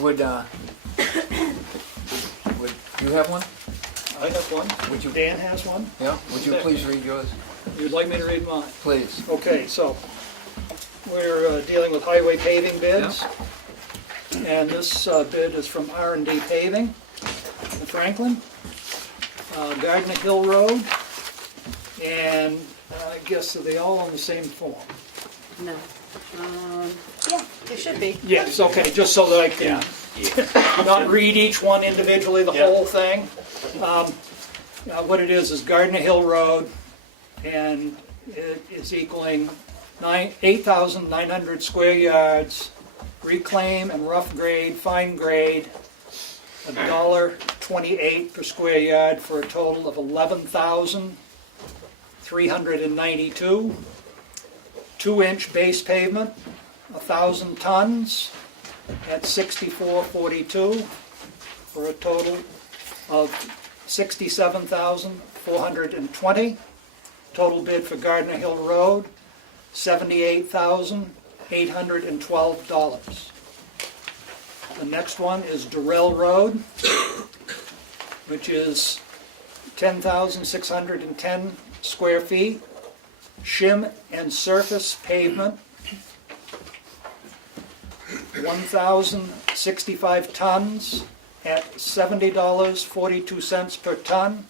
Would you have one? I have one. Would you? Dan has one. Yeah, would you please read yours? You'd like me to read mine? Please. Okay, so we're dealing with highway paving bids. And this bid is from R&D Paving in Franklin, Gardner Hill Road, and I guess are they all on the same form? No. Yeah, it should be. Yes, okay, just so that I can not read each one individually, the whole thing. What it is Gardner Hill Road, and it is equaling 8,900 square yards, reclaim and rough grade, fine grade, $1.28 per square yard for a total of 11,392. 2-inch base pavement, 1,000 tons at $64.42 for a total of $67,420. Total bid for Gardner Hill Road, $78,812. The next one is Durrell Road, which is 10,610 square feet, shim and surface pavement, 1,065 tons at $70.42 per ton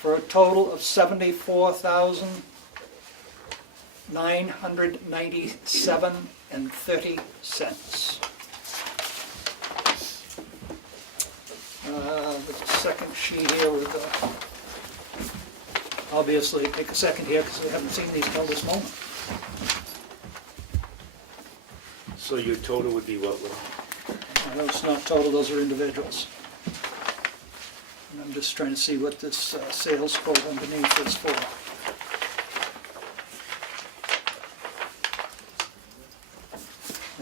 for a total of $74,997.30. The second sheet here with obviously take a second here because we haven't seen these till this moment. So your total would be what, Lou? I know it's not total, those are individuals. And I'm just trying to see what this sales quote underneath is for.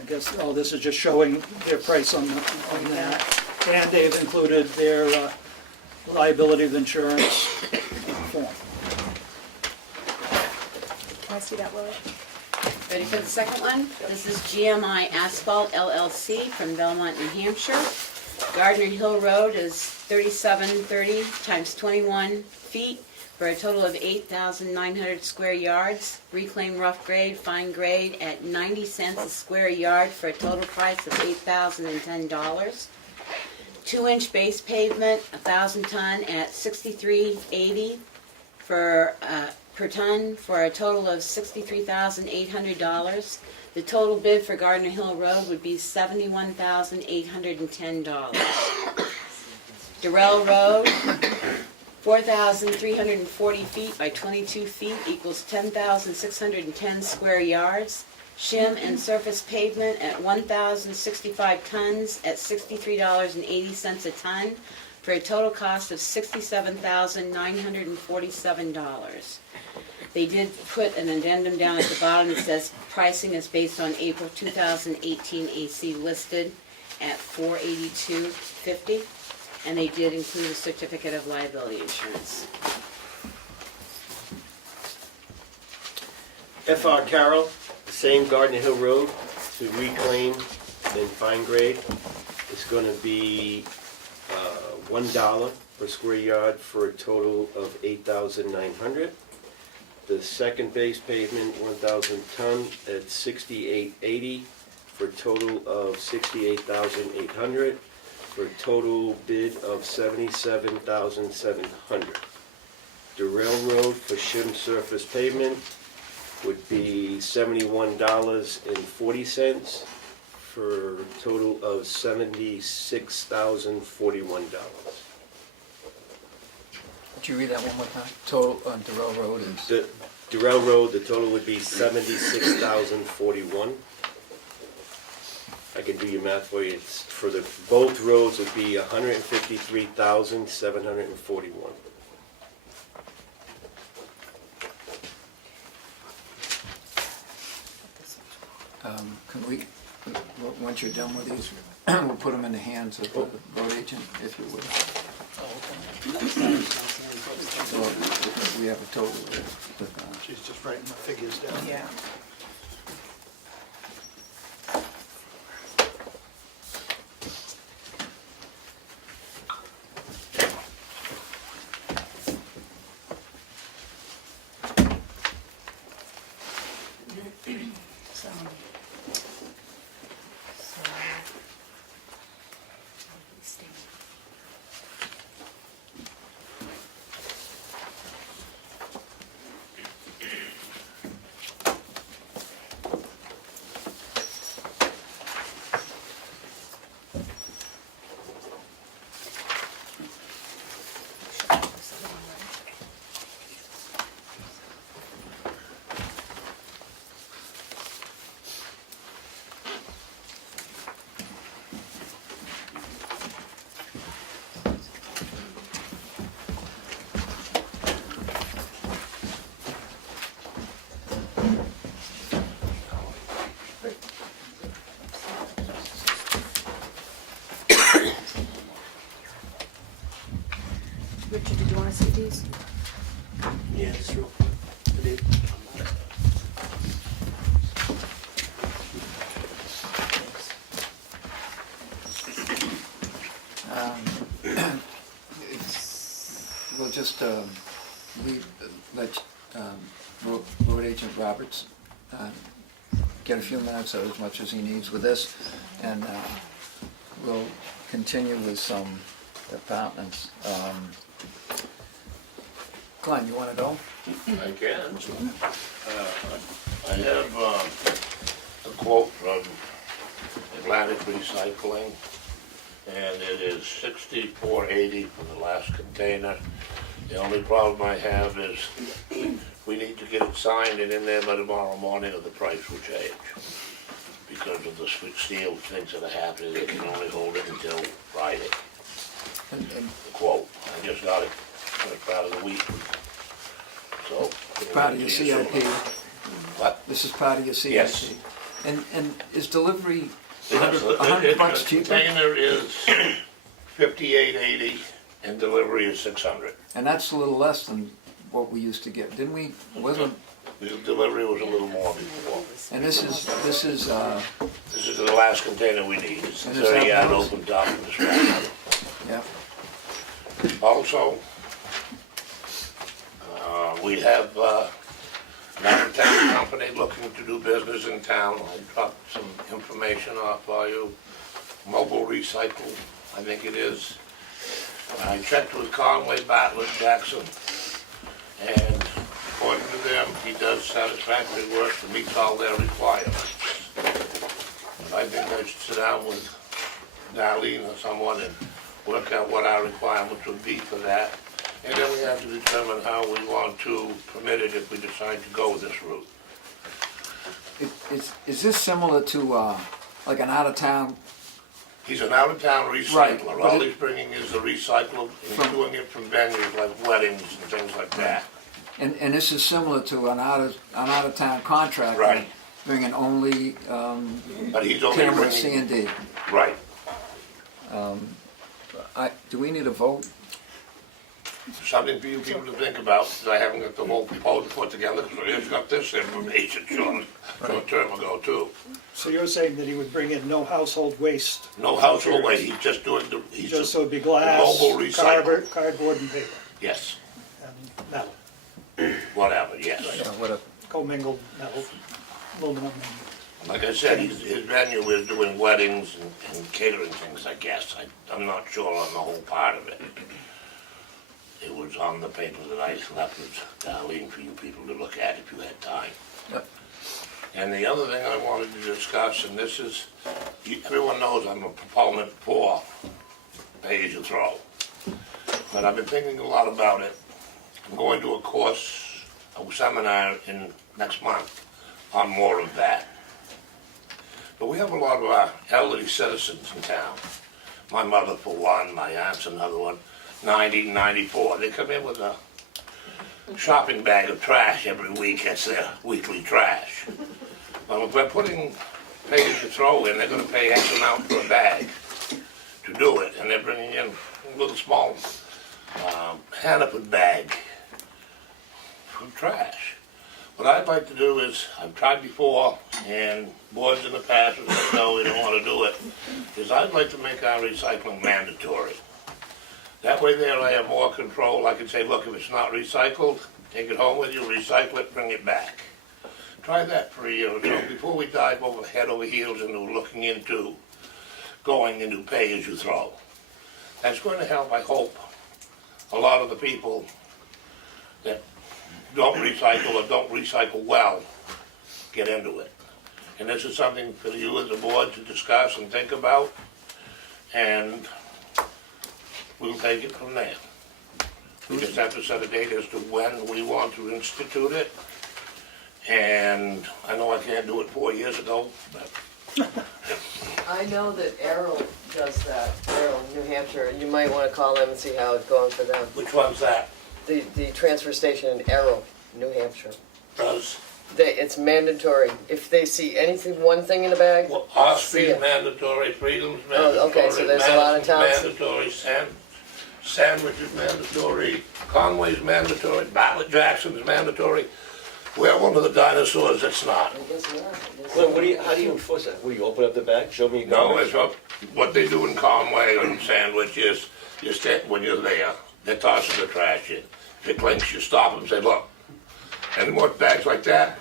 I guess, oh, this is just showing their price on that. And they've included their liability of insurance form. Can I see that, Lily? Ready for the second one? This is GMI Asphalt LLC from Belmont, New Hampshire. Gardner Hill Road is 3730 times 21 feet for a total of 8,900 square yards. Reclaim rough grade, fine grade at 90 cents a square yard for a total price of $8,010. 2-inch base pavement, 1,000 ton at $63.80 per ton for a total of $63,800. The total bid for Gardner Hill Road would be $71,810. Durrell Road, 4,340 feet by 22 feet equals 10,610 square yards. Shim and surface pavement at 1,065 tons at $63.80 a ton for a total cost of $67,947. They did put an addendum down at the bottom that says pricing is based on April 2018 AC listed at $482.50, and they did include a certificate of liability insurance. F.R. Carroll, same Gardner Hill Road, to reclaim and fine grade. It's going to be $1 per square yard for a total of 8,900. The second base pavement, 1,000 ton at $68.80 for a total of 68,800 for a total bid of 77,700. Durrell Road for shim surface pavement would be $71.40 for a total of $76,041. Would you read that one more time? Total on Durrell Road is... The Durrell Road, the total would be $76,041. I can do your math for you. It's for the both roads would be $153,741. Can we, once you're done with these, we'll put them in the hands of the road agent, if you would. So we have a total. She's just writing the figures down. Yeah. Richard, did you want to see these? Yeah, it's real quick. I did. We'll just let Road Agent Roberts get a few minutes or as much as he needs with this, and we'll continue with some departments. Glenn, you want to go? I can. I have a quote from Atlantic Recycling, and it is $64.80 for the last container. The only problem I have is we need to get it signed and in there by tomorrow morning, or the price will change. Because of the steel things that are happening, they can only hold it until Friday. And The quote, I just got it first part of the week. So. part of your CIP. What? This is part of your CIP. Yes. And is delivery Yes, $100 cheaper? Container is $58.80 and delivery is $600. And that's a little less than what we used to get, didn't we? Wasn't? The delivery was a little more before. And this is This is the last container we need. It's And is 30 that yard those? open top of this one. yeah. Also, we have an out-of-town company looking to do business in town. I dropped some information off for you. Mobile Recycle, I think it is. I checked with Conway, Bartlett, Jackson, and according to them, he does satisfactory work that meets all their requirements. And I think I should sit down with Darlene or someone and work out what our requirements would be for that. And then we have to determine how we want to permit it if we decide to go this route. Is this similar to like an out-of-town? He's an out-of-town Right, recycler. but All it- he's bringing is the recycle, and doing it from venues like weddings and things like that. And this is similar to an out-of-town contract. Right. Bringing only But he's only Tamworth C bringing, and D. right. Do we need a vote? Something for you people to think about, because I haven't got the whole proposal put together, so I just got this information short term ago too. So you're saying that he would bring in no household waste, No household waste, he's just doing the, he's just so a it'd be glass, mobile recycle. cardboard and paper, Yes, and metal, whatever, yes. Yeah, what a- commingled metal, aluminum. Like I said, his venue is doing weddings and catering things, I guess. I'm not sure on the whole part of it. It was on the paper that I left with Darlene for you people to look at if you had time. Yep. And the other thing I wanted to discuss, and this is, everyone knows I'm a proponent for pay-as-you-throw. But I've been thinking a lot about it. I'm going to a course, a seminar in next month on more of that. But we have a lot of our elderly citizens in town. My mother for one, my aunt's another one, 90, 94. They come in with a shopping bag of trash every week. That's their weekly trash. Well, if we're putting pay-as-you-throw in, they're gonna pay X amount for a bag to do it, and they're bringing in a little small Hannaford bag for trash. What I'd like to do is, I've tried before, and boards in the past have said, no, we don't wanna do it, is I'd like to make our recycling mandatory. That way there I have more control. I can say, look, if it's not recycled, take it home with you, recycle it, bring it back. Try that for a year or so before we dive head over heels into looking into going into pay-as-you-throw. That's going to help, I hope, a lot of the people that don't recycle or don't recycle well get into it. And this is something for you as a board to discuss and think about, and we'll take it from there. We just have to set a date as to when we want to institute it. And I know I can't do it 4 years ago, but I know that Aarron does that, Aarron, New Hampshire. You might want to call them and see how it's going for them. which one's that? The transfer station in Aarron, New Hampshire. Does, It's mandatory. If they see anything, one thing in a bag, well, See Osprey's ya. mandatory, Freedom's Oh, mandatory. okay, so there's a lot of towns. Mandatory, Sandwich is mandatory, Conway's mandatory, Bartlett Jackson's mandatory. We're one of the dinosaurs that's not. I guess not. I guess Well, not. how do you enforce that? Will you open up the bag, show me your No, garbage? it's what they do in Conway and Sandwich is, you stand, when you're there, they're tossing the trash in. If it clinks, you stop them and say, look, any more bags like that,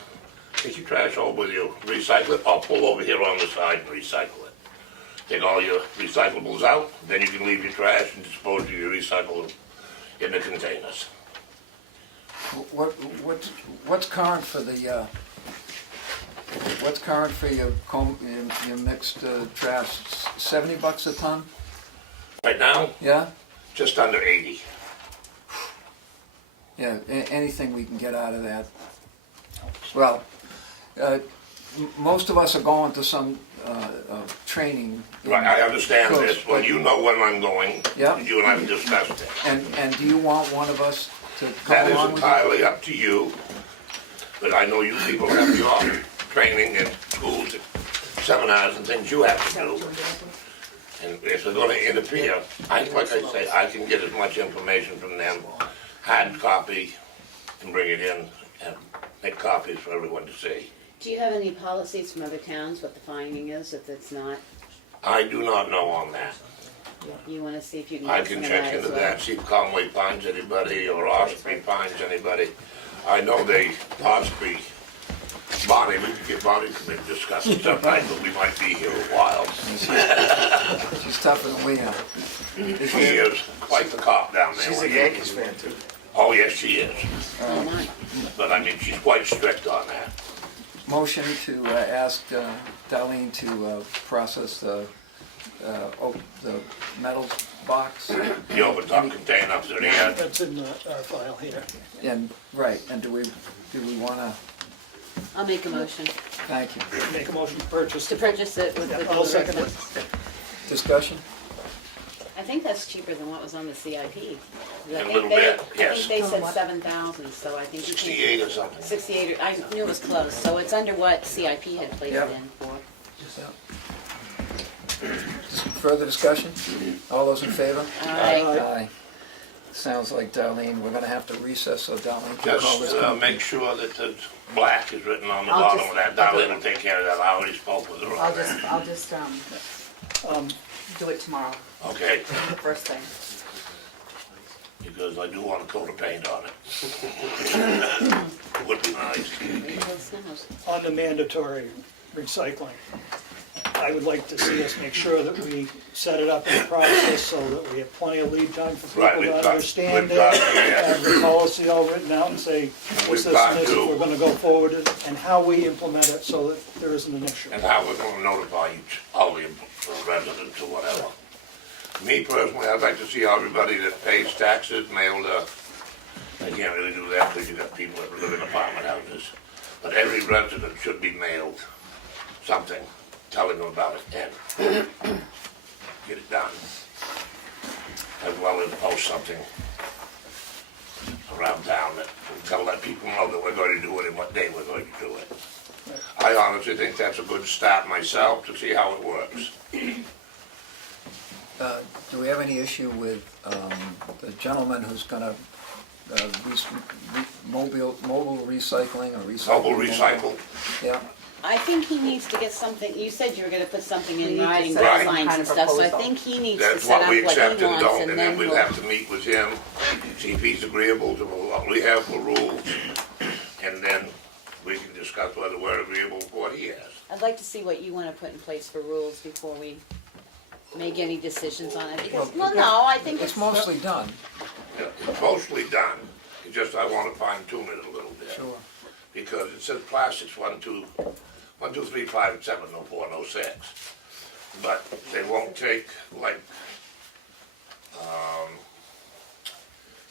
take your trash home with you, recycle it, I'll pull over here on the side and recycle it. Take all your recyclables out, then you can leave your trash and dispose of your recyclables in the containers. What's current for the, what's current for your your mixed trash? $70 a ton? Right now, Yeah? just under 80. Yeah, anything we can get out of that. Well, most of us are going to some training. Right, I understand Close, this, well, but- you know when I'm going, Yeah. you and I have discussed it. And do you want one of us to come That is along with you? entirely up to you, but I know you people have your training and schools, and seminars and things you have to do. And if they're gonna interfere, like I say, I can get as much information from them, hard copy, and bring it in, and make copies for everyone to see. Do you have any policies from other towns, what the finding is, if it's not, I do not know on that. you wanna see if you can I get some can of check that as into well? that, see if Conway finds anybody, or Osprey finds anybody. I know Osprey, Bonnie, we could get Bonnie to come in and discuss it sometime, but we might be here a while. She's tougher than we are. She is quite the cop down there. She's a Yankees fan too. Oh, yes, she is, Oh, my. but I mean, she's quite strict on that. Motion to ask Darlene to process the metal box. The open top container, 30 yards. That's in our file here. And, right, and do we want to, I'll make a motion thank you. Make a motion to purchase. to purchase it with the I'll second it. Discussion? I think that's cheaper than what was on the CIP. 'Cause I A think little they- bit, I yes. think they said 7,000, so I think you can. 68 or something. 68, I knew it was close, so it's under what CIP had placed Yep. it in for. Further discussion? All those in favor? Aye. Aye. Sounds like Darlene, we're gonna have to recess, so Darlene can call this Just company. make sure that the black is written on the I'll bottom just- of that. Darlene will take care of that. I already spoke with her on that. I'll just, do it tomorrow, Okay, first thing. because I do want a coat of paint on it. Would be nice. On the mandatory recycling, I would like to see us make sure that we set it up in a process so that we have plenty of lead time for Right, people we've to got- understand we've it, got- yeah. have the policy all written out and say, we've what's this got and this, to- if we're gonna go forward, and how we implement it so that there isn't an issue. And how we're gonna notify all the residents or whatever. Me personally, I'd like to see everybody that pays taxes mailed I can't really do that because you got people that live in apartment houses. But every resident should be mailed something, telling them about it and get it done. As well as post something around town that will let people know that we're going to do it and what day we're going to do it. I honestly think that's a good start myself to see how it works. Do we have any issue with the gentleman who's gonna mobile recycling or recycling? Mobile recycle, Yeah, I think he needs to get something, you said you were gonna put something We in need to writing, set up guidelines some kind and of stuff, so I proposal. think he needs to that's set what up we what he accept and wants, don't, and and then then we'll we'll. have to meet with him, see if he's agreeable to what we have for rules, and then we can discuss whether we're agreeable with what he has. I'd like to see what you wanna put in place for rules before we make any decisions on it, because, well, no, I think it's mostly done. Yeah, it's mostly done, it's just I wanna fine tune it a little bit. Sure. Because it says plastics 1, 2, 3, 5, and 7, no 4, no 6. But they won't take like,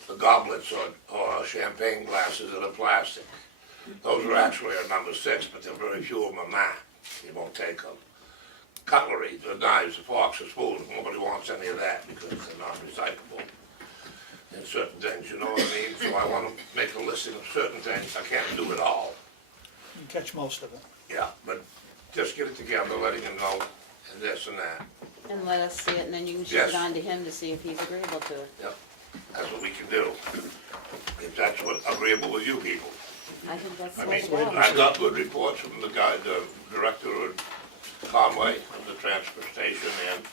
the goblets or champagne glasses that are plastic. Those are actually at number 6, but there are very few of them are matte. You won't take them. Cutlery, the knives, the forks, the spoons, nobody wants any of that because they're not recyclable. And certain things, you know what I mean? So I want to make a listing of certain things. I can't do it all. You can catch most of it. Yeah, but just get it together, letting them know and this and that. And let us see it, and then you can shoot Yes. it on to him to see if he's agreeable to it. Yep, that's what we can do. If that's what agreeable with you people. I think that's I the way mean, to go. I got good reports from the guy, the director of Conway, of the transfer station, and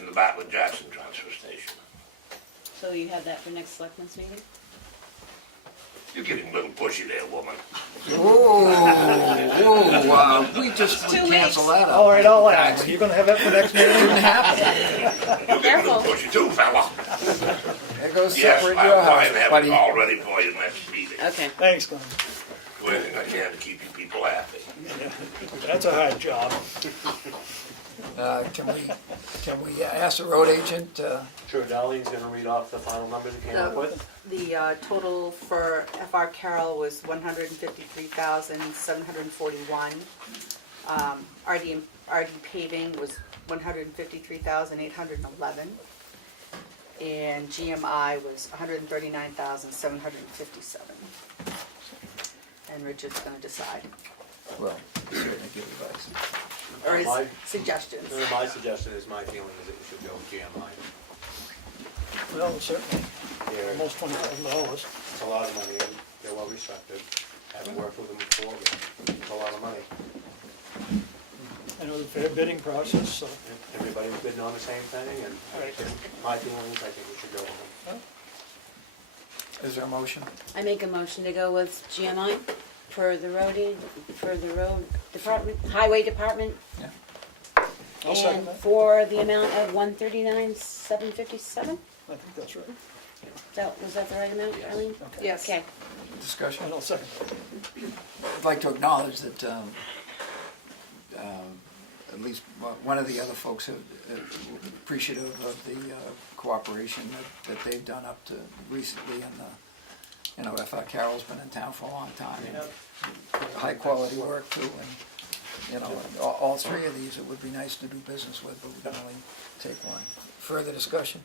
in the Batley Jackson transfer station. So you have that for next selectmen's meeting? You're getting a little pushy there, woman. We just Two cancel weeks. that All out. right, I'll ask. You gonna have that for next meeting? You're getting a little Careful. pushy too, fella. There goes Yes, separate I'll your try house, and have buddy. it all ready for you next meeting. Okay. Thanks, Glenn. Do anything I can to keep you people happy. That's a hard job. Can we ask the road agent, Sure, Darlene's gonna read off the final numbers he came up with. The total for FR Carroll was 153,741. RD paving was 153,811. And GMI was 139,757. And Richard's gonna decide, well, certainly give advice. or his My- suggestions. My suggestion is, my feeling is that we should go with GMI. Well, certainly, They're- almost $20,000. It's a lot of money, and they're well respected. Haven't worked with them before, but it's a lot of money. I know the fair bidding process, so. Everybody's bidding on the same thing, and Right. my feelings, I think we should go with them. Is there a motion? I make a motion to go with GMI for the road department, highway department, Yeah. I'll second and that. for the amount of 139,757? I think that's right. Was that the right amount, Arlene? Yes. Okay. Discussion? And I'll second. I'd like to acknowledge that at least one of the other folks are appreciative of the cooperation that they've done up to recently, and F.R. Carroll's been in town for a long time. and high quality work too, and all three of these it would be nice to do business with, but we can only take one. Further discussion?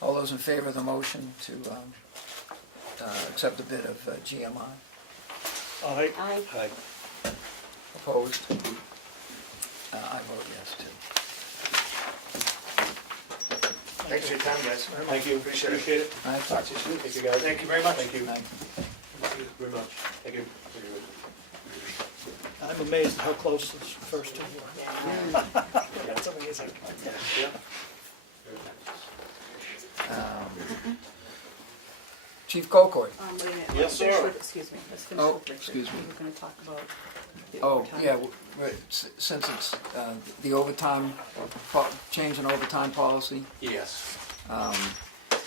All those in favor of the motion to accept the bid of GMI? Aye. Aye. Opposed? I vote yes too. Thanks for your time, guys. Thank you. Appreciate it. it. I Talk to you soon. Thank you, guys. Thank you very much. Thank you. Thank you. Very much. Thank you. I'm amazed at how close those first two were. That's amazing. Yeah. Chief Colcoy. Wait a minute. Yes, Let's finish sir. with- Excuse me, let's finish Oh, with Richard. excuse me. We're gonna talk about the Oh, overtime. yeah, since it's the overtime, change in overtime policy, Yes.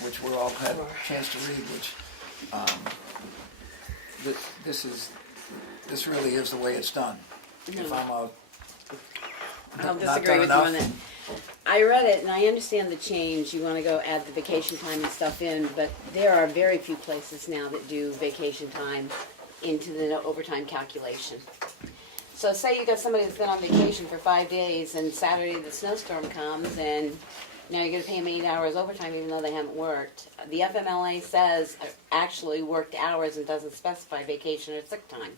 which we all had a chance to read, which this really is the way it's done. If I'm I'll not disagree done with you on enough? that. I read it and I understand the change, you wanna go add the vacation time and stuff in, but there are very few places now that do vacation time into the overtime calculation. So say you got somebody that's been on vacation for 5 days and Saturday the snowstorm comes and now you're gonna pay them 8 hours overtime even though they haven't worked. The FMLA says actually worked hours and doesn't specify vacation or sick time.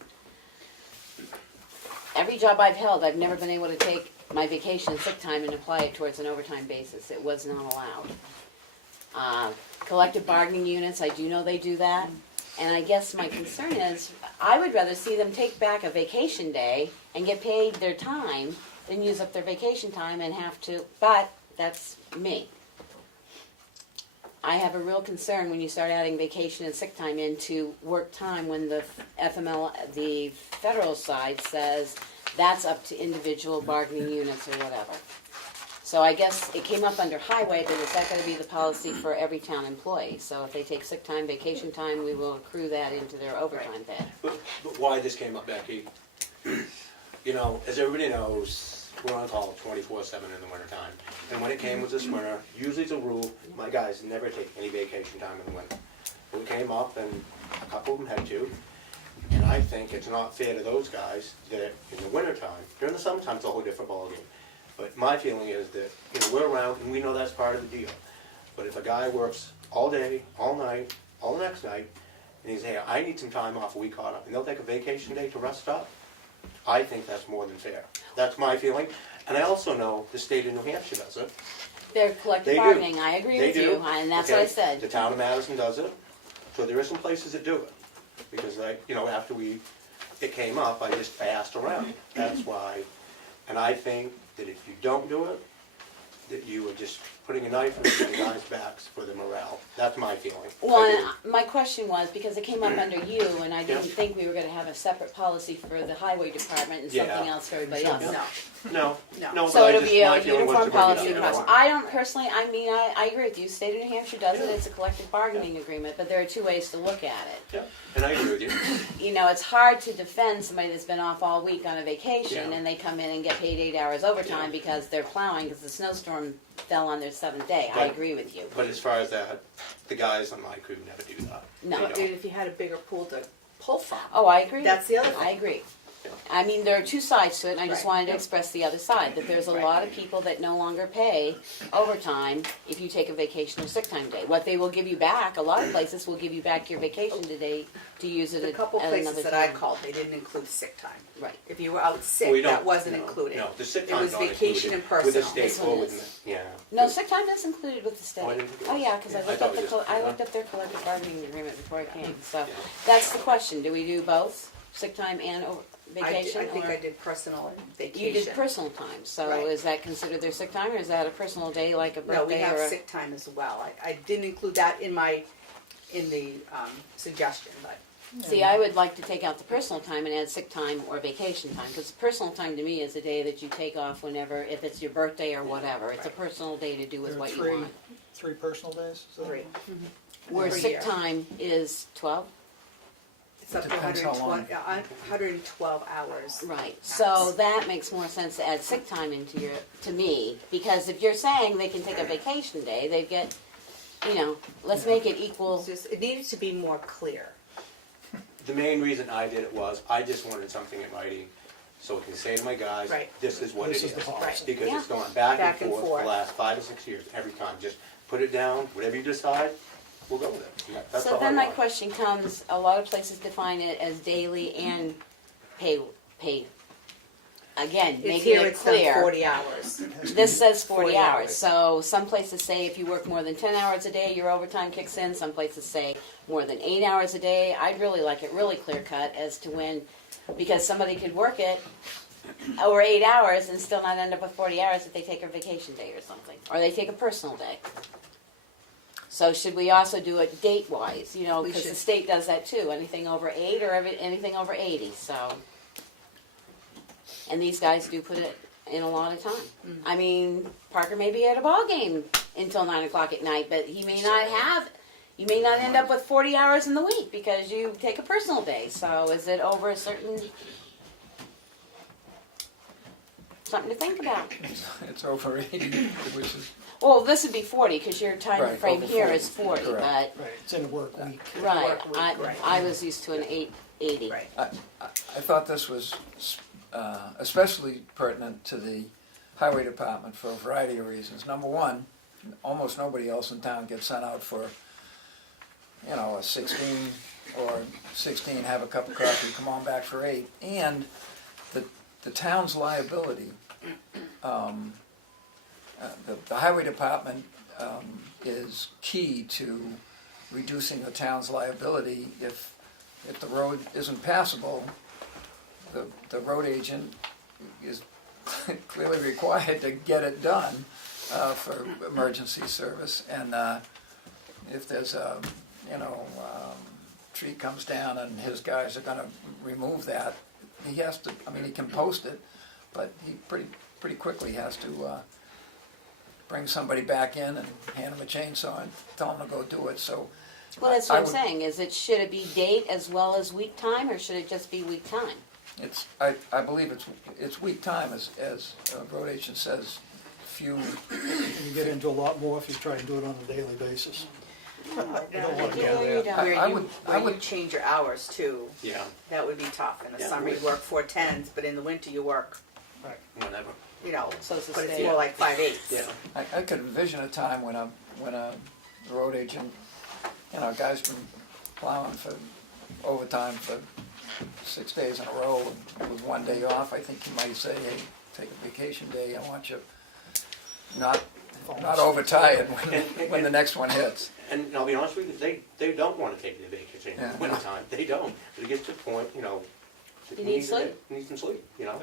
Every job I've held, I've never been able to take my vacation and sick time and apply it towards an overtime basis. It was not allowed. Collective bargaining units, I do know they do that. And I guess my concern is, I would rather see them take back a vacation day and get paid their time than use up their vacation time and have to, but that's me. I have a real concern when you start adding vacation and sick time into work time when the the federal side says that's up to individual bargaining units or whatever. So I guess it came up under highway, but is that gonna be the policy for every town employee? So if they take sick time, vacation time, we will accrue that into their overtime pay. But why this came up, Becky, as everybody knows, we're on call 24/7 in the wintertime. And when it came with this winter, usually the rule, my guys never take any vacation time in the winter. But it came up and a couple of them had to. And I think it's not fair to those guys that in the wintertime, during the summertime it's a whole different ballgame. But my feeling is that, we're around and we know that's part of the deal. But if a guy works all day, all night, all the next night, and he's, hey, I need some time off, we caught up, and they'll take a vacation day to rest up, I think that's more than fair. That's my feeling. And I also know the state of New Hampshire does it. They're They collective do. bargaining, I agree They with do. you, and that's what I Okay? said. The town of Madison does it. So there are some places that do it. Because after it came up, I asked around. That's why. And I think that if you don't do it, that you are just putting a knife into the guys' backs for the morale. That's my feeling. Well, I and do. my question was, because it came up under you, and I didn't Yeah. think we were gonna have a separate policy for the highway department and something Yeah. else for everybody else. No, No, So but it'll I be just, a my feeling was uniform to bring it up. policy across. I don't personally, I agree with you, state of New Hampshire does it, Yeah. it's a collective bargaining agreement, but there are two ways to look at it. Yeah, and I agree with you. You know, it's hard to defend somebody that's been off all week on a vacation Yeah. and they come in and get paid 8 hours overtime Yeah. because they're plowing because the snowstorm fell on their 7th day. I But- agree with you. But as far as that, the guys on my crew never do that. No. They but don't. if you had a bigger pool to pull from. Oh, I agree. That's the other thing. I agree. Yeah. I mean, there are two sides to it, and I just Right. wanted to express the other side, that there's a Right. lot of people that no longer pay overtime if you take a vacation or sick time day. What they will give you back, a lot of places will give you back your vacation today to use it The at couple another places that I time. called, they didn't include sick time. Right. If you were out We sick, don't- that wasn't no, included. No, the sick It time's was not vacation included and with the personal. state This one or with is. the, yeah. No, sick time is included with the state. Oh, I didn't think it Oh, was. yeah, because Yeah, I I looked thought up it was I just- looked up their collective bargaining agreement before I came, so Yeah. that's the question, do we do both, sick time and vacation? I think or- I did personal and vacation. You did personal time, so Right. is that considered their sick time, or is that a personal day like a birthday No, we have or a? sick time as well. I didn't include that in the suggestion, but See, I would like to take out the personal time and add sick time or vacation time, because personal time to me is a day that you take off whenever, if it's your birthday or whatever. It's a personal day to do with There are what you three, want. three personal days? Is that- 3. Where per sick year. time is 12? It's up to Depends how 112 hours. Right, so that makes more sense to add sick time into to me, because if you're saying they can take a vacation day, they get, let's make it equal. It's just, it needed to be more clear. The main reason I did it was, I just wanted something in writing, so I can say to my guys, Right. this is what it This is. is the policy. Because Yeah. it's gone back Back and and forth for forth. the last 5 or 6 years, every time. Just put it down, whatever you decide, we'll go with it. That's So all I then my want. question comes, a lot of places define it as daily and paid. Again, It's making here, it it's done clear. 40 hours. This says 40 40 hours. hours. So some places say if you work more than 10 hours a day, your overtime kicks in. Some places say more than 8 hours a day. I'd really like it really clear cut as to when, because somebody could work it over 8 hours and still not end up with 40 hours if they take a vacation day or something, or they take a personal day. So should we also do it date-wise, We because the should. state does that too, anything over 8 or anything over 80, so. And these guys do put it in a lot of time. I mean, Parker may be at a ball game until 9 o'clock at night, but he may not have, you may not end up with 40 hours in the week because you take a personal day. So is it over a certain, something to think about. It's over 80, which is, Well, this would be 40 because your time Right, frame over here 40, is 40, correct. but, Right, it's in a work week. right, Work week, right. I was used to an 80. Right. I thought this was especially pertinent to the highway department for a variety of reasons. Number one, almost nobody else in town gets sent out for, a 16 or 16, have a cup of coffee, come on back for 8. And the town's liability, the highway department is key to reducing the town's liability. If the road isn't passable, the road agent is clearly required to get it done for emergency service. And if there's a, tree comes down and his guys are gonna remove that, he has to, he can post it, but he pretty quickly has to bring somebody back in and hand him a chainsaw and tell him to go do it, so. Well, that's what I I'm would- saying, should it be date as well as week time, or should it just be week time? I believe it's week time, as road agent says, few, You get into a lot more if you try and do it on a daily basis. You don't want to Yeah, go you there. don't. Where I you, would- where I you would- change your hours too, Yeah, that would be tough. In the Yeah, summer you would. work 4 10s, but in the winter you work, whatever. So it's the but it's state. more like 5 8s. Yeah. I could envision a time when a road agent, guy's been plowing for overtime for 6 days in a row with 1 day off. I think he might say, hey, take a vacation day, I want you not overtired when the next one hits. And I'll be honest with you, they don't wanna take their vacation in Yeah. the wintertime, they don't. But it gets to the point, you know. that You we need to- sleep. Need some sleep, you know?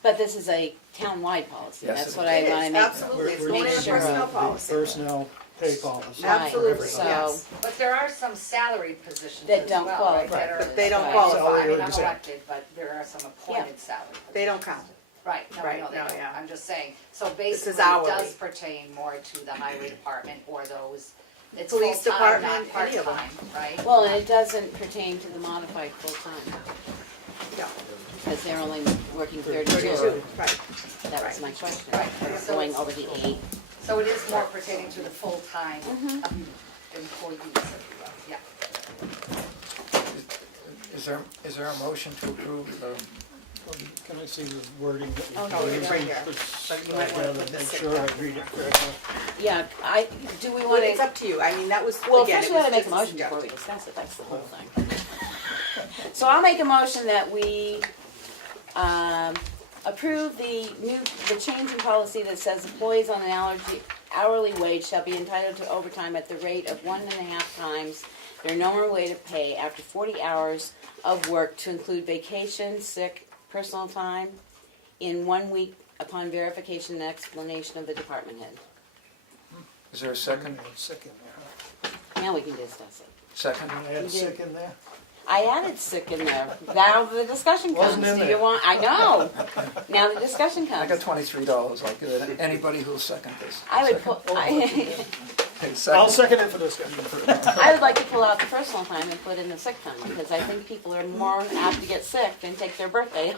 But this is a town-wide policy, Yes, that's it what It I is, wanna make. absolutely, it's We're going in the make sure personnel of policy. Personnel pay policy. Right, Absolutely, so- yes. But there are some salaried positions That as don't well, qualify. right? that are- But they don't Right. qualify. I mean, I'm Exempt. elected, but there are some appointed salaried. They don't count. Right, no, Right, no, they no, don't. yeah. I'm just saying, so This basically is it hourly. does pertain more to the highway department or those, it's Police full-time, department, not any of them. part-time, right? Well, and it doesn't pertain to the modified full-time, Yeah. because they're only working 32. 32, right. That was my question. Right. Or So going it's- over the 8. So it is more pertaining to the full-time Mm-hmm. employees, if you will, yeah. Is there a motion to approve the, Can I see the wording that Oh, you're no, it's using? right here. Because But you might I'd wanna rather put the make sick sure I time. read it correctly. Yeah, do we Well, want it's to, up to you, I mean, that was, well, again, first it we was gotta make a just motion before we suggestion. discuss it, that's the whole thing. So I'll make a motion that we approve the change in policy that says employees on an hourly wage shall be entitled to overtime at the rate of 1.5 times their normal rate of pay after 40 hours of work to include vacation, sick, personal time in 1 week upon verification and explanation of the department head. is there a second? Sick in there, Now we can discuss it. Second? huh? Can I add You did. sick in there? I added sick in there. Now the discussion comes. Wasn't in Do you there. want, I know. Now the discussion I got comes. $23, I'll give it, anybody who'll second this. I would Second? put, Okay, I'll second. second it for discussion. I would like to pull out the personal time and put in the sick time, because I think people are more apt to get sick than take their birthday.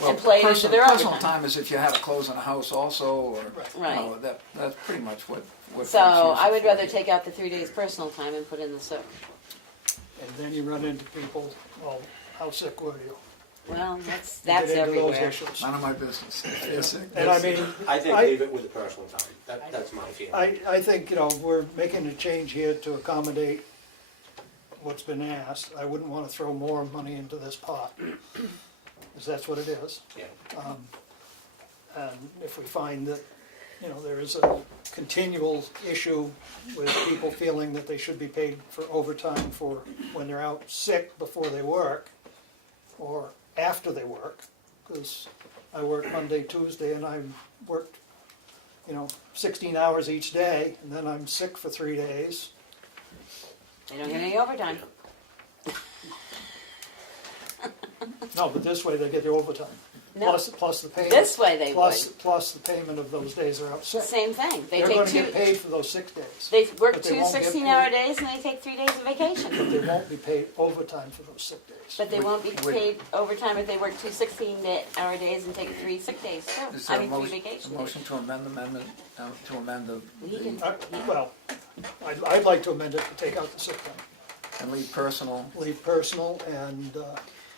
Well, and play it into personal- their Personal overtime. time is if you had to close in a house also, or, you Right. know, that's pretty much what. So folks use I it would for. rather take out the 3 days personal time and put in the sick. And then you run into people, well, how sick were you? Well, that's You get into those everywhere. issues. None of my business. If they're sick, And they're I sick. mean, I think I- leave it with the personal time, that's my feeling. I think, you know, we're making a change here to accommodate what's been asked. I wouldn't want to throw more money into this pot, because that's what it is. Yeah. And if we find that, you know, there is a continual issue with people feeling that they should be paid for overtime for when they're out sick before they work, or after they work, because I work Monday, Tuesday, and I worked, you know, 16 hours each day, and then I'm sick for 3 days. They don't get any overtime. No, but this way they get the overtime. No. Plus the payment. This way they plus- would. Plus the payment of those days they're out sick. Same thing. They They're take gonna two, get paid for those 6 days. they work but they two won't get 16-hour paid. days and they take 3 days of vacation. But they won't be paid overtime for those sick days. But they won't be Would- paid overtime if they work two 16-hour days and take 3 sick days too. Is there I a mean, 3 motion, vacation a days. motion to amend the amendment, to amend the, He can- Well, I'd like to amend it to take out the sick time, and leave personal, leave personal and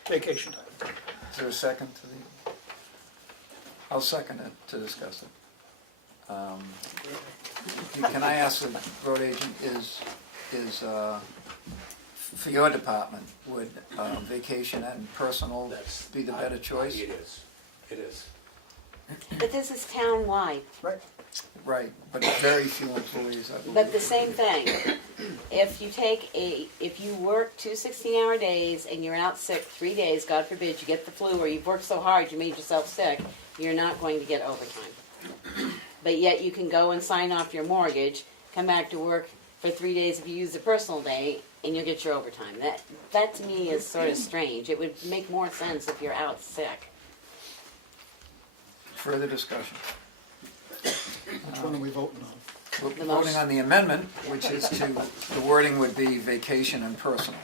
vacation time. is there a second to the? I'll second it to discuss it. Can I ask the road agent, for your department, would vacation and personal That's. be the better choice? It is. But this is town-wide. Right. Right, but very few employees, I believe. But the same thing, if you work two 16-hour days and you're out sick 3 days, God forbid you get the flu or you've worked so hard you made yourself sick, you're not going to get overtime. But yet you can go and sign off your mortgage, come back to work for 3 days if you use a personal day, and you'll get your overtime. That to me is sort of strange. It would make more sense if you're out sick. Further discussion. Which one are we voting on? We're The voting motion. on the amendment, which is to, the wording would be vacation and personal.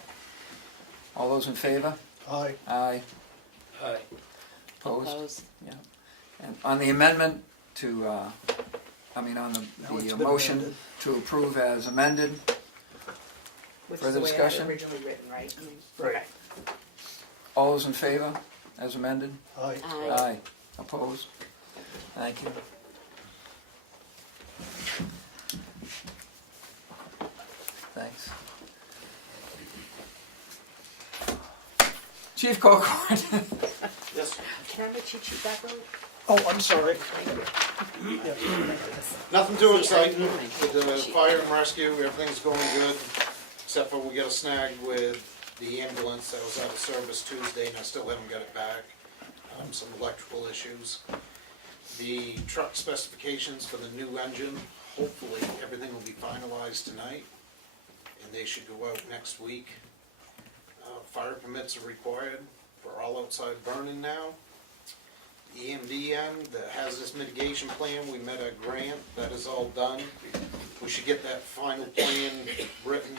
All those in favor? Aye. Aye. Aye. Opposed? Opposed? Yeah. And on the amendment to, on Now it's the been motion amended. to approve as amended, Which Further is the way I had discussion? it originally written, right? I mean, Right. okay. all those in favor as amended? Aye. Aye. Opposed? Thank you. Thanks. Chief Colcord. Yes. Can I have my cheat sheet back, Willie? Oh, I'm sorry. Nothing too exciting with the fire and rescue, everything's going good, except for we got a snag with the ambulance that was out of service Tuesday and I still haven't got it back. Some electrical issues. The truck specifications for the new engine, hopefully everything will be finalized tonight and they should go out next week. Fire permits are required for all outside burning now. The EMD end, the hazardous mitigation plan, we met a grant, that is all done. We should get that final plan written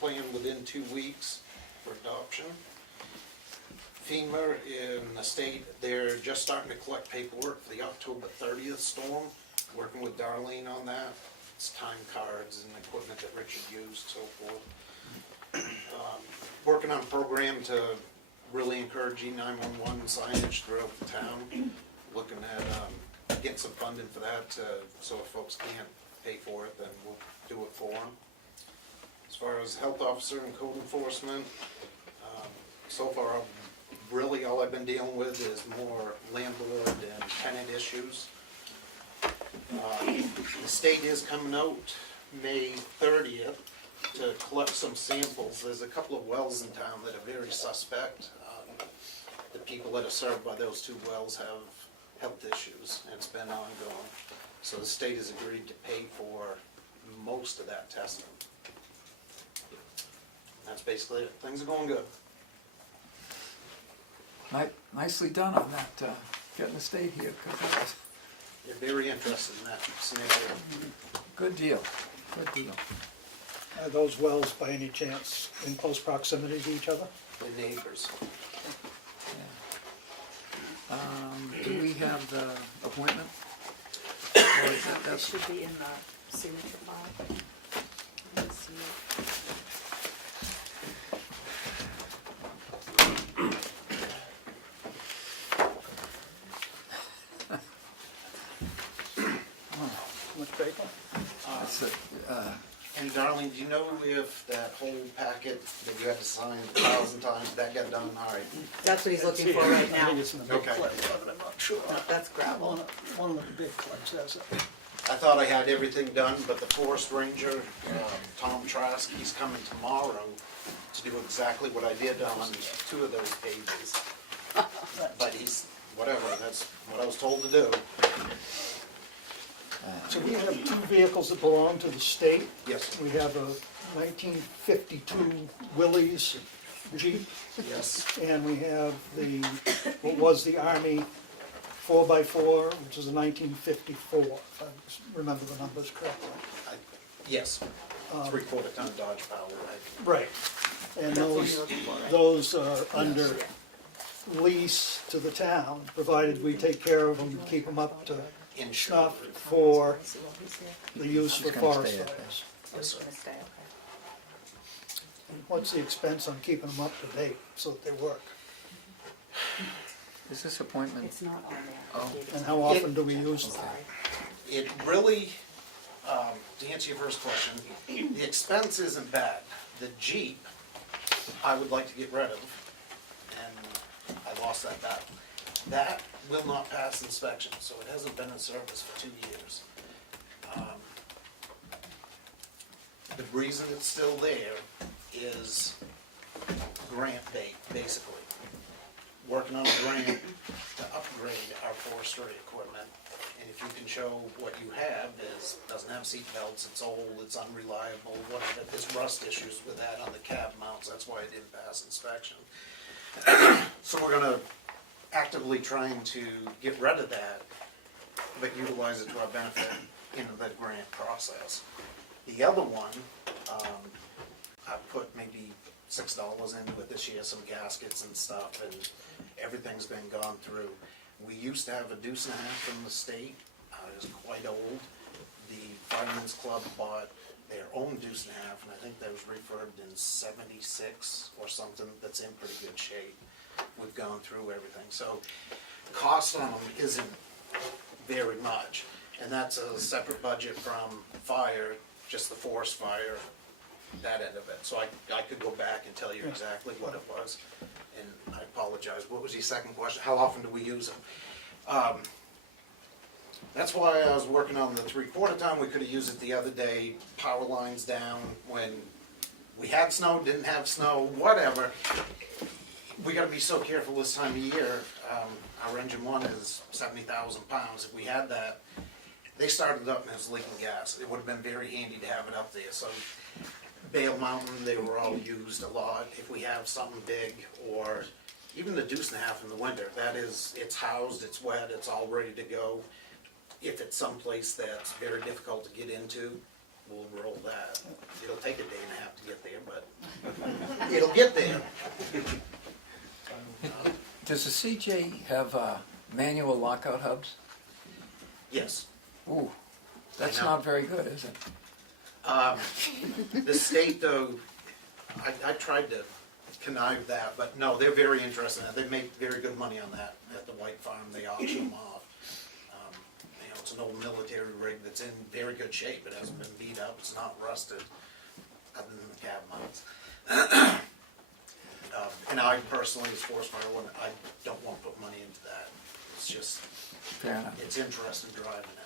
plan within 2 weeks for adoption. FEMA in the state, they're just starting to collect paperwork for the October 30th storm, working with Darlene on that. It's time cards and equipment that Richard used, so forth. Working on a program to really encourage E911 signage throughout the town. Looking at getting some funding for that, so if folks can't pay for it, then we'll do it for them. As far as health officer and code enforcement, so far, really all I've been dealing with is more landlord and tenant issues. The state is coming out May 30th to collect some samples. There's a couple of wells in town that are very suspect. The people that are served by those 2 wells have health issues, and it's been ongoing. So the state has agreed to pay for most of that testing. That's basically it. Things are going good. Nicely done on that, getting the state here, 'cause that was They're very interested in that scenario. good deal, good deal. Are those wells by any chance in close proximity to each other? The neighbors. Do we have the appointment? Or is that, It that's, should be in the signature file. Let me see. Much paper? that's it, And Darlene, do you know if that whole packet that you had to sign 1,000 times, that got done all right? That's what he's looking for right I now. think it's in the big Okay. clip, but I'm not sure. No, that's gravel. One of the big clips has it. I thought I had everything done, but the forest ranger, Tom Trask, he's coming tomorrow to do exactly what I did on 2 of those pages. But he's, whatever, that's what I was told to do. So we have 2 vehicles that belong to the state. Yes. We have a 1952 Willys Jeep, Yes. and we have what was the Army 4x4, which is a 1954, if I remember the numbers correctly. Yes. 3/4 ton Dodge Power, right? Right. And those are under lease to the town, provided we take care of them, keep them up to snuff for the use for It's gonna forest stay up fires. Yes, sir. Gonna stay, okay. What's the expense on keeping them up to date so that they work? is this appointment, It's not on there. Oh. And how often do we use them? Sorry. It really, to answer your first question, the expense isn't bad. The Jeep, I would like to get rid of, and I lost that battle. That will not pass inspection, so it hasn't been in service for 2 years. The reason it's still there is grant bait, basically. Working on a grant to upgrade our forestry equipment. And if you can show what you have is, doesn't have seat belts, it's old, it's unreliable, whatever, there's rust issues with that on the cab mounts, that's why it didn't pass inspection. So we're gonna actively trying to get rid of that, but utilize it to our benefit in the grant process. The other one, I put maybe $6 into it this year, some gaskets and stuff, and everything's been gone through. We used to have a 2.5 from the state, it was quite old. The Firemen's Club bought their own 2.5, and I think that was refurbed in '76 or something, that's in pretty good shape. We've gone through everything, so cost on them isn't very much. And that's a separate budget from fire, just the forest fire, that end of it. So I could go back and tell you exactly what it was. And I apologize, what was your second question? How often do we use them? That's why I was working on the 3/4 ton. We could have used it the other day, power lines down when we had snow, didn't have snow, whatever. We gotta be so careful this time of year. Our engine one is 70,000 pounds. If we had that, they started up and it was leaking gas. It would have been very handy to have it up there. So Bale Mountain, they were all used a lot. If we have something big, or even the 2.5 in the winter, that is, it's housed, it's wet, it's all ready to go. If it's someplace that's very difficult to get into, we'll roll that. It'll take a day and a half to get there, but it'll get there. Does the CJ have manual lockout hubs? Yes. Ooh, that's I know. not very good, is it? The state, though, I tried to connive that, but no, they're very interested in that. They make very good money on that at the White Farm. They auction them off. You know, it's an old military rig that's in very good shape. It hasn't been beat up. It's not rusted, other than the cab mounts. And I personally, as forest fire one, I don't want to put money into that. It's just, Fair enough. it's interesting driving it.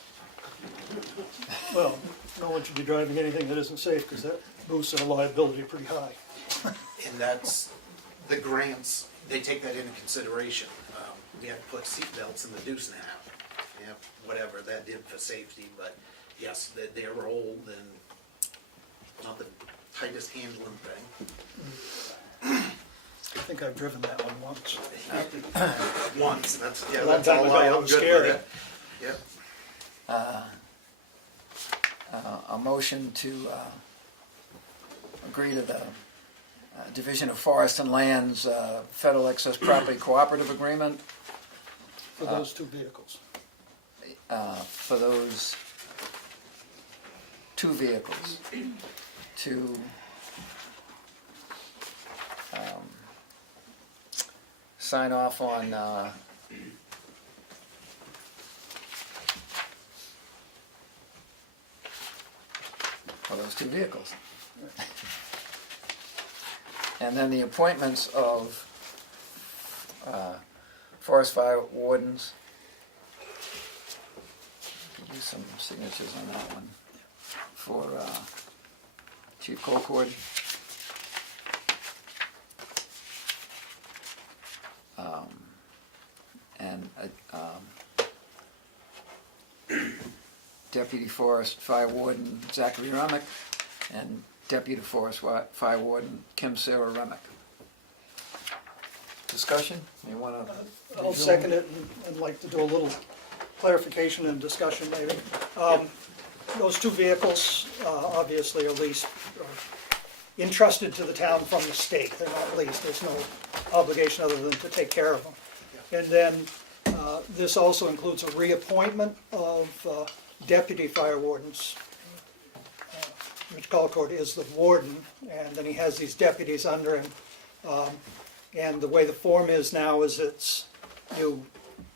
Well, no one should be driving anything that isn't safe, because that boosts our liability pretty high. And that's, the grants, they take that into consideration. We had to put seat belts in the 2.5. Yeah, whatever that did for safety, but yes, they're old and not the tightest handling thing. I think I've driven that one once. Once, that's, yeah, Long that's time all ago, I, it I'm was good scary. with it. Yep. A motion to agree to the Division of Forest and Lands Federal Excess Property Cooperative Agreement For those two vehicles. for those 2 vehicles to sign off on for those 2 vehicles. And then the appointments of forest fire wardens. Give you some signatures on that one. For Chief Colcord. And Deputy Forest Fire Warden Zachary Remick and Deputy Forest Fire Warden Kim Sarah Remick. Discussion? You want to? I'll second it and like to do a little clarification and discussion maybe. Those 2 vehicles, obviously, are leased, or entrusted to the town from the state. They're not leased. There's no obligation other than to take care of them. And then this also includes a reappointment of deputy fire wardens. Rich Colcord is the warden, and then he has these deputies under him. And the way the form is now is you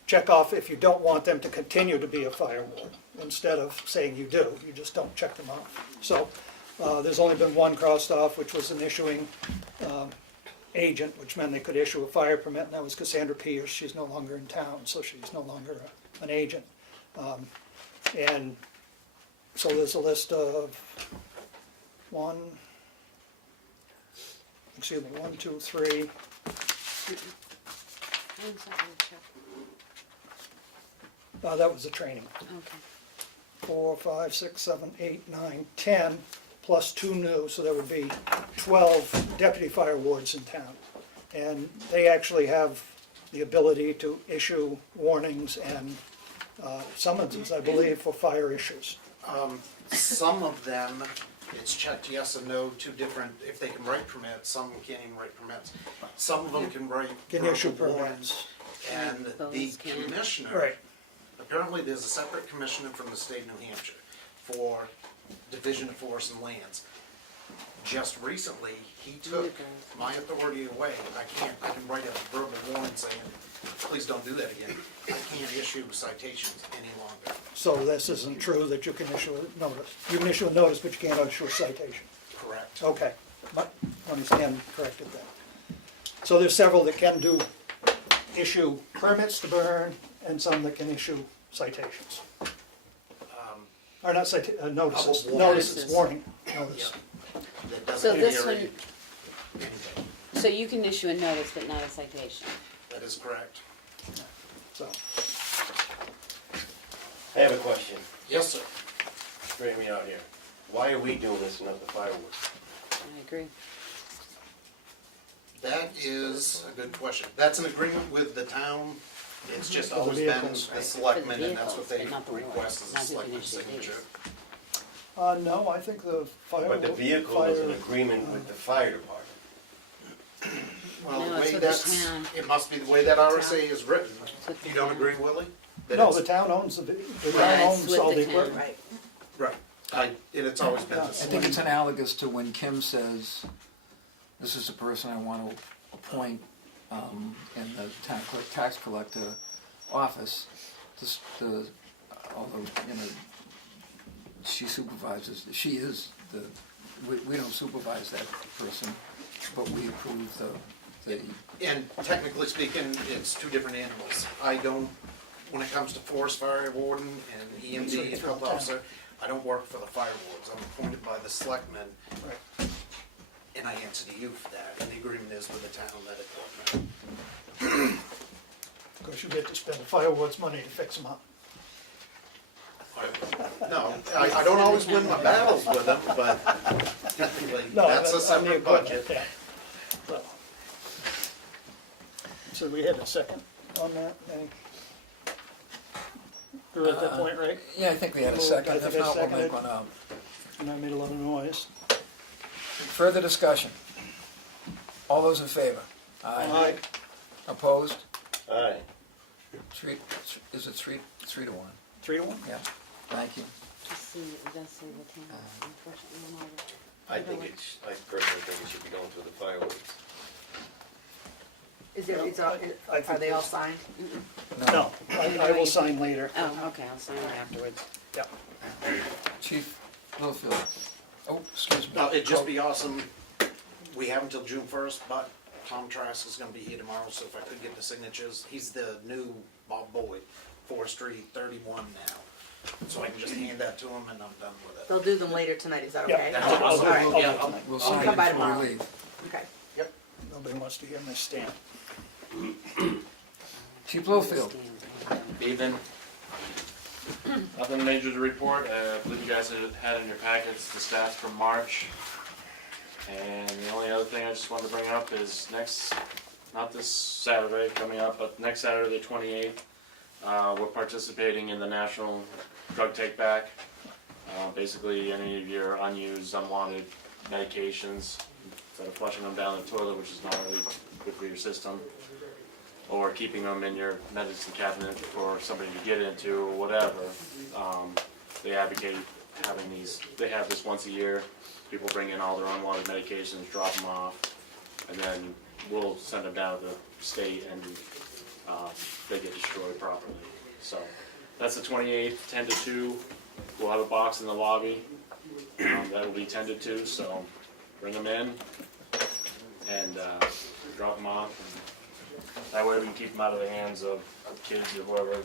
check off if you don't want them to continue to be a fire warden, instead of saying you do, you just don't check them off. So there's only been one crossed off, which was an issuing agent, which meant they could issue a fire permit, and that was Cassandra Pierce. She's no longer in town, so she's no longer an agent. And so there's a list of 1, 2, 3, that was the training. Okay. 4, 5, 6, 7, 8, 9, 10, plus 2 new, so there would be 12 deputy fire wards in town. And they actually have the ability to issue warnings and summonses, I believe, for fire issues. Some of them, it's checked yes and no, 2 different, if they can write permits, some can't even write permits. Some of them can write Can issue verbal permits. warnings. And the Those can. commissioner, Right. apparently there's a separate commissioner from the state of New Hampshire for Division of Forest and Lands. Just recently, he took my authority away. I can write a verbal warning saying, please don't do that again. I can't issue citations any longer. So this isn't true that you can issue a notice. You can issue a notice, but you can't issue a citation. Correct. Okay, but I understand, corrected that. So there's several that can issue permits to burn, and some that can issue citations. Or not notices, Notices. warning, notice. That doesn't So this carry one- anything. So you can issue a notice but not a citation. That is correct. So, I have a question. Yes, sir. Straighten me out here. Why are we doing this and not the fireworks? I agree. That is a good question. That's an agreement with the town. It's just For the always been vehicles. the selectmen, and that's what they Vehicles, but not the request as a warrant. Not who selectman can issue signature. these. no, I think the fire. But the vehicle is an agreement with the fire department. Well, No, the it's way with the that's, town. it must be the way that RSA is written. with the You don't town. agree, Willie? That No, it's- the town owns the Yeah, town it's owns with all the the town. equipment. Right. And it's always been the I think selectmen. it's analogous to when Kim says, this is the person I want to appoint in the tax collector office. Although, she supervises, she is we don't supervise that person, but we approve the And technically speaking, it's two different animals. I don't, when it comes to forest fire warden and EMD and health officer, I don't work for the fire wards. I'm appointed by the selectmen, Right. and I answer to you for that. And the agreement is with the town that it. Of course, you get to spend the fireworks money to fix them up. No, I don't always win my battles with them, but typically, No, that's a on the separate equipment, budget. yeah. So we had a second on that, any? We're at that point, right? Yeah, I think we had a Well, second, I think if I not, we'll seconded. make one up. And I made a lot of noise. Further discussion? All those in favor? Aye. Opposed? Aye. Is it three to one? 3-1? Yeah, thank you. Just see, it does say the town, unfortunately, I'm over. I personally think it should be going through the fireworks. Is there, I think are they all there's- signed? No, I will sign later. Oh, okay, I'll sign it afterwards. Yeah. Chief Littlefield. Oh, excuse me. No, it'd just be awesome. We have until June 1st, but Tom Trask is gonna be here tomorrow, so if I could get the signatures, he's the new Bob Boyd, Forestry 31 now. So I can just hand that to him and I'm done with it. They'll do them later tonight, is that Yeah. okay? That's I'll- awesome. I'll- All right. I'll- Yeah, tonight. We'll I'll sign come it by before tomorrow. we leave. Okay. Nobody wants to hear my stamp. Chief Littlefield. Evening. Nothing major to report. I believe you guys had in your packets the stats from March. And the only other thing I just wanted to bring up is not this Saturday coming up, but next Saturday, the 28th, we're participating in the National Drug Take Back. Basically, any of your unused, unwanted medications, instead of flushing them down the toilet, which is not really good for your system, or keeping them in your medicine cabinet for somebody to get into or whatever. They advocate having these, they have this once a year. People bring in all their unwanted medications, drop them off, and then we'll send them down to the state and they get destroyed properly. So that's the 28th, 10 to 2. We'll have a box in the lobby that will be tended to, so bring them in and drop them off. And that way we can keep them out of the hands of kids or whoever.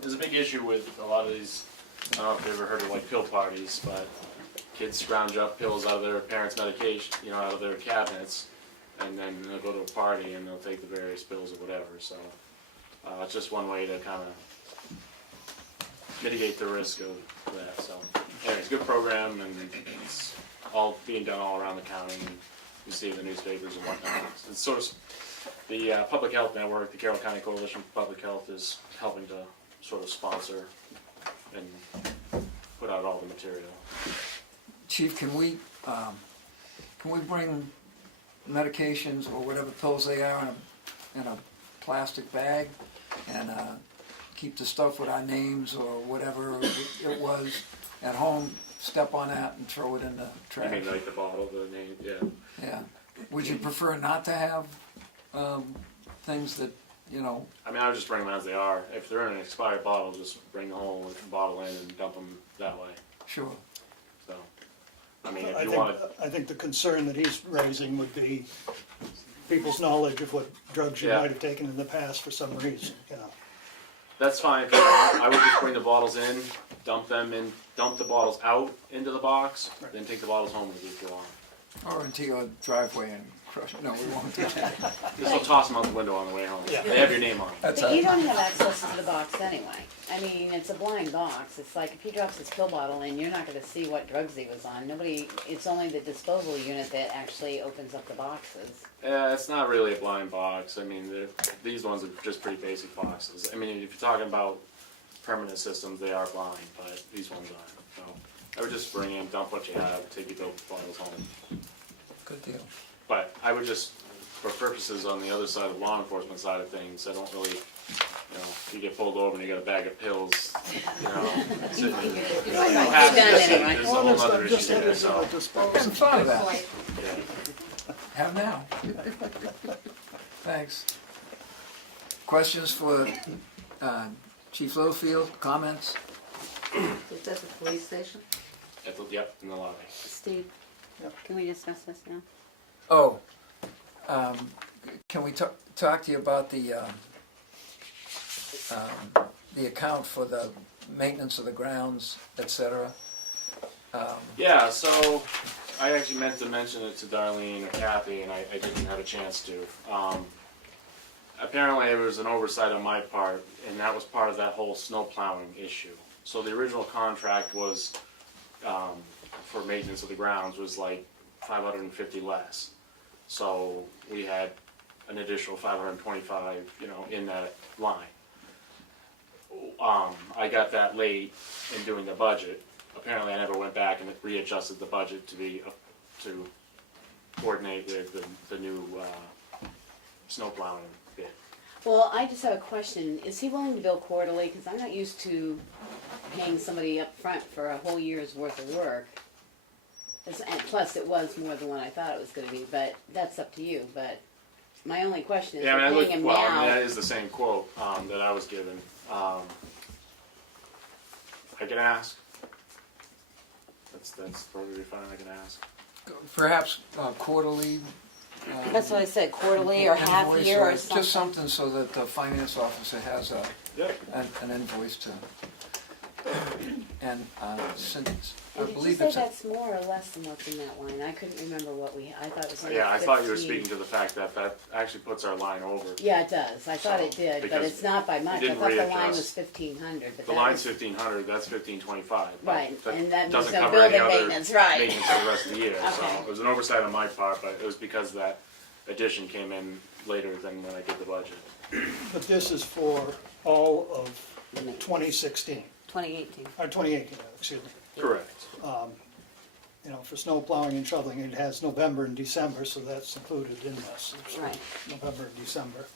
There's a big issue with a lot of these, I don't know if you've ever heard of like pill parties, but kids scrounge up pills out of their parents' medication, out of their cabinets, and then they'll go to a party and they'll take the various pills or whatever. So it's just one way to kind of mitigate the risk of that. So anyways, good program, and it's all being done all around the county. And you see it in the newspapers and whatnot. It's sort of the Public Health Network, the Carroll County Coalition for Public Health, is helping to sort of sponsor and put out all the material. Chief, can we bring medications or whatever pills they are in a plastic bag and keep the stuff with our names or whatever it was at home, step on that and throw it in the trash? You mean like the bottle, the name, yeah. Yeah. Would you prefer not to have things that, I mean, I would just bring them as they are. If they're in an expired bottle, just bring the whole bottle in and dump them that way. sure. So, I mean, if you want to, I think the concern that he's raising would be people's knowledge of what drugs you Yeah. might have taken in the past for some reason, you know. That's fine. I would just bring the bottles in, dump the bottles out into the box, then take the bottles home with you if you want. Or into your driveway and crush it. No, we won't do that. Just will toss them out the window on the way home. Yeah. They have your name on them. That's But you it. don't have access to the box anyway. I mean, it's a blind box. It's like if he drops his pill bottle in, you're not gonna see what drugs he was on. Nobody, it's only the disposal unit that actually opens up the boxes. Yeah, it's not really a blind box. I mean, these ones are just pretty basic boxes. I mean, if you're talking about permanent systems, they are blind, but these ones aren't. So I would just bring in, dump what you have, take your bottles home. Good deal. But I would just, for purposes on the other side of the law enforcement side of things, I don't really, if you get pulled over and you got a bag of pills, sitting in You've the done passenger it seat, anyway. there's a whole other Just issue had there, it so. disposed. Have some fun with that. Point. Yeah. Have now. Thanks. Questions for Chief Littlefield? Comments? Is that the police station? Yep, in the lobby. Steve, Yep. can we discuss this now? Oh, can we talk to you about the account for the maintenance of the grounds, et cetera? Yeah, so I actually meant to mention it to Darlene or Kathy, and I didn't have a chance to. Apparently, it was an oversight on my part, and that was part of that whole snow plowing issue. So the original contract was, for maintenance of the grounds, was like $550 less. So we had an additional $525, in that line. I got that late in doing the budget. Apparently, I never went back and readjusted the budget to coordinate with the new snow plowing bid. Well, I just have a question. Is he willing to bill quarterly? Because I'm not used to paying somebody up front for a whole year's worth of work. And plus, it was more than what I thought it was going to be, but that's up to you. But my only question is, Yeah, I mean, we're paying him now. that is the same quote that I was given. I can ask. That's perfectly fine. I can ask. Perhaps quarterly? That's what I said, quarterly or half invoice year or something. Just something so that the finance officer has Yep. an invoice to. And since, I And did you believe say it's, that's more or less than what's in that line? I couldn't remember what I thought it was like Yeah, I thought you were 15. speaking to the fact that actually puts our line over. Yeah, it does. I thought it did, but because it's not by much. I didn't thought the line readjust. was 1,500, but The that line's was. 1,500. That's 1,525. Right, and that means doesn't no cover any building other maintenance, right. maintenance for the rest of the year. So Okay. it was an oversight on my part, but it was because that addition came in later than when I did the budget. But this is for all of 2016, 2018. or 2018, excuse me. Correct. For snow plowing and shoveling, it has November and December, so that's included in this. It's Right. November and December.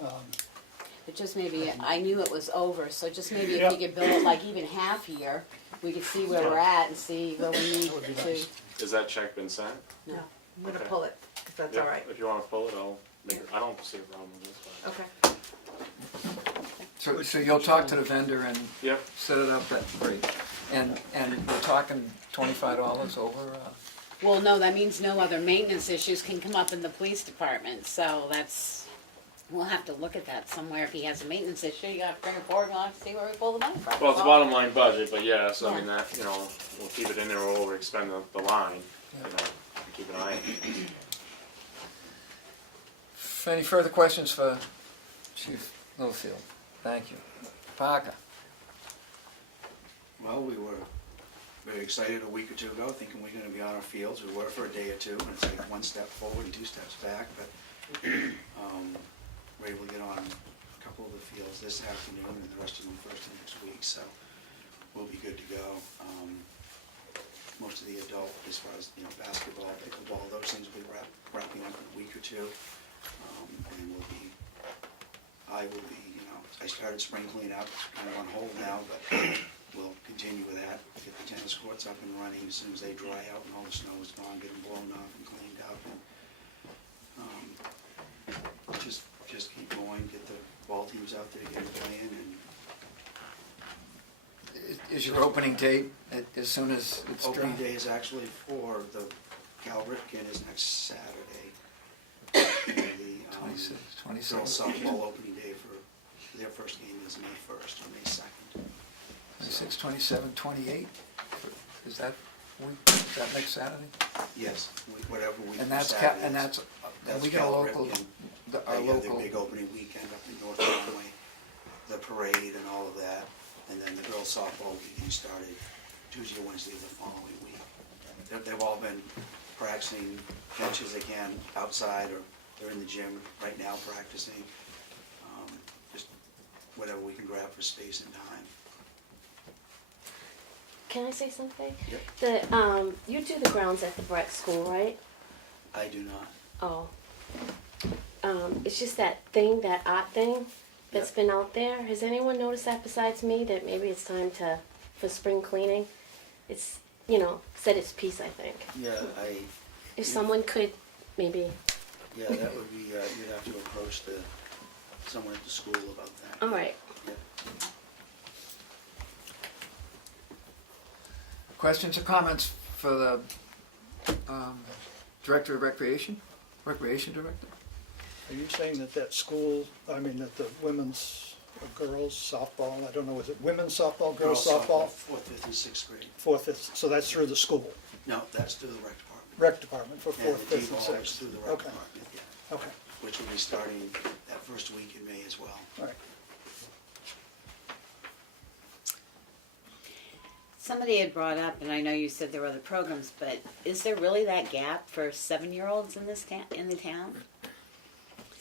But just maybe, I knew it was over, so just maybe if Yeah. you could bill it like even half year, we could see where we're at and see where we need That would be to. nice. Has that check been sent? No, I'm gonna Okay. pull it, if that's Yep, all right. If you want to pull it, I'll make it. I don't see a problem with this. But. Okay. so you'll talk to the vendor and Yep. set it up, that's great. And we're talking $25 over, Well, no, that means no other maintenance issues can come up in the police department, so we'll have to look at that somewhere. If he has a maintenance issue, you have to bring it forward, we'll have to see where we pull the money from. Well, it's a bottom line budget, but yeah, so I mean Yeah. that, we'll keep it in there, we'll overexpend the line, keep an eye on it. Any further questions for Chief Littlefield? Thank you. Parker? Well, we were very excited a week or two ago, thinking we were gonna be on our fields. We were for a day or two, and it's like one step forward and two steps back, but we're able to get on a couple of the fields this afternoon and the rest of them first of next week, so we'll be good to go. Most of the adult, as far as, basketball, pickleball, those things will be wrapping up in a week or two. And I will be, I started spring cleanup, it's kind of on hold now, but we'll continue with that. Get the tennis courts up and running as soon as they dry out and all the snow is gone, get them blown off and cleaned up. And just keep going, get the ball teams out there, get them playing, and Is your opening date as soon as it's dry? opening day is actually for the Calvert, and is next Saturday. 26, Girls 27, softball opening day for their first game is May 1st or May 2nd. 26, 27, 28. Is that week, is that next Saturday? Yes, whatever week. And that's, Saturday and is. that's, That's we got a Cal local, Ripken. our They have their local, big opening weekend up in North Conway, the parade and all of that. And then the girls softball meeting started Tuesday or Wednesday of the following week. They've all been practicing catches again outside, or they're in the gym right now practicing. Just whatever we can grab for space and time. Can I say something? Yep. You do the grounds at the Breck School, right? I do not. Oh. It's just that thing, that art thing that's been out there. Has anyone noticed that besides me, that maybe it's time for spring cleaning? It's, said its piece, I think. Yeah, If someone could, maybe. yeah, that would be, you'd have to approach someone at the school about that. All right. Yeah. questions or comments for the Director of Recreation Director? Are you saying that school, that the women's, girls softball, I don't know, is it women's softball, girls softball? 4th, 5th, and 6th grade. 4th, 5th, so that's through the school, No, that's through the rec department. rec department for And 4th, the 5th, and T-ball is 6th? through the rec Okay, department, yeah, okay, which will be starting that first week in May as well. all right. Somebody had brought up, and I know you said there were other programs, but is there really that gap for 7-year-olds in this in the town?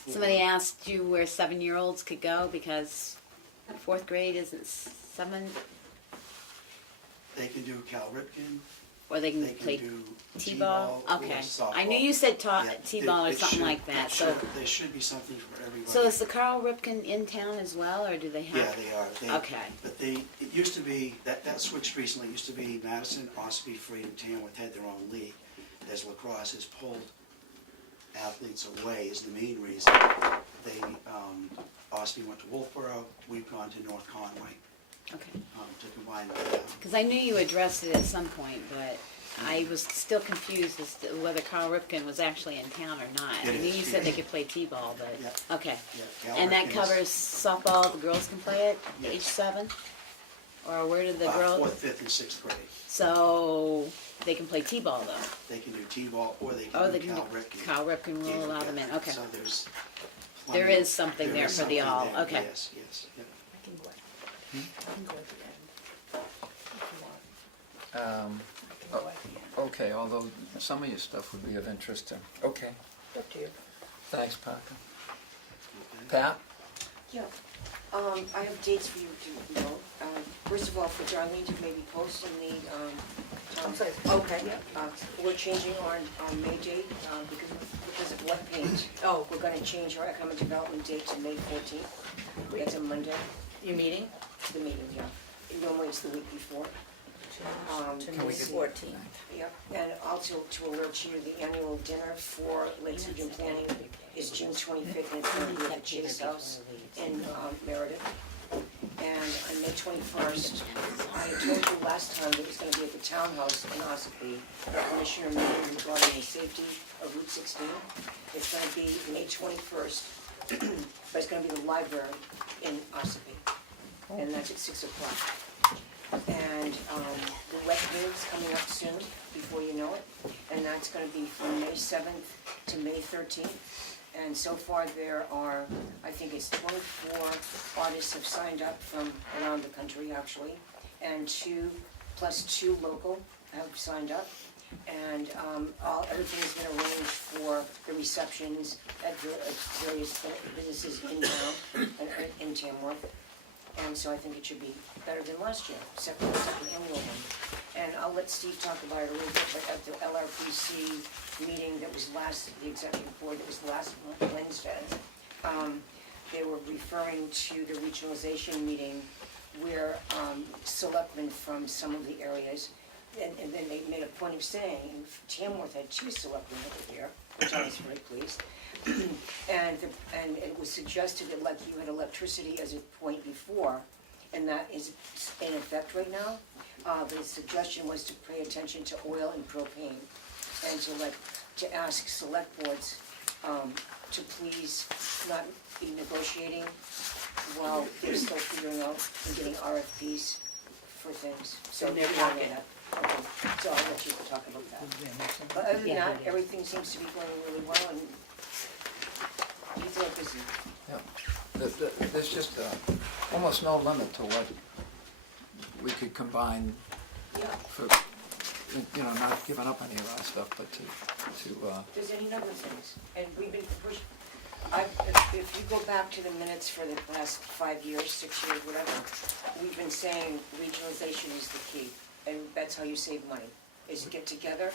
Somebody asked you where 7-year-olds could go because 4th grade isn't 7, They can do Cal Ripken, or they can they can play do T-ball. or Okay, softball. I knew you said Yeah, T-ball or it something should- like that. it So, should- There should be something for everybody. so is the Carl Ripken in town as well, or do they have? Yeah, they are. Okay. But it used to be, that switched recently, it used to be Madison, Ospey, Freedom, Tamworth had their own league. As lacrosse has pulled athletes away is the main reason. Ospey went to Wolfboro, we've gone to North Conway Okay. to combine with them. Because I knew you addressed it at some point, but I was still confused as to whether Carl Ripken was actually in town or not. I It knew is, you said they yeah. could play T-ball, but, Yeah. okay. Yeah, Cal And that Ripken is- covers softball, the girls can play it, Yes. age 7? Or where did the girls? 4th, 5th, and 6th grade. So they can play T-ball though? They can do T-ball or they Oh, can they do can Cal do, Ripken. Cal Ripken will Yeah, allow yeah. them in, okay. So there's There plenty- is something there there is for the something all, there. okay. Yes, yes, yep. I can go at the end. I can go at the end. If you want, I can go at the end. Okay, although some of your stuff would be of interest to, okay, Up to you. thanks, Parker. Okay. Pat? Yeah, I have dates for you to know. First of all, for Darlene to maybe post in the, I'm sorry, okay. we're changing our May date, because of wet paint. Oh, We're gonna change our economic development date to May 14th. That's a Monday, you meeting? the meeting, yeah. Normally it's the week before. To Can we May get- 14th. Yep, and also to alert you, the annual dinner for Lakes Region Planning is June 25th, and it's gonna be at the Chase House in Meredith. And on May 21st, I told you last time that it was gonna be at the Townhouse in Ossipee, a commissioner meeting regarding the safety of Route 16. It's gonna be May 21st, but it's gonna be the library in Ossipee, and that's at 6 o'clock. And the wet paint's coming up soon, before you know it, and that's gonna be from May 7th to May 13th. And so far there are, I think it's 24 artists have signed up from around the country actually, and 2 local have signed up. And everything's been arranged for the receptions at various businesses in town, and in Tamworth. And so I think it should be better than last year, second annual one. And I'll let Steve talk about it a little bit, but at the LRPC meeting that was the executive board that was last Wednesday, they were referring to the regionalization meeting where selectmen from some of the areas, and then they made a point of saying, Tamworth had 2 selectmen over here, which I was very pleased. And it was suggested that like you had electricity as a point before, and that is in effect right now. The suggestion was to pay attention to oil and propane, and to ask select boards to please not be negotiating while they're still figuring out and getting RFPs for things. So In their you know pocket. that. Okay, so I'll let you talk about that. But other than Yeah, that, it is. everything seems to be going really well and people are busy. Yeah. There's just almost no limit to what we could combine Yeah. for, you know, not giving up any of our stuff, but to There's any number of things, and we've been push. If you go back to the minutes for the last 5 years, 6 years, whatever, we've been saying regionalization is the key, and that's how you save money, is to get together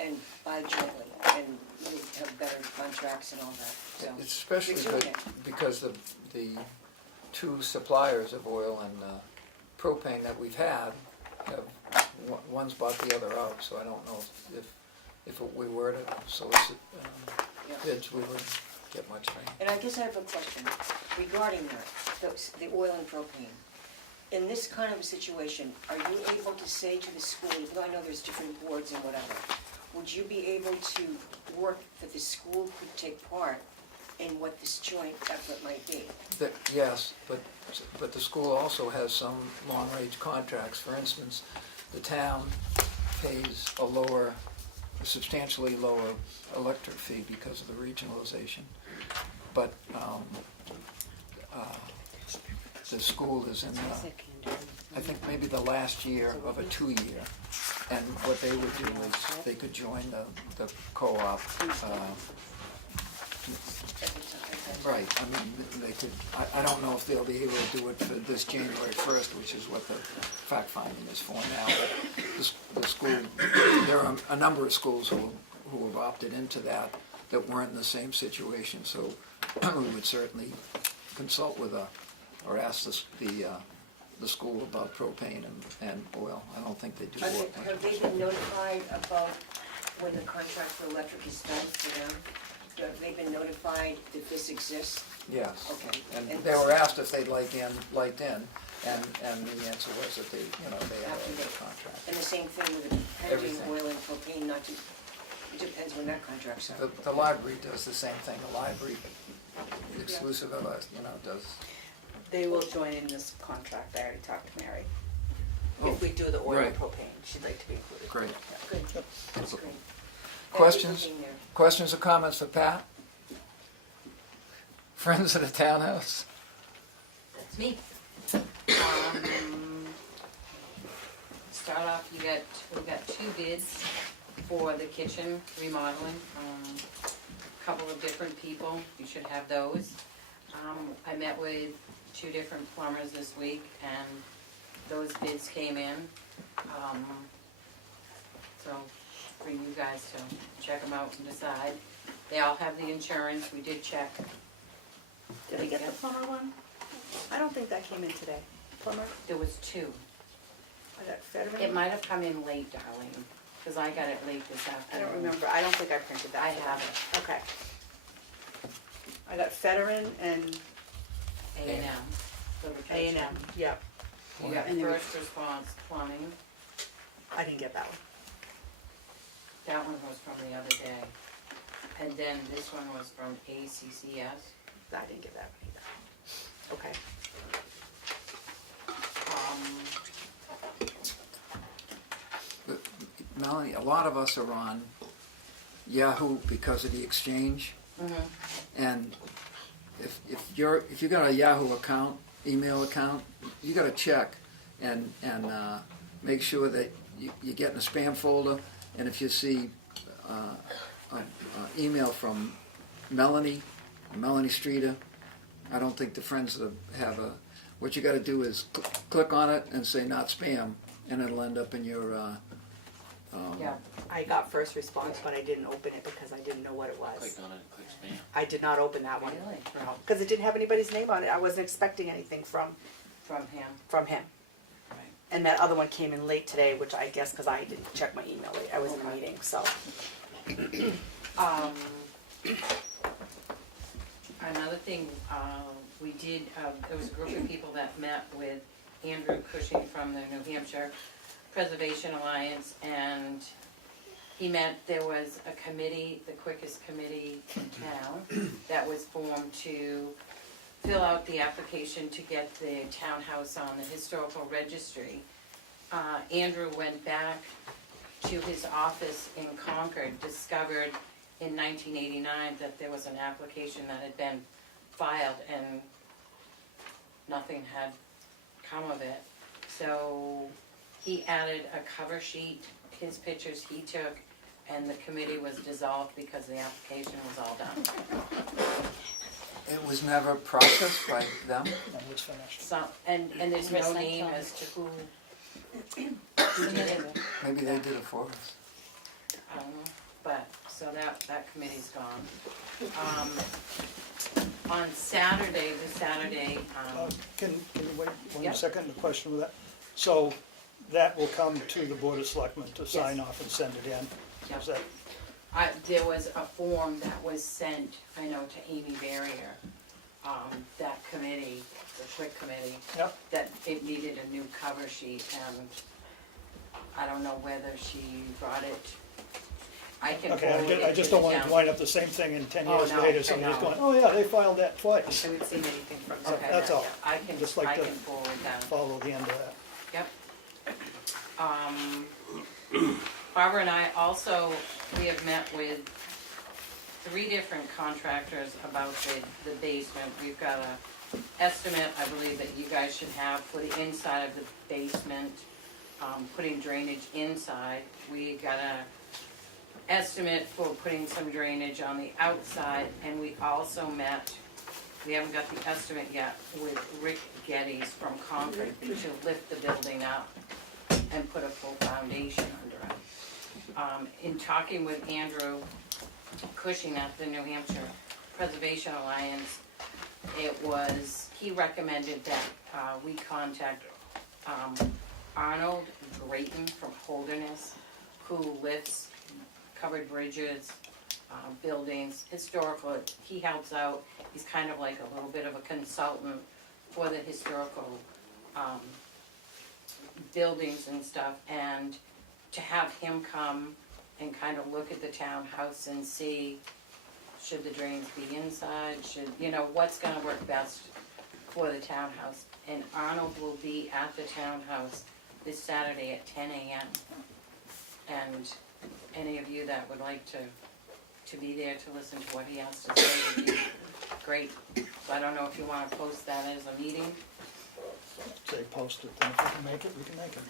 and buy jointly, and you have better contracts and all that, so. it's especially we're doing good because the two suppliers of oil and propane that we've had have, one's bought the other out, so I don't know if we were to solicit Yeah. bids, we would get much rain. And I guess I have a question regarding that, the oil and propane. In this kind of a situation, are you able to say to the school, even though I know there's different boards and whatever, would you be able to work that the school could take part in what this joint effort might be? Yes, but the school also has some long-range contracts. For instance, the town pays a substantially lower electric fee because of the regionalization. But the school is in, I think maybe the last year of a 2-year. And what they would do is they could join the co-op. Right, I mean, they could, I don't know if they'll be able to do it for this January 1st, which is what the fact finding is for now. But the school, there are a number of schools who have opted into that weren't in the same situation, so we would certainly consult with or ask the school about propane and oil. I don't think they do oil. Have they been notified about when the contract for electric is done for them? Have they been notified that this exists? Yes. Okay. And they were asked if they'd like in, and the answer was that they have a contract. And the same thing with the pending Everything. oil and propane, it depends when that contract's up. The library does the same thing. The library, exclusive of us, does. They will join in this contract, I already talked to Mary. Oh, If we do the oil and right. propane, she'd like to be included. Great. Good, that's great. Questions? Everything there. Questions or comments for Pat? Friends of the townhouse? That's me. Start off, we got 2 bids for the kitchen remodeling, a couple of different people, you should have those. I met with 2 different plumbers this week, and those bids came in. So, for you guys to check them out and decide. They all have the insurance, we did check. Did I get the plumber one? I don't think that came in today. Plumber, There was 2. I got Fetterman. It might have come in late, darling, because I got it late this I afternoon. don't remember, I don't think I printed that. I for have them. Okay. I got Fetterman and A&M. A&M, yep. You got first response plumbing. I didn't get that one. That one was from the other day. And then this one was from ACCS. I didn't get that one either. Okay. Melanie, a lot of us are on Yahoo because of the exchange. And if you got a Yahoo account, email account, you got to check and make sure that you get in a spam folder. And if you see an email from Melanie Streeter, I don't think the friends have a. What you got to do is click on it and say not spam, and it'll end up in your. Yeah. I got first response, but I didn't open it because I didn't know what it was. Click on it, click spam. I did not open that one. Really? Because it didn't have anybody's name on it. I wasn't expecting anything from From him. him. And that other one came in late today, which I guess because I didn't check my email late. I was in a meeting, so. Another thing, we did, there was a group of people that met with Andrew Cushing from the New Hampshire Preservation Alliance, and He meant there was a committee, the quickest committee in town, that was formed to fill out the application to get the townhouse on the historical registry. Andrew went back to his office in Concord, discovered in 1989 that there was an application that had been filed and nothing had come of it. So he added a cover sheet, his pictures he took, and the committee was dissolved because the application was all done. It was never processed by them? That was finished. So, and there's no name as to who did it. Maybe they did it for us. I don't know, but, so that committee's gone. On Saturday, this Saturday, Can you wait one Yep. second, a question with that? So that will come to the Board of Selectmen to sign Yes. off and send it in? Yep. Is that, there was a form that was sent, I know, to Amy Barrier, that committee, the quick committee, Yep. that it needed a new cover sheet, and I don't know whether she brought it. I can forward it okay, I to just the don't want it town. to wind up the same thing in 10 Oh, years no, later, somebody's no. going, oh yeah, they filed that twice. I haven't seen anything from Okay, That's all. I can Just like to forward that. Follow the end of that. Yep. Barbara and I also, we have met with 3 different contractors about the basement. We've got a estimate, I believe, that you guys should have for the inside of the basement, putting drainage inside. We got a estimate for putting some drainage on the outside, and we also met, we haven't got the estimate yet, with Rick Geddes from Concord to lift the building up and put a full foundation under it. In talking with Andrew Cushing at the New Hampshire Preservation Alliance, he recommended that we contact Arnold Grayton from Holderness, who lifts covered bridges, buildings, historical. He helps out. He's kind of like a little bit of a consultant for the historical buildings and stuff, and to have him come and kind of look at the townhouse and see, should the drains be inside, what's gonna work best for the townhouse. And Arnold will be at the townhouse this Saturday at 10 a.m. And any of you that would like to be there to listen to what he has to say would be great. So I don't know if you wanna post that as a meeting. Say post it, then if we can make it, we can make it.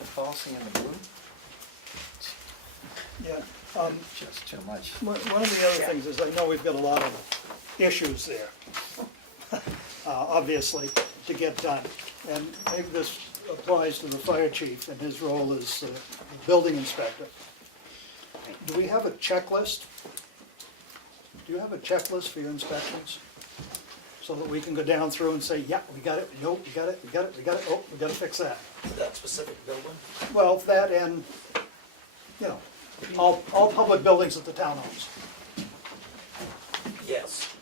The policy in the blue, Yeah, just too much. one of the other things is, I know we've got a lot of issues there, obviously, to get done. And maybe this applies to the fire chief and his role as building inspector. Do we have a checklist? Do you have a checklist for your inspections? So that we can go down through and say, yeah, we got it, nope, we got it, we got it, we got it, oh, we gotta fix that. That specific building? Well, that and, all public buildings that the town owns. Yes.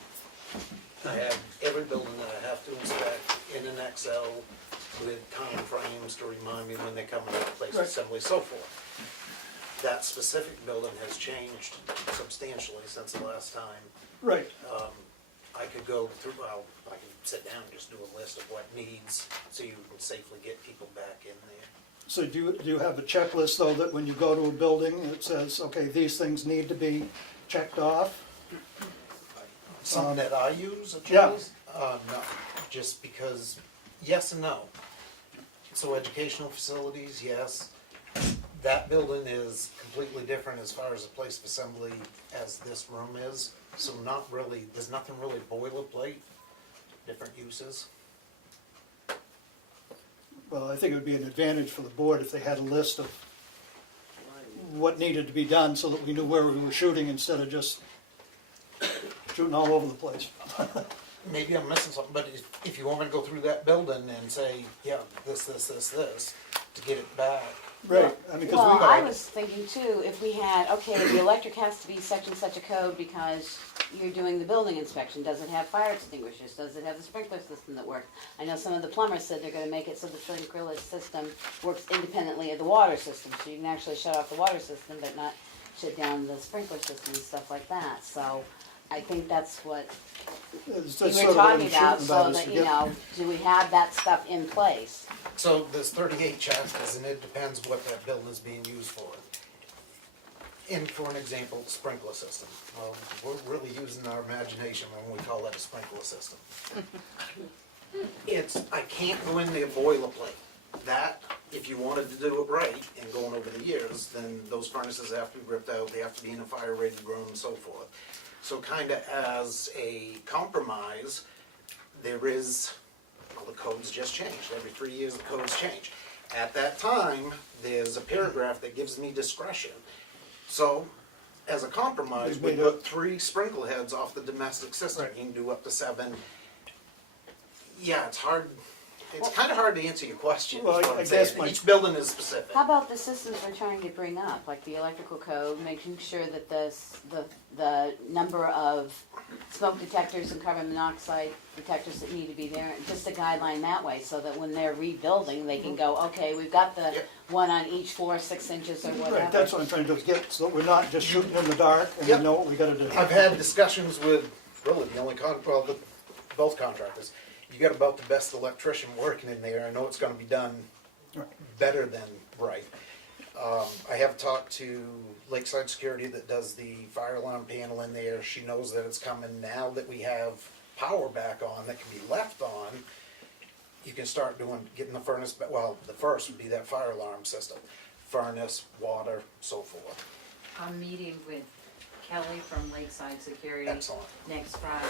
I have every building that I have to inspect in an Excel with time frames to remind me when they come into place, Right. assembly, so forth. That specific building has changed substantially since the last time. Right. I could go through, I can sit down and just do a list of what needs, so you can safely get people back in there. So do you have a checklist, though, that when you go to a building, it says, okay, these things need to be checked off? Something that I use, a Yeah. checklist? No, just because, yes and no. So educational facilities, yes. That building is completely different as far as a place of assembly as this room is. So not really, there's nothing really boilerplate, different uses. Well, I think it would be an advantage for the board if they had a list of what needed to be done so that we knew where we were shooting instead of just shooting all over the place. Maybe I'm missing something, but if you want me to go through that building and say, yeah, this, to get it back, Right, I mean, because Well, we I got, was thinking too, if we had, okay, the electric has to be such and such a code because you're doing the building inspection. Does it have fire extinguishers? Does it have the sprinkler system that works? I know some of the plumbers said they're gonna make it so the sprinkler system works independently of the water system. So you can actually shut off the water system, but not shut down the sprinkler system and stuff like that. So I think that's what it's you just were sort of what talking I'm about, shooting so about is that, to you get, know, do we have that stuff in place? So there's 38 chapters, and it depends what that building is being used for. And for an example, sprinkler system. Well, we're really using our imagination when we call that a sprinkler system. I can't go in there boilerplate. That, if you wanted to do it right, and going over the years, then those furnaces have to be ripped out, they have to be in a fire-rated room and so forth. So kinda as a compromise, there is, well, the codes just changed. Every 3 years, the codes change. At that time, there's a paragraph that gives me discretion. So, as a compromise, we put 3 sprinkler heads off the domestic system. You can do up to 7. Yeah, it's hard, it's kinda hard to answer your question, is Well, what I I'm guess saying. my- Each building is specific. How about the systems we're trying to bring up, like the electrical code, making sure that the number of smoke detectors and carbon monoxide detectors that need to be there, just a guideline that way, so that when they're rebuilding, they can go, okay, we've got the Yep. one on each floor, 6 inches or whatever. right, that's what I'm trying to do, is get, so that we're not just shooting in the dark and we Yep. know what we gotta do. I've had discussions with, really, the only both contractors. You got about the best electrician working in there. I know it's gonna be done better than right. I have talked to Lakeside Security that does the fire alarm panel in there. She knows that it's coming. Now that we have power back on that can be left on, you can start getting the furnace, well, the first would be that fire alarm system. Furnace, water, so forth. I'm meeting with Kelly from Lakeside Security Excellent. next Friday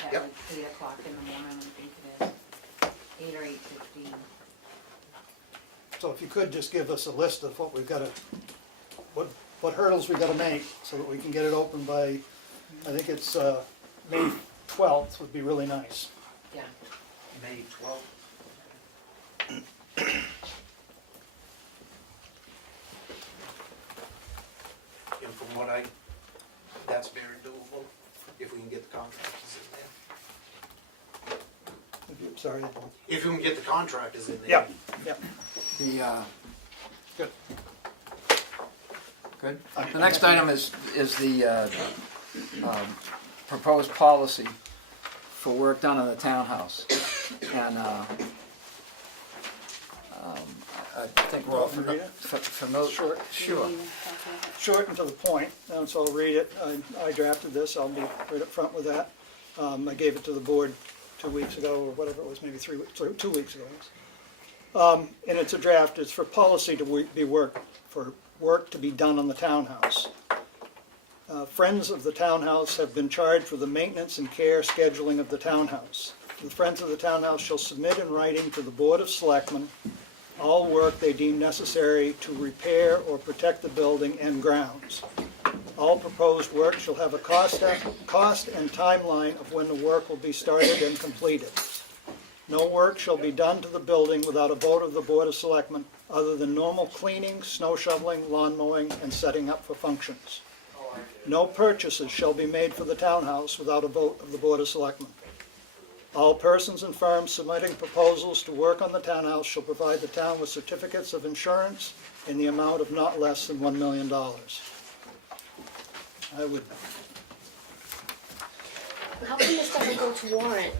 at Yep. like 8 o'clock in the morning, I think it is. 8 or 8:15. So if you could just give us a list of what we've gotta, what hurdles we gotta make, so that we can get it open by, I think it's, May 12th would be really nice. Yeah. May 12th. And from what that's very doable, if we can get the contractors in there. Sorry. If we can get the contractors in there. Yeah, yeah. The, Good. good. The next item is the proposed policy for work done in the townhouse. And I think we're all familiar. Short. Sure. Short and to the point, and so I'll read it. I drafted this, I'll be right up front with that. I gave it to the board 2 weeks ago, or whatever it was, maybe 2 weeks ago. And it's a draft, it's for policy to be for work to be done on the townhouse. Friends of the townhouse have been charged with the maintenance and care scheduling of the townhouse. The Friends of the Townhouse shall submit in writing to the Board of Selectmen all work they deem necessary to repair or protect the building and grounds. All proposed work shall have a cost and timeline of when the work will be started and completed. No work shall be done to the building without a vote of the Board of Selectmen, other than normal cleaning, snow shoveling, lawn mowing, and setting up for functions. No purchases shall be made for the townhouse without a vote of the Board of Selectmen. All persons and firms submitting proposals to work on the townhouse shall provide the town with certificates of insurance in the amount of not less than $1 million. I would, How come this doesn't go to warrant?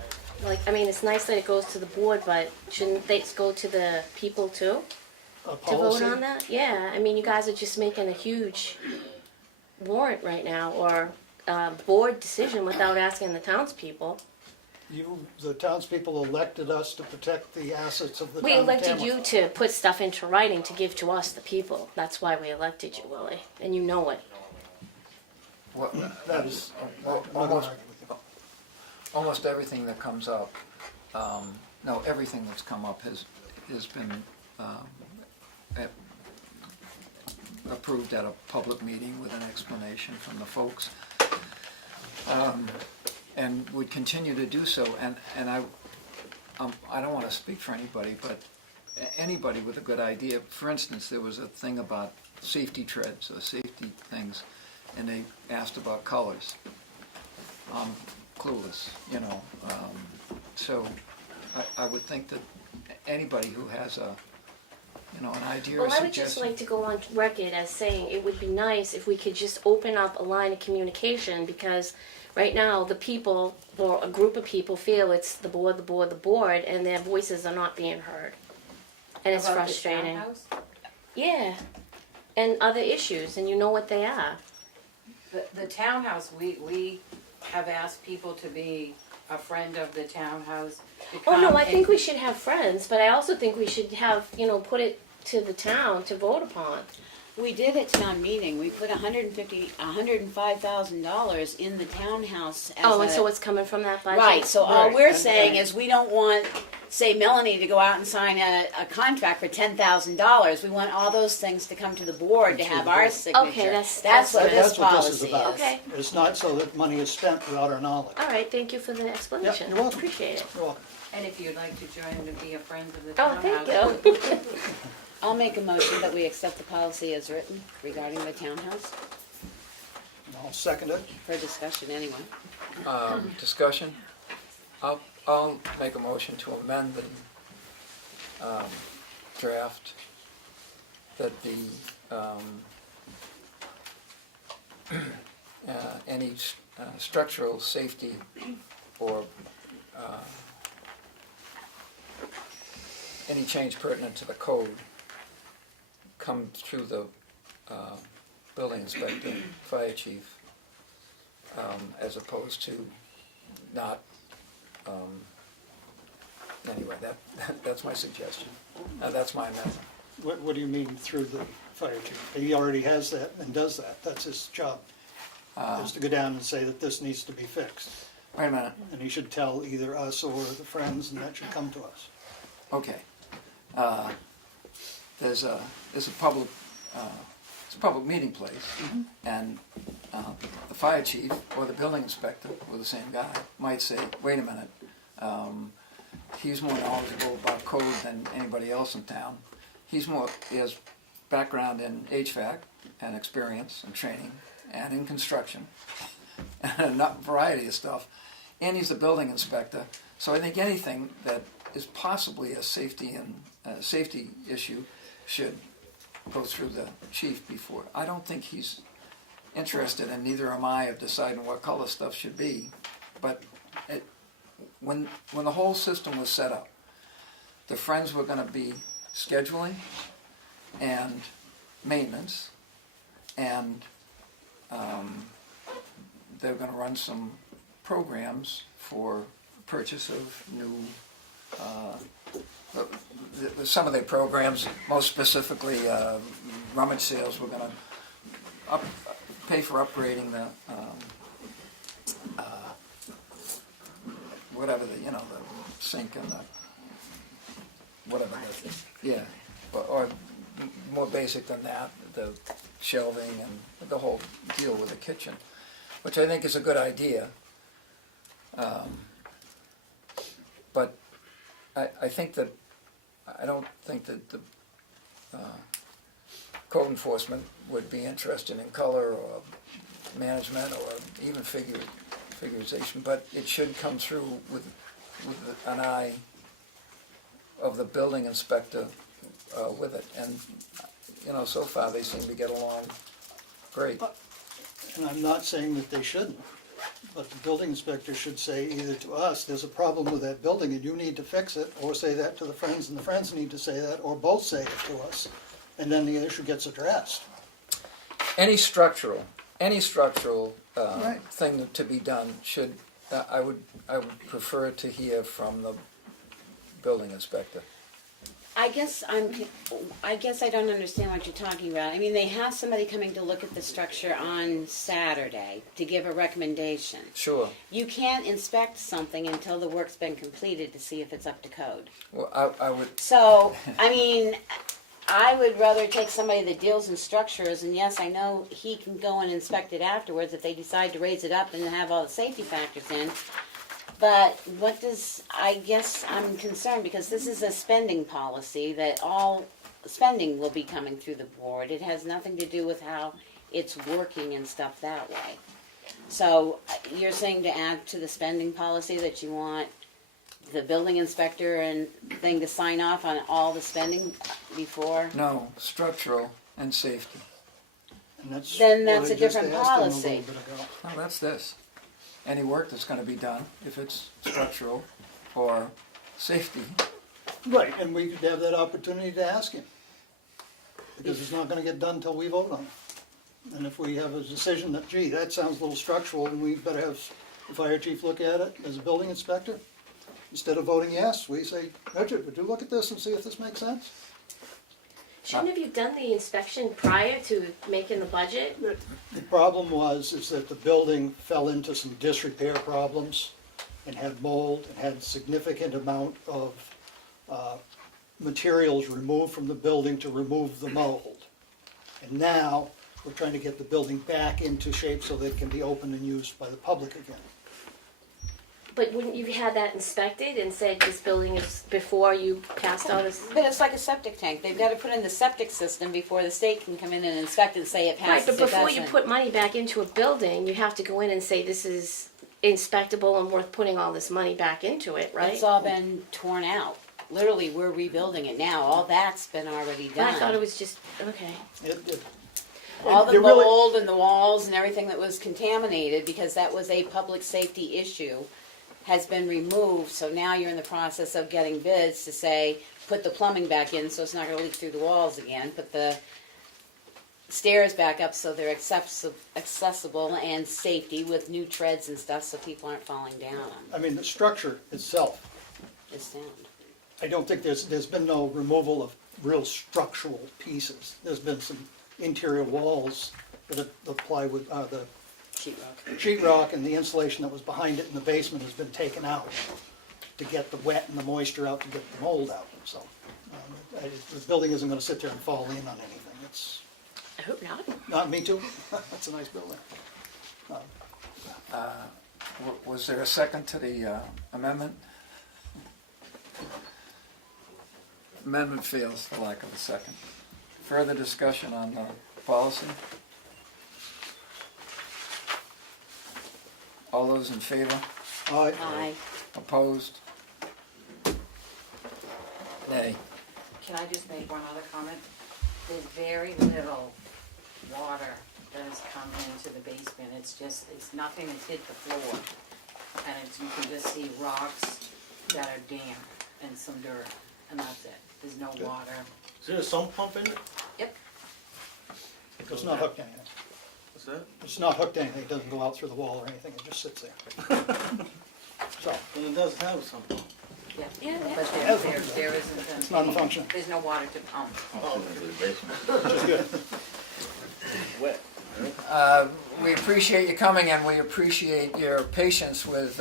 Like, I mean, it's nice that it goes to the board, but shouldn't they go to the people too? a To vote policy, on that? Yeah, I mean, you guys are just making a huge warrant right now, or board decision without asking the townspeople. the townspeople elected us to protect the assets of the town We of elected Tamworth. you to put stuff into writing to give to us, the people. That's why we elected you, Willie, and you know it. What, That is, Well, I'm not gonna almost- argue with you. almost everything that comes up, no, everything that's come up has been approved at a public meeting with an explanation from the folks. And would continue to do so, and I don't want to speak for anybody, but anybody with a good idea. For instance, there was a thing about safety treads or safety things, and they asked about colors. I'm clueless, you know. So I would think that anybody who has a, you know, an idea or Well, I would just suggestion. like to go on record as saying it would be nice if we could just open up a line of communication, because right now the people, or a group of people, feel it's the board, and their voices are not being heard. And it's About the frustrating. townhouse? Yeah. And other issues, and you know what they are. The townhouse, we have asked people to be a friend of the townhouse. to Oh, no, come I and- think we should have friends, but I also think we should have, put it to the town to vote upon. We did at town meeting, we put $105,000 in the townhouse as Oh, and a- so it's coming from that budget? Right, so all Right, we're and- saying is we don't want, say Melanie to go out and sign a contract for $10,000. We want all those things to come to the board to have our signature. Okay, that's what what- this that's what this is policy about. is. Okay. It's not so that money is spent without our knowledge. All right, thank you for the explanation. you're welcome. Appreciate it. You're welcome. And if you'd like to join to be a friend of the Oh, townhouse. thank you. I'll make a motion that we accept the policy as written regarding the townhouse, And I'll second it. for discussion anyway. Discussion? I'll make a motion to amend the draft that the any structural safety or any change pertinent to the code come through the building inspector, fire chief, as opposed to not. Anyway, that's my suggestion. That's my amendment. What do you mean through the fire chief? He already has that and does that. That's his job, is to go down and say that this needs to be fixed. Wait a minute. And he should tell either us or the friends, and that should come to us. Okay. There's a public it's a public meeting place, and the fire chief or the building inspector, or the same guy, might say, "Wait a minute, he's more knowledgeable about code than anybody else in town. He has background in HVAC and experience and training and in construction and a variety of stuff, and he's the building inspector. So I think anything that is possibly a safety issue should go through the chief before. I don't think he's interested, and neither am I, of deciding what color stuff should be. But when the whole system was set up, the friends were going to be scheduling and maintenance, and they're going to run some programs for purchase of new. Some of their programs, most specifically rummage sales, we're going to pay for upgrading the whatever the sink and the whatever or more basic than that, the shelving and the whole deal with the kitchen, which I think is a good idea. But I don't think that the code enforcement would be interested in color or management or even figurization, but it should come through with an eye of the building inspector with it. And so far they seem to get along great. And I'm not saying that they shouldn't, but the building inspector should say either to us, there's a problem with that building and you need to fix it, or say that to the friends and the friends need to say that, or both say it to us, and then the issue gets addressed. Any structural Right. thing to be done should, I would prefer to hear from the building inspector. I guess I don't understand what you're talking about. I mean, they have somebody coming to look at the structure on Saturday to give a recommendation. Sure. You can't inspect something until the work's been completed to see if it's up to code. Well, I would. So, I mean, I would rather take somebody that deals in structures, and yes, I know he can go and inspect it afterwards if they decide to raise it up and have all the safety factors in. But what does, I guess I'm concerned because this is a spending policy that all spending will be coming through the board. It has nothing to do with how it's working and stuff that way. So you're saying to add to the spending policy that you want the building inspector and thing to sign off on all the spending before? No, structural and safety. And that's Then what that's I a just different asked him a policy. little bit ago. No, that's this. Any work that's gonna be done, if it's structural or safety, Right, and we could have that opportunity to ask him. Because it's not gonna get done until we vote on it. And if we have a decision that, gee, that sounds a little structural, and we better have the fire chief look at it as a building inspector, instead of voting yes, we say, Richard, would you look at this and see if this makes sense? Shouldn't have you done the inspection prior to making the budget? The problem is that the building fell into some disrepair problems and had mold and had significant amount of materials removed from the building to remove the mold. And now, we're trying to get the building back into shape so that it can be opened and used by the public again. But wouldn't you have that inspected and said this building is, before you passed out a... But it's like a septic tank. They've got to put in the septic system before the state can come in and inspect it and say it Right, passes, but it before you doesn't. put money back into a building, you have to go in and say this is inspectable and worth putting all this money back into it, right? It's all been torn out. Literally, we're rebuilding it now. All that's been already But done. I thought it was just, okay. All the It really- mold and the walls and everything that was contaminated, because that was a public safety issue, has been removed. So now you're in the process of getting bids to say, put the plumbing back in so it's not gonna leak through the walls again, put the stairs back up so they're accessible and safety with new treads and stuff so people aren't falling down them. I mean, the structure itself, It's sound. I don't think there's been no removal of real structural pieces. There's been some interior walls that the plywood, the Sheetrock. sheetrock and the insulation that was behind it in the basement has been taken out to get the wet and the moisture out, to get the mold out. So the building isn't gonna sit there and fall in on anything. It's, I hope not. not me too. That's a nice building. was there a second to the amendment? Amendment fails for lack of a second. Further discussion on the policy? All those in favor? Aye. Opposed? Nay. Can I just make one other comment? There's very little water that has come into the basement. It's nothing that's hit the floor. And you can just see rocks that are damp and some dirt, and that's it. There's no water. Is there a sump pump in it? Yep. It's not hooked to anything. What's that? It's not hooked to anything. It doesn't go out through the wall or anything. It just sits there. So, Well, it does have a sump pump. Yeah. Yeah, But there isn't. it's not in function. There's no water to pump. Which is good. Wet. We appreciate you coming and we appreciate your patience with,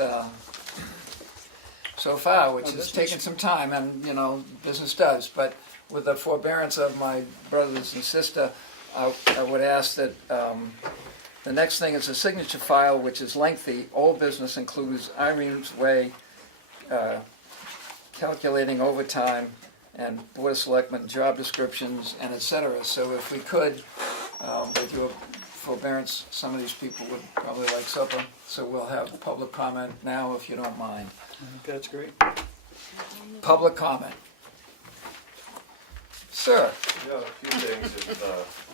so far, which has taken some time and, you know, business does. But with the forbearance of my brothers and sister, I would ask that the next thing is a signature file, which is lengthy. Old business includes Irene's Way, calculating overtime, and Board of Selectmen job descriptions, and et cetera. So if we could, with your forbearance, some of these people would probably like supper, so we'll have public comment now if you don't mind. Okay, that's great. Public comment. Sir? Yeah, a few things if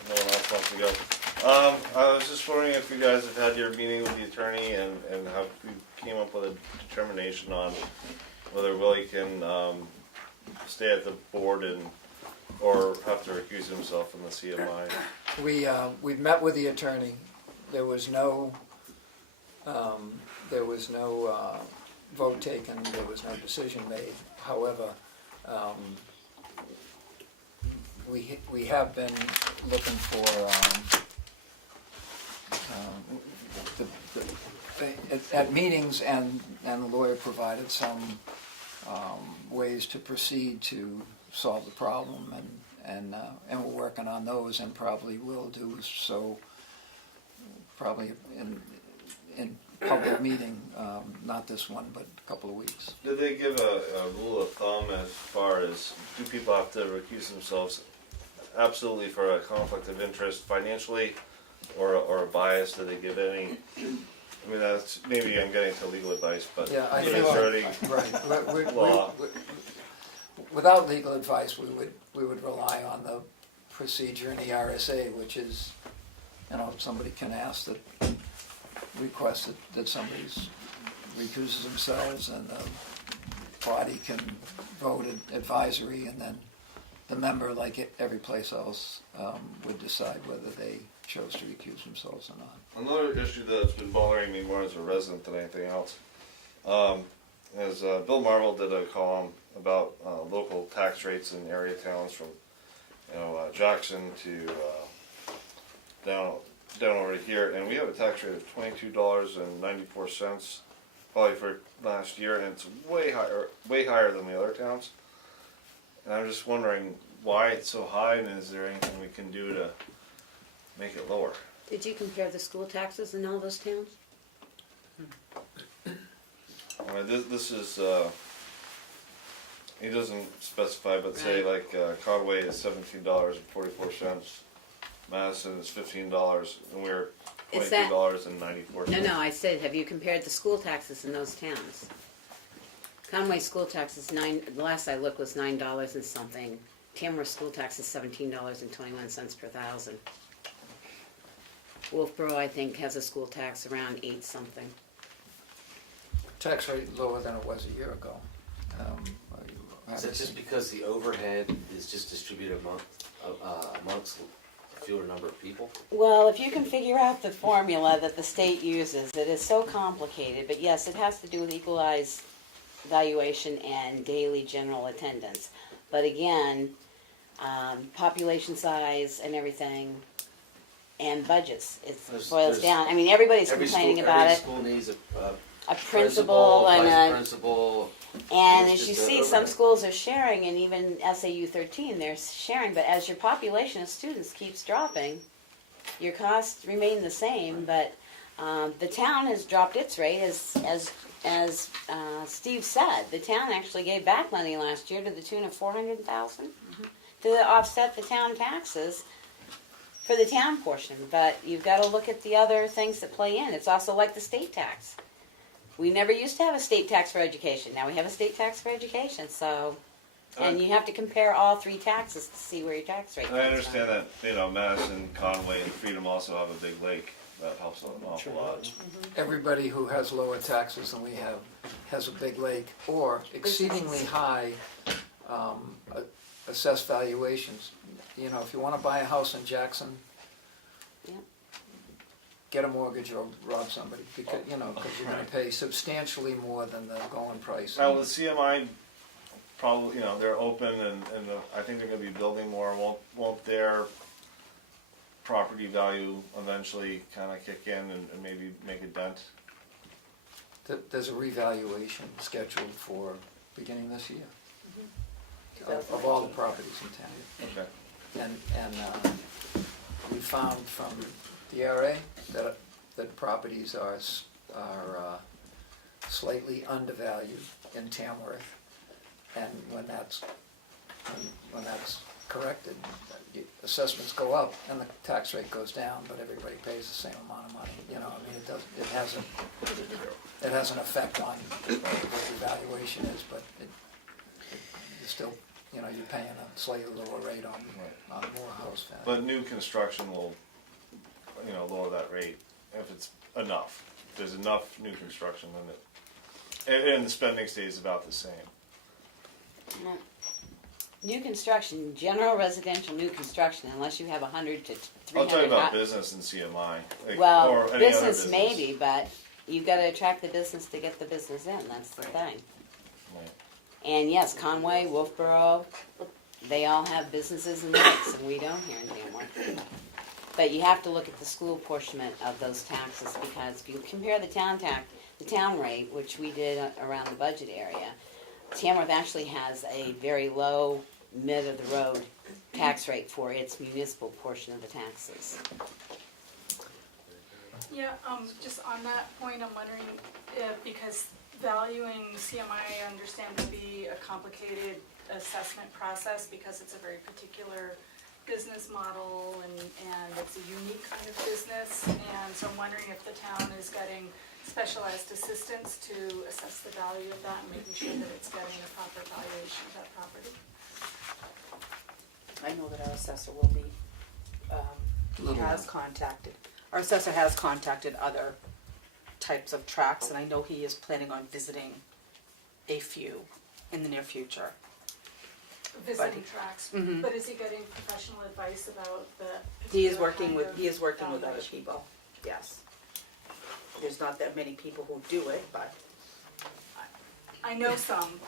no one else wants to go. I was just wondering if you guys have had your meeting with the attorney and how you came up with a determination on whether Willie can stay at the board or have to recuse himself from the CMI. We met with the attorney. There was no vote taken. There was no decision made. However, we have been looking for at meetings, and the lawyer provided some ways to proceed to solve the problem, and we're working on those, and probably will do so probably in public meeting, not this one, but a couple of weeks. Did they give a rule of thumb as far as, do people have to recuse themselves absolutely for a conflict of interest financially, or a bias? Did they give any? I mean, that's, maybe I'm getting to legal advice, but Yeah, I is think, there any right. law? Without legal advice, we would rely on the procedure in the RSA, which is, if somebody can ask that, request that somebody's recuses themselves, and the body can vote advisory, and then the member, like every place else, would decide whether they chose to recuse themselves or not. Another issue that's been bothering me more as a resident than anything else is Bill Marvel did a column about local tax rates in area towns from Jackson to down over here, and we have a tax rate of $22.94 probably for last year, and it's way higher than the other towns. And I'm just wondering why it's so high, and is there anything we can do to make it lower? Did you compare the school taxes in all those towns? This is, he doesn't specify, but say like Conway is $17.44, Madison is $15, and we're Is that- $22.94. No, I said, have you compared the school taxes in those towns? Conway school tax is the last I looked was $9 and something. Tamworth school tax is $17.21 per thousand. Wolfboro, I think, has a school tax around 8 something. Tax rate lower than it was a year ago. Is that just because the overhead is just distributed amongst a fewer number of people? Well, if you can figure out the formula that the state uses, it is so complicated, but yes, it has to do with equalized valuation and daily general attendance. But again, population size and everything, and budgets, it boils down. I mean, everybody's complaining about it. Every school needs A principal and vice a principal. And It's as you just see, a some overhead. schools are sharing, and even SAU 13, they're sharing, but as your population of students keeps dropping, your costs remain the same, but the town has dropped its rate, as Steve said. The town actually gave back money last year to the tune of $400,000 to offset the town taxes for the town portion, but you've got to look at the other things that play in. It's also like the state tax. We never used to have a state tax for education. Now we have a state tax for education, so, and you have to compare all 3 taxes to see where your tax rate is. I understand that, Madison, Conway, and Freedom also have a big lake. That helps an awful lot. Everybody who has lower taxes than we have has a big lake or exceedingly high assessed valuations. If you want to buy a house in Jackson, get a mortgage or rob somebody, because you're going to pay substantially more than the going price. Now with CMI, probably, they're open, and I think they're going to be building more. Won't their property value eventually kind of kick in and maybe make a dent? There's a revaluation scheduled for beginning this year of all the properties in town. Okay. And we found from the RA that properties are slightly undervalued in Tamworth, and when that's corrected, assessments go up and the tax rate goes down, but everybody pays the same amount of money. It has an effect on what the valuation is, but you still, you're paying a slightly lower rate on more house value. But new construction will, lower that rate if it's enough. If there's enough new construction, then and the spending stays about the same. New construction, general residential new construction, unless you have 100 to 300. I'll talk about business and CMI. Well, or any other business maybe, but you've got to attract the business to get the business in. That's the thing. Right. And yes, Conway, Wolfboro, they all have businesses and lakes, and we don't here in Tamworth. But you have to look at the school portion of those taxes, because if you compare the town rate, which we did around the budget area, Tamworth actually has a very low, mid-of-the-road tax rate for its municipal portion of the taxes. Yeah, just on that point, I'm wondering if, because valuing CMI, I understand to be a complicated assessment process because it's a very particular business model and it's a unique kind of business. And so I'm wondering if the town is getting specialized assistance to assess the value of that and making sure that it's getting a proper valuation of that property. I know that our assessor will be, our assessor has contacted other types of tracts, and I know he is planning on visiting a few in the near future. Visiting tracks, Mhm. but is he getting professional advice about the He is particular working kind with, of he is working with other valuation? people, yes. There's not that many people who do it, but, I know some,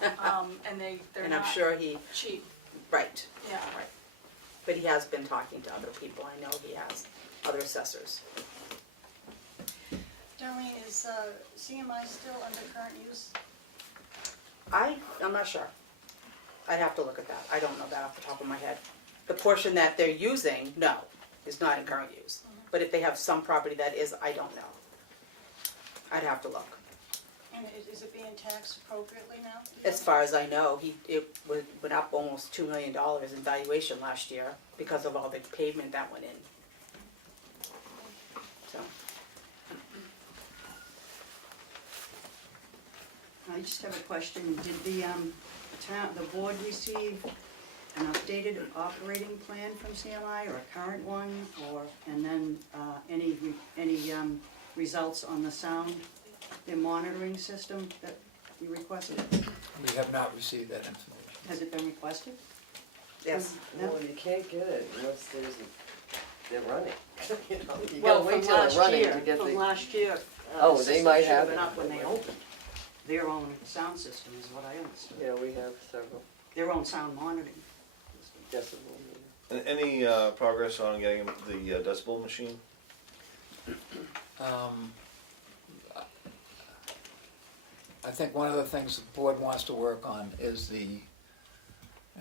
and they're and I'm not sure he, cheap, right, yeah. right. But he has been talking to other people, I know he has, other assessors. Darlene, is CMI still under current use? I'm not sure. I'd have to look at that. I don't know that off the top of my head. The portion that they're using, no, is not in current use. But if they have some property that is, I don't know. I'd have to look. And is it being taxed appropriately now? As far as I know, it went up almost $2 million in valuation last year because of all the pavement that went in. So, I just have a question. Did the board receive an updated operating plan from CMI or a current one, and then any results on the sound, their monitoring system that you requested? We have not received that information. Has it been requested? yes. Well, you can't get it unless they're running. You know, you Well, gotta wait from till they're last running year, to get from the. last year. Oh, the they system might should have been it. up when they opened. Their own sound system is what I understood. Yeah, we have several Their own sound monitoring system. decibel. And any progress on getting the decibel machine? I think one of the things the board wants to work on is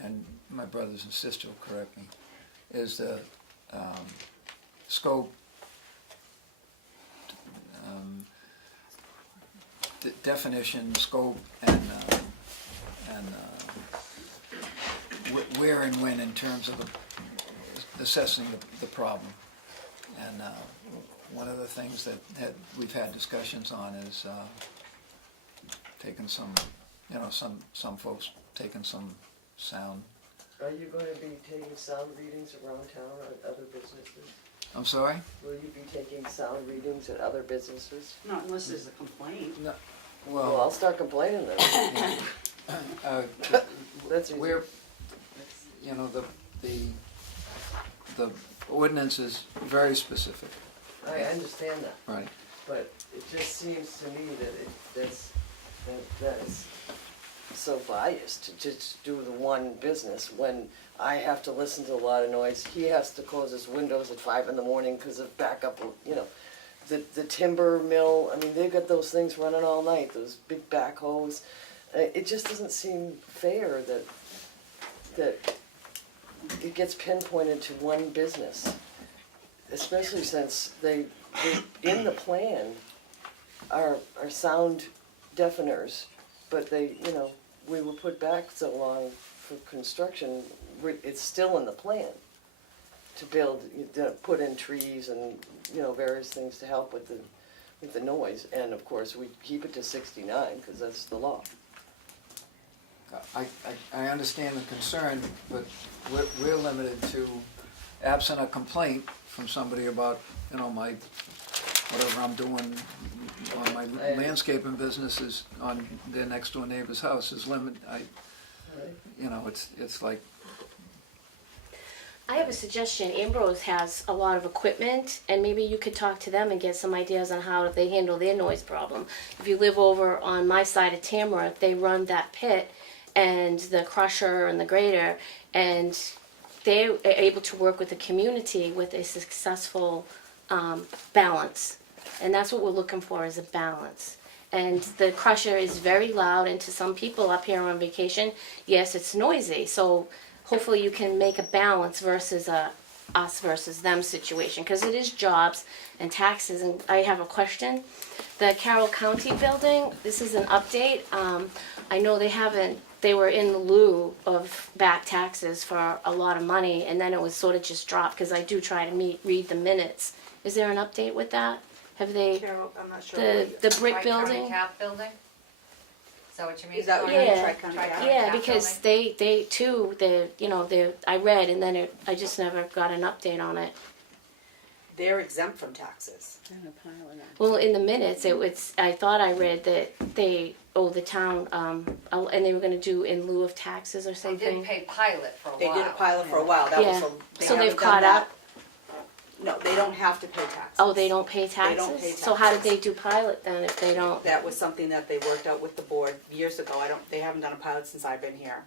and my brothers and sister will correct me, is the scope, definition, scope, and where and when in terms of assessing the problem. And one of the things that we've had discussions on is taking some, some folks taking some sound. Are you going to be taking sound readings around town at other businesses? I'm sorry? Will you be taking sound readings at other businesses? Not unless there's a complaint. No. Well, I'll start complaining then. That's easy. We're, the ordinance is very specific. I understand that. Right. But it just seems to me that that's so biased to just do the one business when I have to listen to a lot of noise. He has to close his windows at 5 in the morning because of backup, the timber mill. I mean, they've got those things running all night, those big backhoes. It just doesn't seem fair that it gets pinpointed to one business, especially since they in the plan are sound deafeners, but we were put back so long for construction. It's still in the plan to put in trees and various things to help with the noise, and of course we keep it to 69 because that's the law. I understand the concern, but we're limited to, absent a complaint from somebody about, whatever I'm doing on my landscaping business is on their next door neighbor's house is limited. It's like. I have a suggestion. Ambrose has a lot of equipment, and maybe you could talk to them and get some ideas on how they handle their noise problem. If you live over on my side of Tamworth, they run that pit and the crusher and the grader, and they are able to work with the community with a successful balance. And that's what we're looking for, is a balance. And the crusher is very loud, and to some people up here on vacation, yes, it's noisy. So hopefully you can make a balance versus a us versus them situation, because it is jobs and taxes. And I have a question. The Carroll County building, this is an update. I know they were in lieu of back taxes for a lot of money, and then it was sort of just dropped, because I do try to read the minutes. Is there an update with that? Have they, Carol, I'm not sure. the brick Tri-County building? Cap building? Is that what you mean? Is that what you mean, Yeah, Tri-County Cap? yeah, because they too, I read, and then I just never got an update on it. They're exempt from taxes. Well, in the minutes, I thought I read that they owe the town, and they were gonna do in lieu of taxes or They something. did pay pilot for a while. They did a pilot for a while, that was, Yeah. so they So they've haven't done caught that. up? No, they don't have to pay taxes. Oh, they don't pay taxes? They don't pay So how did taxes. they do pilot then if they don't? That was something that they worked out with the board years ago. They haven't done a pilot since I've been here.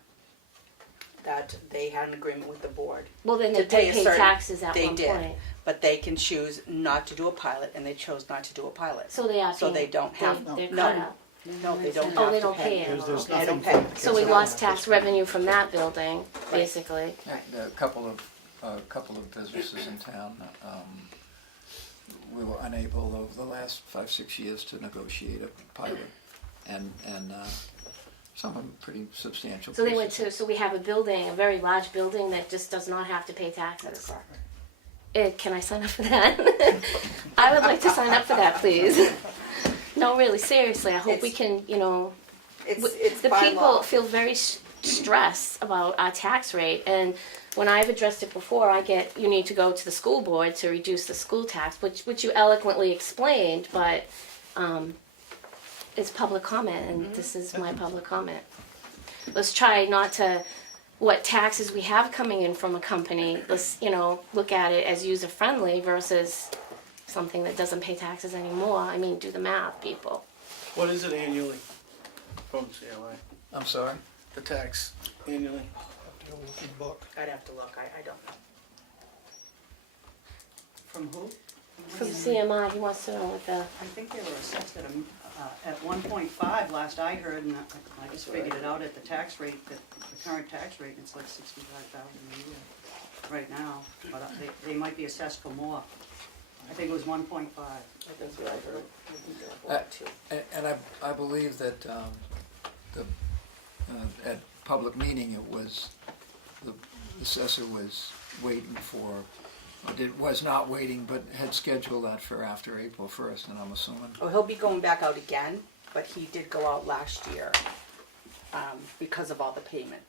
That they had an agreement with the board. Well, then to they did a pay certain- taxes at they one did, point. But they can choose not to do a pilot, and they chose not to do a pilot. So they are So paying. they don't have, They're no, caught up. no, they don't have to pay. Oh, they don't pay it. They don't pay. So we lost tax revenue from that building, basically. There are a couple of businesses in town, we were unable over the last 5-6 years to negotiate a pilot, and some of them pretty substantial So they went pieces. so we have a building, a very large building that just does not have to pay taxes. Can I sign up for that? I would like to sign up for that, please. No, really, seriously, I hope we can, It's the by people law. feel very stressed about our tax rate, and when I've addressed it before, you need to go to the school board to reduce the school tax, which you eloquently explained, but it's public comment, and this is my public comment. Let's try not to, what taxes we have coming in from a company, let's, look at it as user-friendly versus something that doesn't pay taxes anymore. I mean, do the math, people. What is it annually from CLI, I'm sorry? the tax annually? I'd have to look, I don't know. From who? From CMI, he wants to know what the, I think they were assessed at 1.5 last I heard, and I just figured it out at the tax rate, the current tax rate, it's like 65,000 a year right now, but they might be assessed for more. I think it was 1.5. That's what I heard. And I believe that at public meeting, it was, the assessor was waiting for, was not waiting, but had scheduled that for after April 1st, and I'm assuming. Oh, he'll be going back out again, but he did go out last year because of all the payment.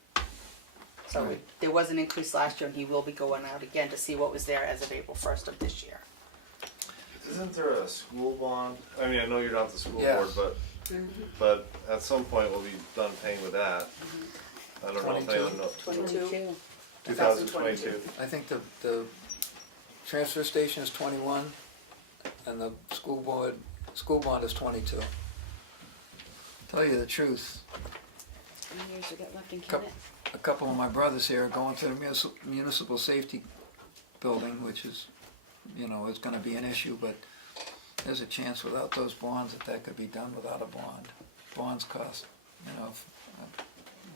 So Right. there was an increase last year, and he will be going out again to see what was there as of April 1st of this year. Isn't there a school bond? I mean, I know you're not the school Yeah. board, but at some point we'll be done paying with that. I don't know if 22. anyone knows. 22? 2022. I think the transfer station is 21, and the school bond is 22. Tell you the truth, How many years we got left in Couple- a couple of my brothers here are going to the municipal safety building, which is, is gonna be an issue, but there's a chance without those bonds that could be done without a bond. Bonds cost,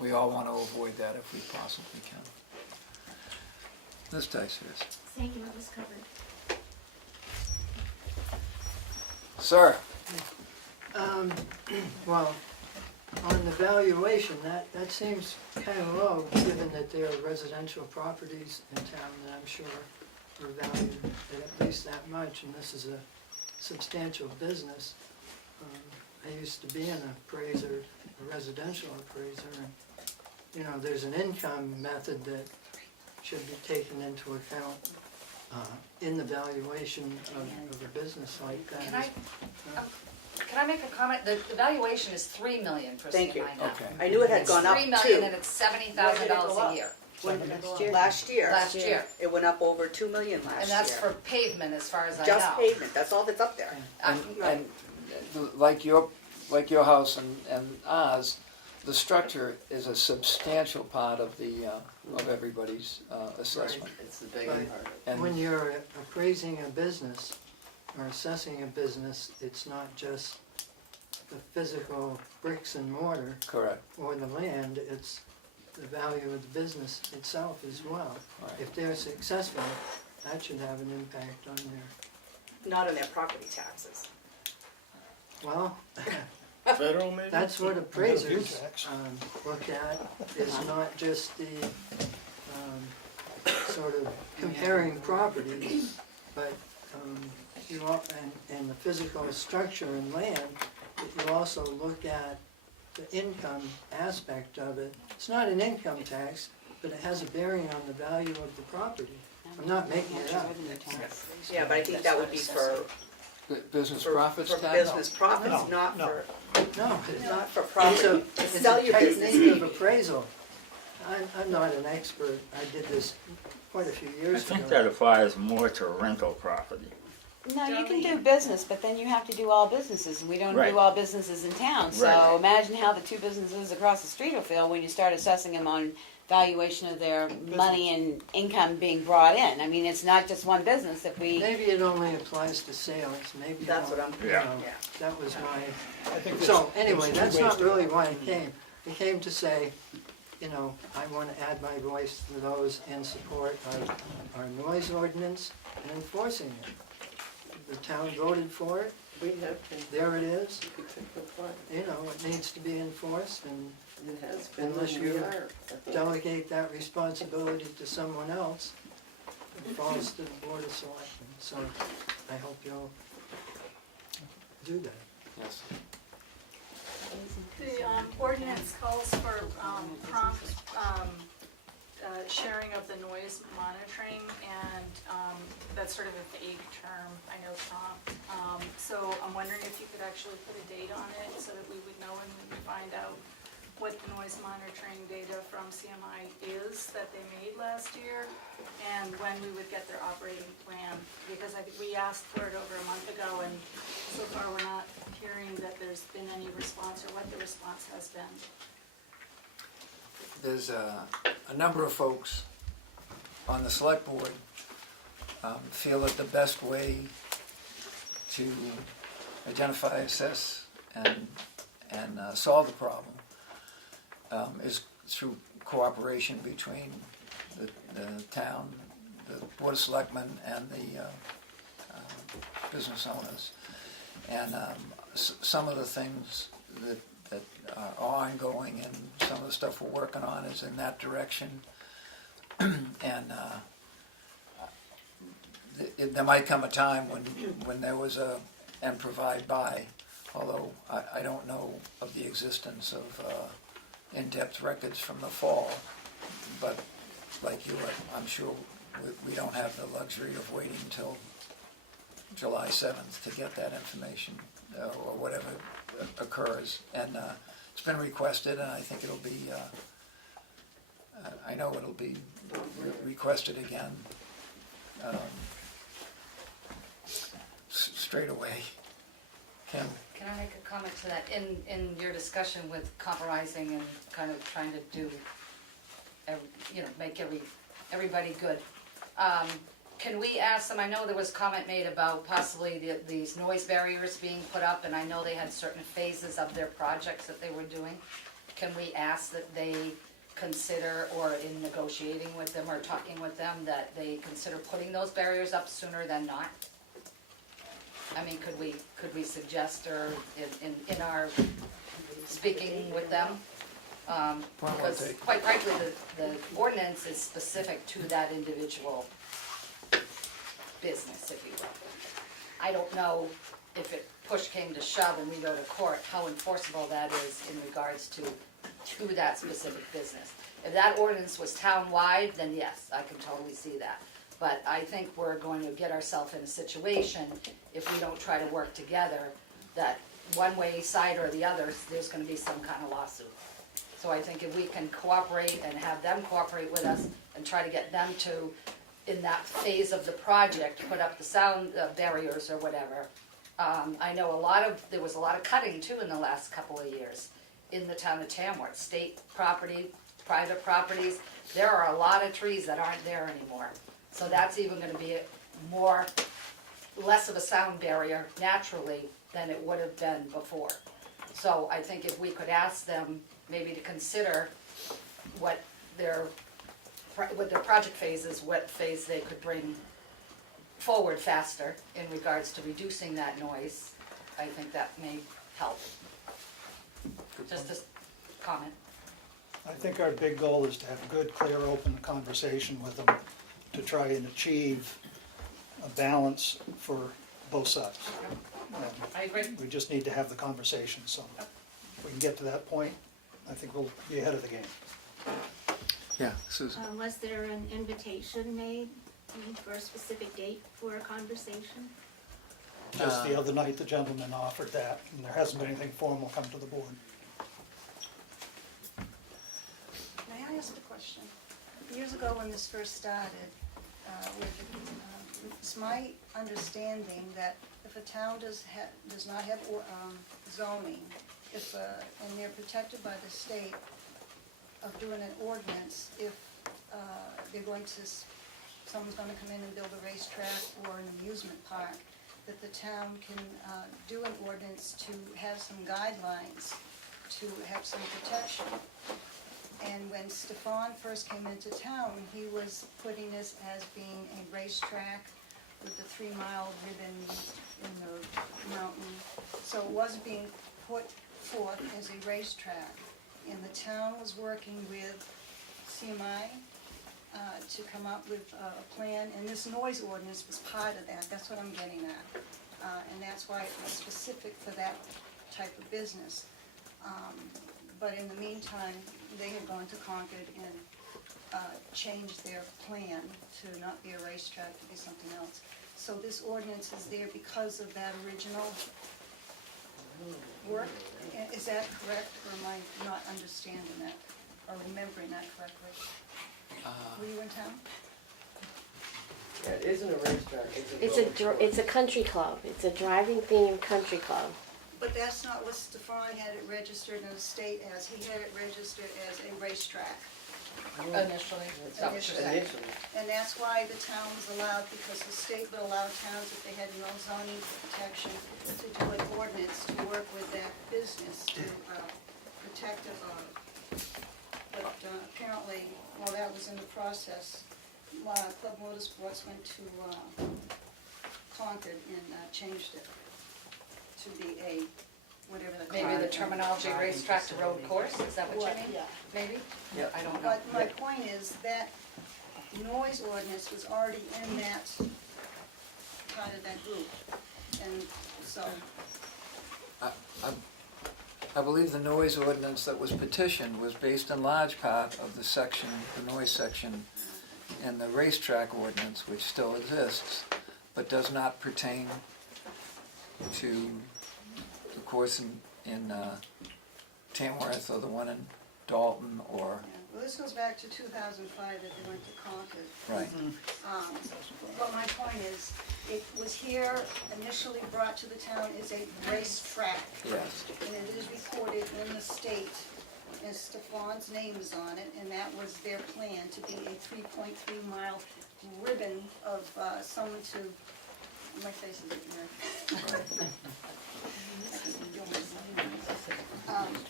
we all wanna avoid that if we possibly can. This dice is. thank you, it was covered. Sir? Well, on the valuation, that seems kind of low, given that there are residential properties in town that I'm sure are valued at least that much, and this is a substantial business. I used to be an appraiser, a residential appraiser, and, there's an income method that should be taken into account in the valuation of a business like that. Can I make a comment? The valuation is $3 million for Thank you. CMI now. Okay. I knew it had gone up It's too. $3 million and it's $70,000 a year. Last year. Last year. It went up over 2 million last year. And that's for pavement as far as I know. Just pavement, that's all that's up there. And like your house and ours, the structure is a substantial part of of everybody's assessment. It's the big Right. part. And When you're appraising a business or assessing a business, it's not just the physical bricks and mortar correct. or the land, it's the value of the business itself as well. Right. If they're successful, that should have an impact on their, Not on their property taxes. well, Federal maybe? that's what appraisers look at, is not just the sort of comparing properties, but and the physical structure and land, but you also look at the income aspect of it. It's not an income tax, but it has a bearing on the value of the property. I'm not making it up. Yeah, but I think that would be for, Business profits for tax? business profits, not for, No, it's not for It's property. a, To it's sell a your business. technique of appraisal. I'm not an expert. I did this quite a few I years ago. think that applies more to rental property. No, you can do business, but then you have to do all businesses, and we don't Right. do all businesses in town. So Right. imagine how the two businesses across the street will feel when you start assessing them on valuation of their money and income being brought in. I mean, it's not just one business. If we Maybe it only applies to sales, maybe. That's what I'm, you Yeah. know, that was I think my, so there's anyway, two that's ways not to- really why it came. It came to say, you know, I want to add my voice to those in support of our noise ordinance and enforcing it. The town voted for it, We have been, there it is, comply. you know, it needs to be enforced, and It has been, unless and we you are. delegate that responsibility to someone else, it falls to the Board of Selectmen. So I hope you'll do that. Yes. The ordinance calls for prompt sharing of the noise monitoring, and that's sort of a vague term, I know, prompt. So I'm wondering if you could actually put a date on it so that we would know when we find out what the noise monitoring data from CMI is that they made last year, and when we would get their operating plan. Because I think we asked for it over a month ago, and so far we're not hearing that there's been any response or what the response has been. There's a number of folks on the select board feel that the best way to identify, assess, and solve the problem is through cooperation between the town, the Board of Selectmen, and the business owners. And some of the things that are ongoing and some of the stuff we're working on is in that direction. And there might come a time when there was a and provide by, although I don't know of the existence of in-depth records from the fall, but like you, I'm sure we don't have the luxury of waiting until July 7th to get that information or whatever occurs. And it's been requested, and I think it'll be, I know it'll be requested again straight away. Kim? Can I make a comment to that? In your discussion with compromising and kind of trying to do, make everybody good, can we ask them, I know there was comment made about possibly these noise barriers being put up, and I know they had certain phases of their projects that they were doing. Can we ask that they consider, or in negotiating with them or talking with them, that they consider putting those barriers up sooner than not? I mean, could we suggest, or in our speaking with them? Because quite frankly, the ordinance is specific to that individual business, if you will. I don't know if it push came to shove and we go to court, how enforceable that is in regards to that specific business. If that ordinance was town-wide, then yes, I can totally see that. But I think we're going to get ourselves in a situation, if we don't try to work together, that one way side or the other, there's gonna be some kind of lawsuit. So I think if we can cooperate and have them cooperate with us and try to get them to, in that phase of the project, put up the sound barriers or whatever. I know there was a lot of cutting too in the last couple of years in the town of Tamworth. State property, private properties, there are a lot of trees that aren't there anymore. So that's even gonna be less of a sound barrier naturally than it would have been before. So I think if we could ask them maybe to consider what their project phase is, what phase they could bring forward faster in regards to reducing that noise, I think that may help. Just a comment. I think our big goal is to have a good, clear, open conversation with them to try and achieve a balance for both sides. I agree. We just need to have the conversation, so if we can get to that point, I think we'll be ahead of the game. Yeah, Susan? Was there an invitation made for a specific date for a conversation? Just the other night, the gentleman offered that, and there hasn't been anything formal come to the board. May I ask a question? Years ago when this first started, it's my understanding that if a town does not have zoning, and they're protected by the state of doing an ordinance, if someone's going to come in and build a racetrack or an amusement park, that the town can do an ordinance to have some guidelines, to have some protection. And when Stefan first came into town, he was putting this as being a racetrack with the 3-mile ribbon in the mountain. So it was being put forth as a racetrack. And the town was working with CMI to come up with a plan, and this noise ordinance was part of that. That's what I'm getting at. And that's why it was specific for that type of business. But in the meantime, they had gone to Concord and changed their plan to not be a racetrack, to be something else. So this ordinance is there because of that original work. Is that correct, or am I not understanding that, or remembering that correctly? Were you in town? Yeah, it isn't a racetrack, It's a country club. It's a driving themed country club. But that's not what Stefan had it registered in the state as. He had it registered as a racetrack. Initially, is that what you're saying? And that's why the town was allowed, because the state would allow towns, if they had no zoning protection, to do an ordinance to work with that business to protect it. But apparently, while that was in the process, Club Motorsports went to Concord and changed it to be a, whatever the. Maybe the terminology racetrack to road course, is that what you mean? Yeah. Maybe? Yep. I don't know. But my point is that noise ordinance was already in that, part of that group. And so, I believe the noise ordinance that was petitioned was based in large part of the section, the noise section, in the racetrack ordinance, which still exists, but does not pertain to the course in Tamworth or the one in Dalton or. well, this goes back to 2005 that they went to Concord. Right. But my point is, it was here initially brought to the town as a racetrack. Yes. And it is recorded in the state, and Stefan's name is on it, and that was their plan, to be a 3.3-mile ribbon of someone to, my face is in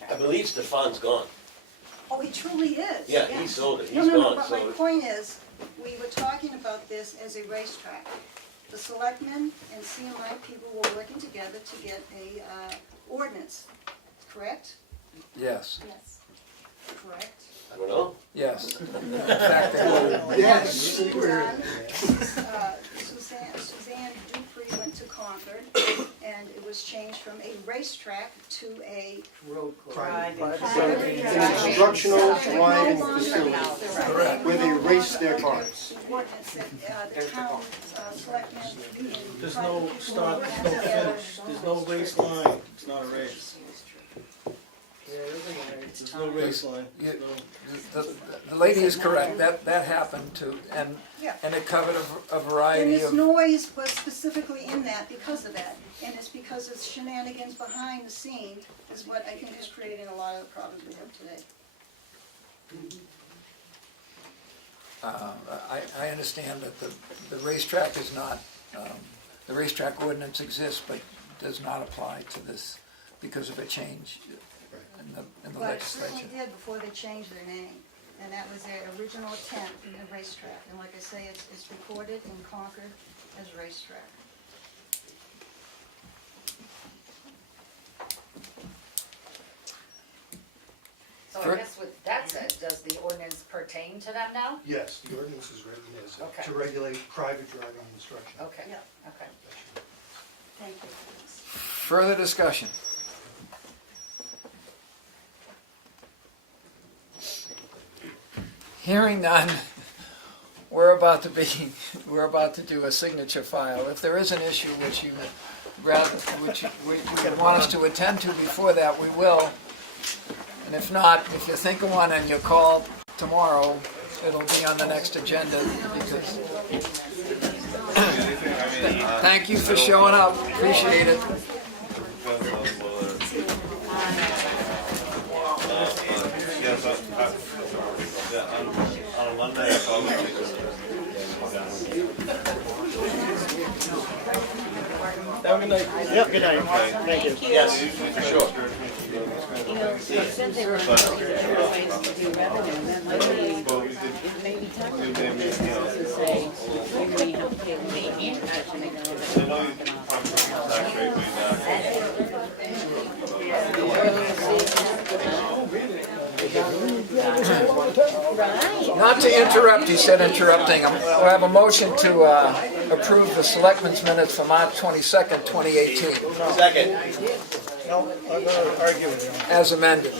I believe Stefan's gone. Oh, he truly is. Yeah, he sold it. He's No, gone. but my point is, we were talking about this as a racetrack. The selectmen and CMI people were working together to get a ordinance, correct? Yes. Yes. Correct? I don't know. Yes. In fact, they were. Yes. Suzanne Dupree went to Concord, and it was changed from a racetrack to a road Instructional driving facility where they race their cars. ordinance that the town selectmen and There's no start, there's no finish, there's no race line, it's not a race. There's no race line. There's no- The lady is correct, that happened too, and it covered a And variety this of. noise was specifically in that because of that, and it's because it's shenanigans behind the scene is what I think is creating a lot of the problems we have today. I understand that the racetrack is not, the racetrack ordinance exists, but does not apply to this because of a change in the But it legislature. certainly did before they changed their name, and that was their original intent in the racetrack. And like I say, it's recorded in Concord, As racetrack. So I guess with that said, does the ordinance pertain to them now? Yes, the ordinance is written as Okay. to regulate private driving instruction. Okay, okay. Thank you. Further discussion? Hearing none, we're about to do a signature file. If there is an issue which you would want us to attend to before that, we will. And if not, if you think of one and you call tomorrow, it'll be on the next agenda because. Thank you for showing up, appreciate it. On Monday, I probably Have a good night. Yep, good night. Thank you. Yes, for sure. You know, they said they were going to do revenue, and then like it made me talk to the businesses and say, you may have to pay late tax and they go, Not to interrupt, he said interrupting him. We'll have a motion to approve the selectmen's minutes for March 22nd, 2018. Second. No, I'm gonna argue with you. As amended.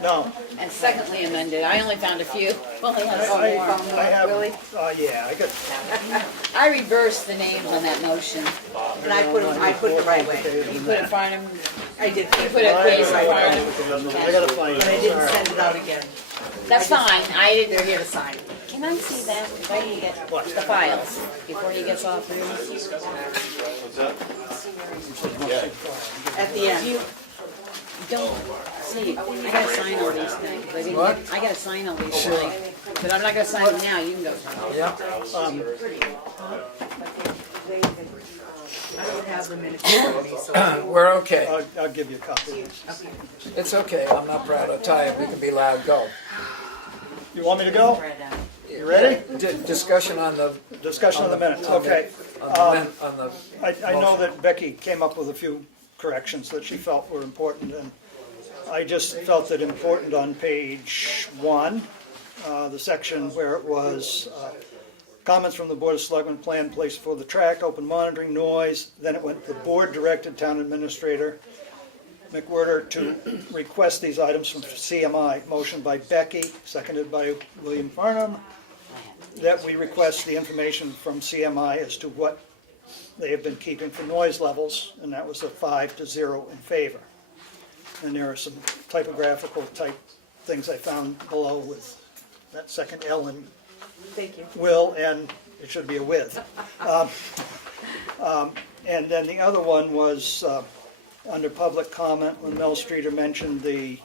No. And secondly amended, I only found a few. Well, I have some I more. have, Really? yeah, I got. I reversed the names on that motion. And I put it the right way. You put it Farnum, I did. you put it Grace and Farnum. I gotta find it. But I didn't send it out again. That's fine, I They're didn't, here to sign. can I see that, if I can get the files before he gets off here? What's that? At the end. You don't see, I gotta sign all these things. I didn't What? get- I gotta sign all these tonight. But I'm not gonna sign them now, you can go. Yeah. I don't have the minutes in front of me, so. We're okay. I'll give you a copy. It's okay, I'm not proud or tired, we can be loud, go. You want me to go? You ready? Discussion on the. Discussion of the minutes, okay. On the. I know that Becky came up with a few corrections that she felt were important, and I just felt it important on page 1, the section where it was comments from the Board of Selectmen, plan place for the track, open monitoring, noise. Then it went to the board directed town administrator McWhirter to request these items from CMI. Motion by Becky, seconded by William Farnum, that we request the information from CMI as to what they have been keeping for noise levels, and that was a 5-0 in favor. And there are some typographical type things I found below with that second L in Thank you. will, and it should be a with. And then the other one was under public comment when Mel Streeter mentioned the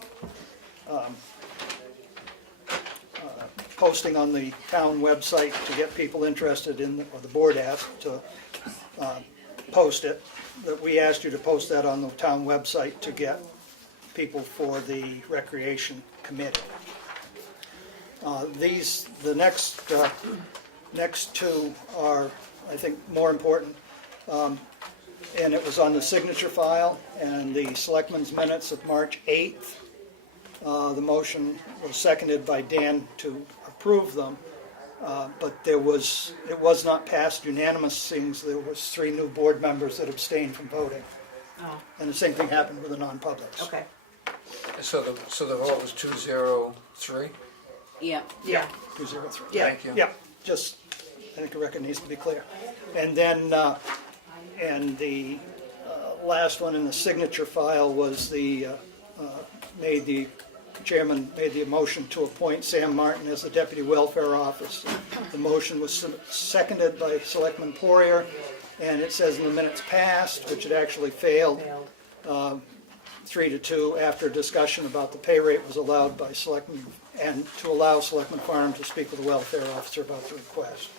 posting on the town website to get people interested in, or the board asked to post it, that we asked you to post that on the town website to get people for the recreation committee. The next two are, I think, more important. And it was on the signature file and the selectmen's minutes of March 8th. The motion was seconded by Dan to approve them, but it was not passed unanimous, since there was 3 new board members that abstained from voting. Oh, And the same thing happened with the non-publics. okay. So the vote was 2-0-3? Yeah. Yeah. 203. Yeah. Thank you. Yeah, just, I think the record needs to be clear. And then, and the last one in the signature file was the chairman made the motion to appoint Sam Martin as the deputy welfare officer. The motion was seconded by Selectman Poirier, and it says in the minutes passed, which it actually failed, 3-2, after discussion about the pay rate was allowed by Selectman, and to allow Selectman Farnum to speak with the welfare officer about the request.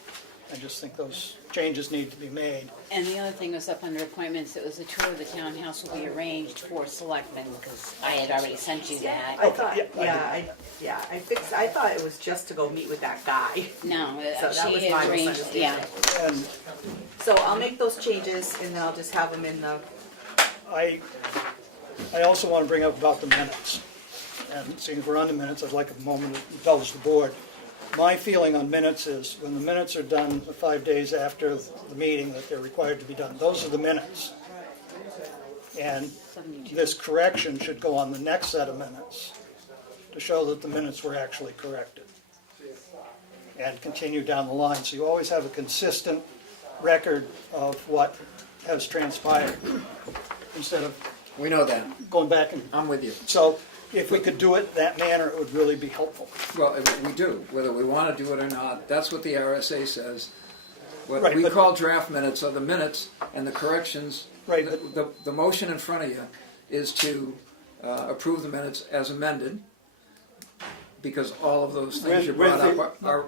I just think those changes need to be made. And the other thing was up under appointments, it was a tour of the townhouse will be arranged for selectmen, because I had already sent you that. I thought, I thought it was just to go meet with that guy. No, So that she was had my arranged, misunderstanding. yeah. And So I'll make those changes and then I'll just have them in the, I also want to bring up about the minutes. And seeing as we're on the minutes, I'd like a moment to indulge the board. My feeling on minutes is when the minutes are done the 5 days after the meeting that they're required to be done, those are the minutes. And this correction should go on the next set of minutes to show that the minutes were actually corrected. And continue down the line, so you always have a consistent record of what has transpired, instead of We know that. going back and... I'm with you. So, if we could do it that manner, it would really be helpful. Well, we do, whether we want to do it or not. That's what the RSA says. What Right, we but- call draft minutes are the minutes and the corrections. Right, The motion in front of you is to approve the minutes as amended, because all of those things you brought up are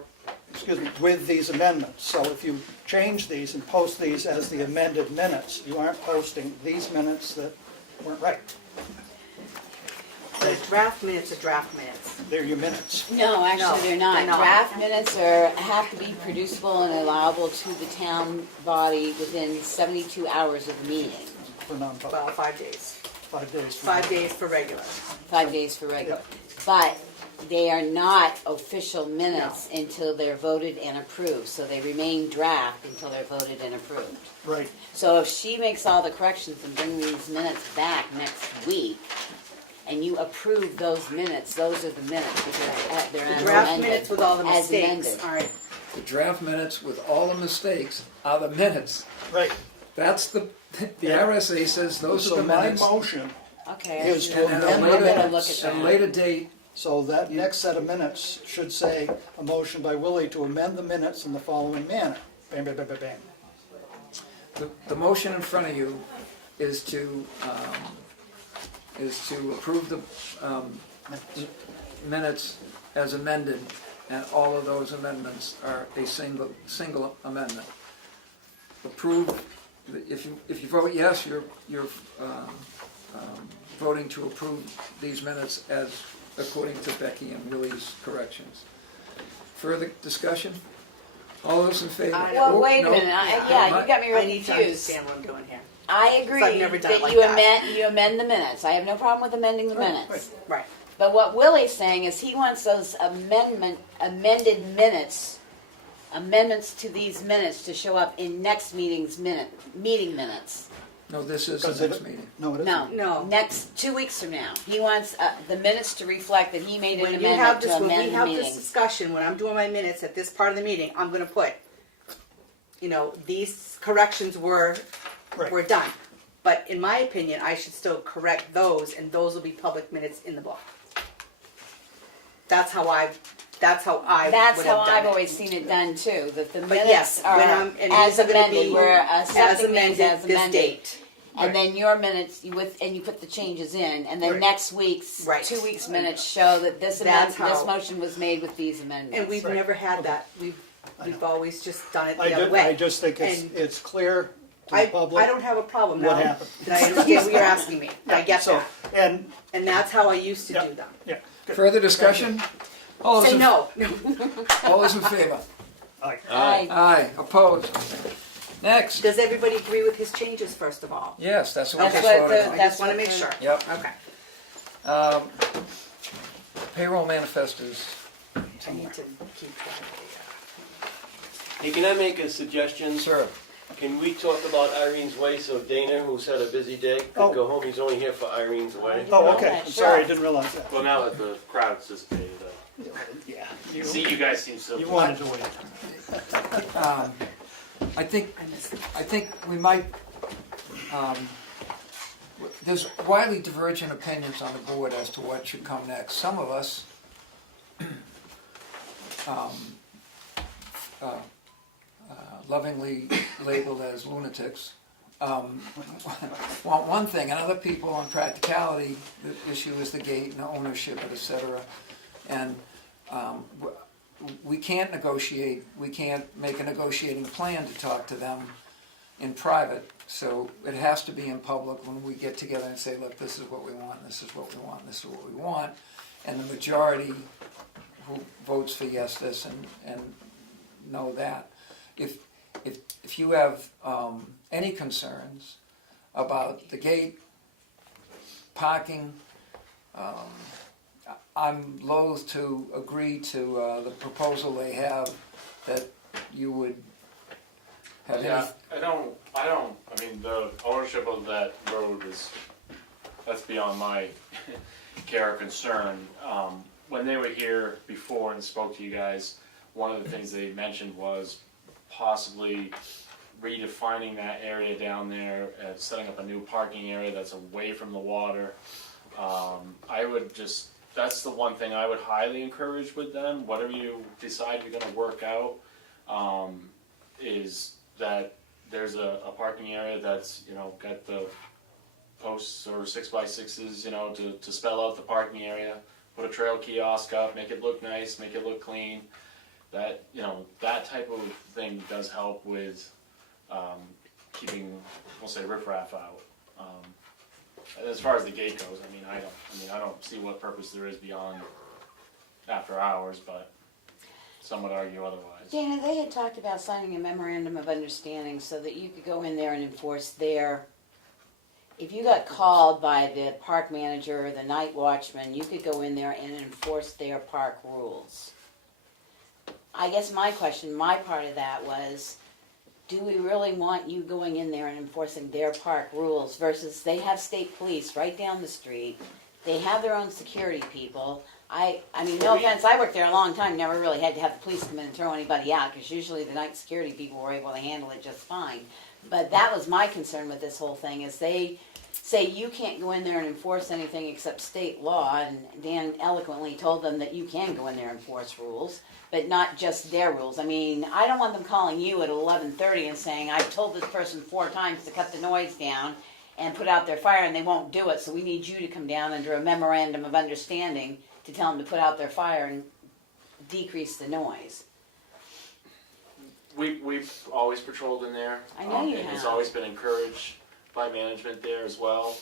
Excuse me, with these amendments. So if you change these and post these as the amended minutes, you aren't posting these minutes that weren't right. the draft minutes are draft minutes. They're your minutes. No, actually, No, they're not. they're not. Draft minutes have to be producible and allowable to the town body within 72 hours of the meeting. For non-public, Well, 5 days. 5 days. 5 days for regular. 5 days for regular. But they are not official minutes until they're voted and approved, so they remain draft until they're voted and approved. Right. So if she makes all the corrections and brings these minutes back next week, and you approve those minutes, those are the minutes, because they're The as draft amended, minutes with all the as mistakes amended. aren't, the draft minutes with all the mistakes are the minutes. Right. That's the RSA says those are So the my minutes. motion Okay. is to And amend at the a minutes. at a later date, So that next set of minutes should say, a motion by Willie to amend the minutes in the following manner. Bam, bam, bam, bam, bam. the motion in front of you is to approve the minutes as amended, and all of those amendments are a single amendment. Approve, if you vote yes, you're voting to approve these minutes as according to Becky and Willie's corrections. Further discussion? All those in favor? Well, Oh, wait a no. minute, yeah, you got me real I need to confused. understand what I'm doing here. I agree I've never done it that like you that. you amend the minutes. I have no problem with amending the minutes. Right. But what Willie's saying is he wants those amended minutes, amendments to these minutes to show up in next meeting minutes. No, this is Because the next it- meeting. No, it isn't. No, No. next 2 weeks from now. He wants the minutes to reflect that he made an When you have amendment this, to when we amend the have this meeting. discussion, when I'm doing my minutes at this part of the meeting, I'm gonna put, these corrections were done. But in my opinion, I should still correct those, and those will be public minutes in the book. That's how I That's would how have done I've it. always seen it done too, that the But minutes yes, are when I'm, and as these are gonna amended, be where as accepting means amended as this amended. date. And then your minutes, and you put the changes in, and then Right. next week's, Right. 2 weeks' minutes show that this That's this how- motion was made with these amendments. And we've never had that. We've always just done it I the other way. I just think And it's clear to I the public. I don't have a problem what now. happened. that I understand what you're asking me. I get So, that. and, that's how I used to do them. yeah. good. Further discussion? All those Say in- no. All those in favor? Aye. Aye, opposed? Next. Does everybody agree with his changes, first of all? Yes, that's what we Okay. just voted I on. just want to make sure. Yep. Okay. Payroll manifestos. I need to keep track. Hey, can I make a suggestion? Sure. Can we talk about Irene's Way, so Dana, who's had a busy day, could go home? He's only here for Irene's Way. Oh, okay, I'm sorry, I didn't realize that. Well, now that the crowd's dissipated, Yeah. see, you guys seem so. You wanted to wait. I think we might, there's widely divergent opinions on the board as to what should come next. Some of us lovingly labeled as lunatics want one thing, and other people on practicality, the issue is the gate and the ownership, et cetera. And we can't negotiate, we can't make a negotiating plan to talk to them in private, so it has to be in public when we get together and say, look, this is what we want, this is what we want, this is what we want, and the majority who votes for yes this and know that. if you have any concerns about the gate, parking, I'm loath to agree to the proposal they have that you would have Yeah, any. I mean, the ownership of that road that's beyond my care or concern. When they were here before and spoke to you guys, one of the things they mentioned was possibly redefining that area down there, setting up a new parking area that's away from the water. That's the one thing I would highly encourage with them, whatever you decide you're gonna work out, is that there's a parking area that's, got the posts or 6x6s, to spell out the parking area, put a trail kiosk up, make it look nice, make it look clean. That, that type of thing does help with keeping, we'll say, riffraff out. As far as the gate goes, I don't see what purpose there is beyond after hours, but some would argue otherwise. Dana, they had talked about signing a memorandum of understanding so that you could go in there and enforce if you got called by the park manager or the night watchman, you could go in there and enforce their park rules. I guess my part of that was, do we really want you going in there and enforcing their park rules versus they have state police right down the street, they have their own security people. I mean, no offense, I worked there a long time, never really had to have the police come in and throw anybody out, because usually the night security people were able to handle it just fine. But that was my concern with this whole thing, is they say you can't go in there and enforce anything except state law, and Dan eloquently told them that you can go in there and enforce rules, but not just their rules. I mean, I don't want them calling you at 11:30 and saying, I've told this person 4 times to cut the noise down and put out their fire, and they won't do it, so we need you to come down under a memorandum of understanding to tell them to put out their fire and decrease the noise. We've always patrolled in there. I know you and have. It's always been encouraged by management there as well.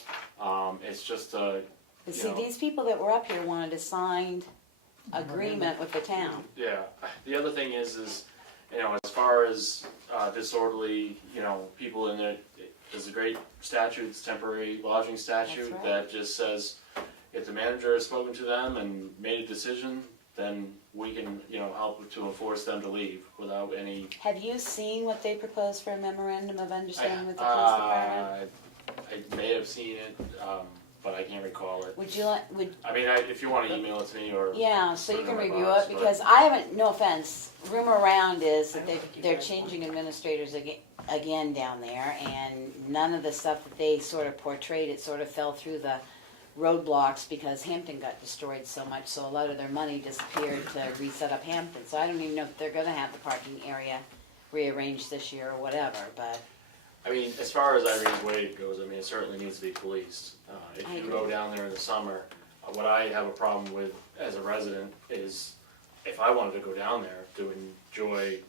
It's just But see, these people that were up here wanted a signed agreement with the town. Yeah. The other thing is as far as disorderly, people in there, there's a great statute, it's temporary lodging statute, That's right. that just says if the manager has spoken to them and made a decision, then we can, help to enforce them to leave without any. Have you seen what they proposed for a memorandum of understanding with the police department? I may have seen it, but I can't recall it. Would you like, If you want to email it to me or. yeah, so you put can in my review box, it, because I haven't, no offense, rumor around is that they're changing administrators again down there, and none of the stuff that they sort of portrayed, it sort of fell through the roadblocks because Hampton got destroyed so much, so a lot of their money disappeared to reset up Hampton. So I don't even know if they're gonna have the parking area rearranged this year or whatever, but. As far as Irene's Way goes, it certainly needs to be policed. If I you agree. go down there in the summer, what I have a problem with as a resident is if I wanted to go down there to enjoy,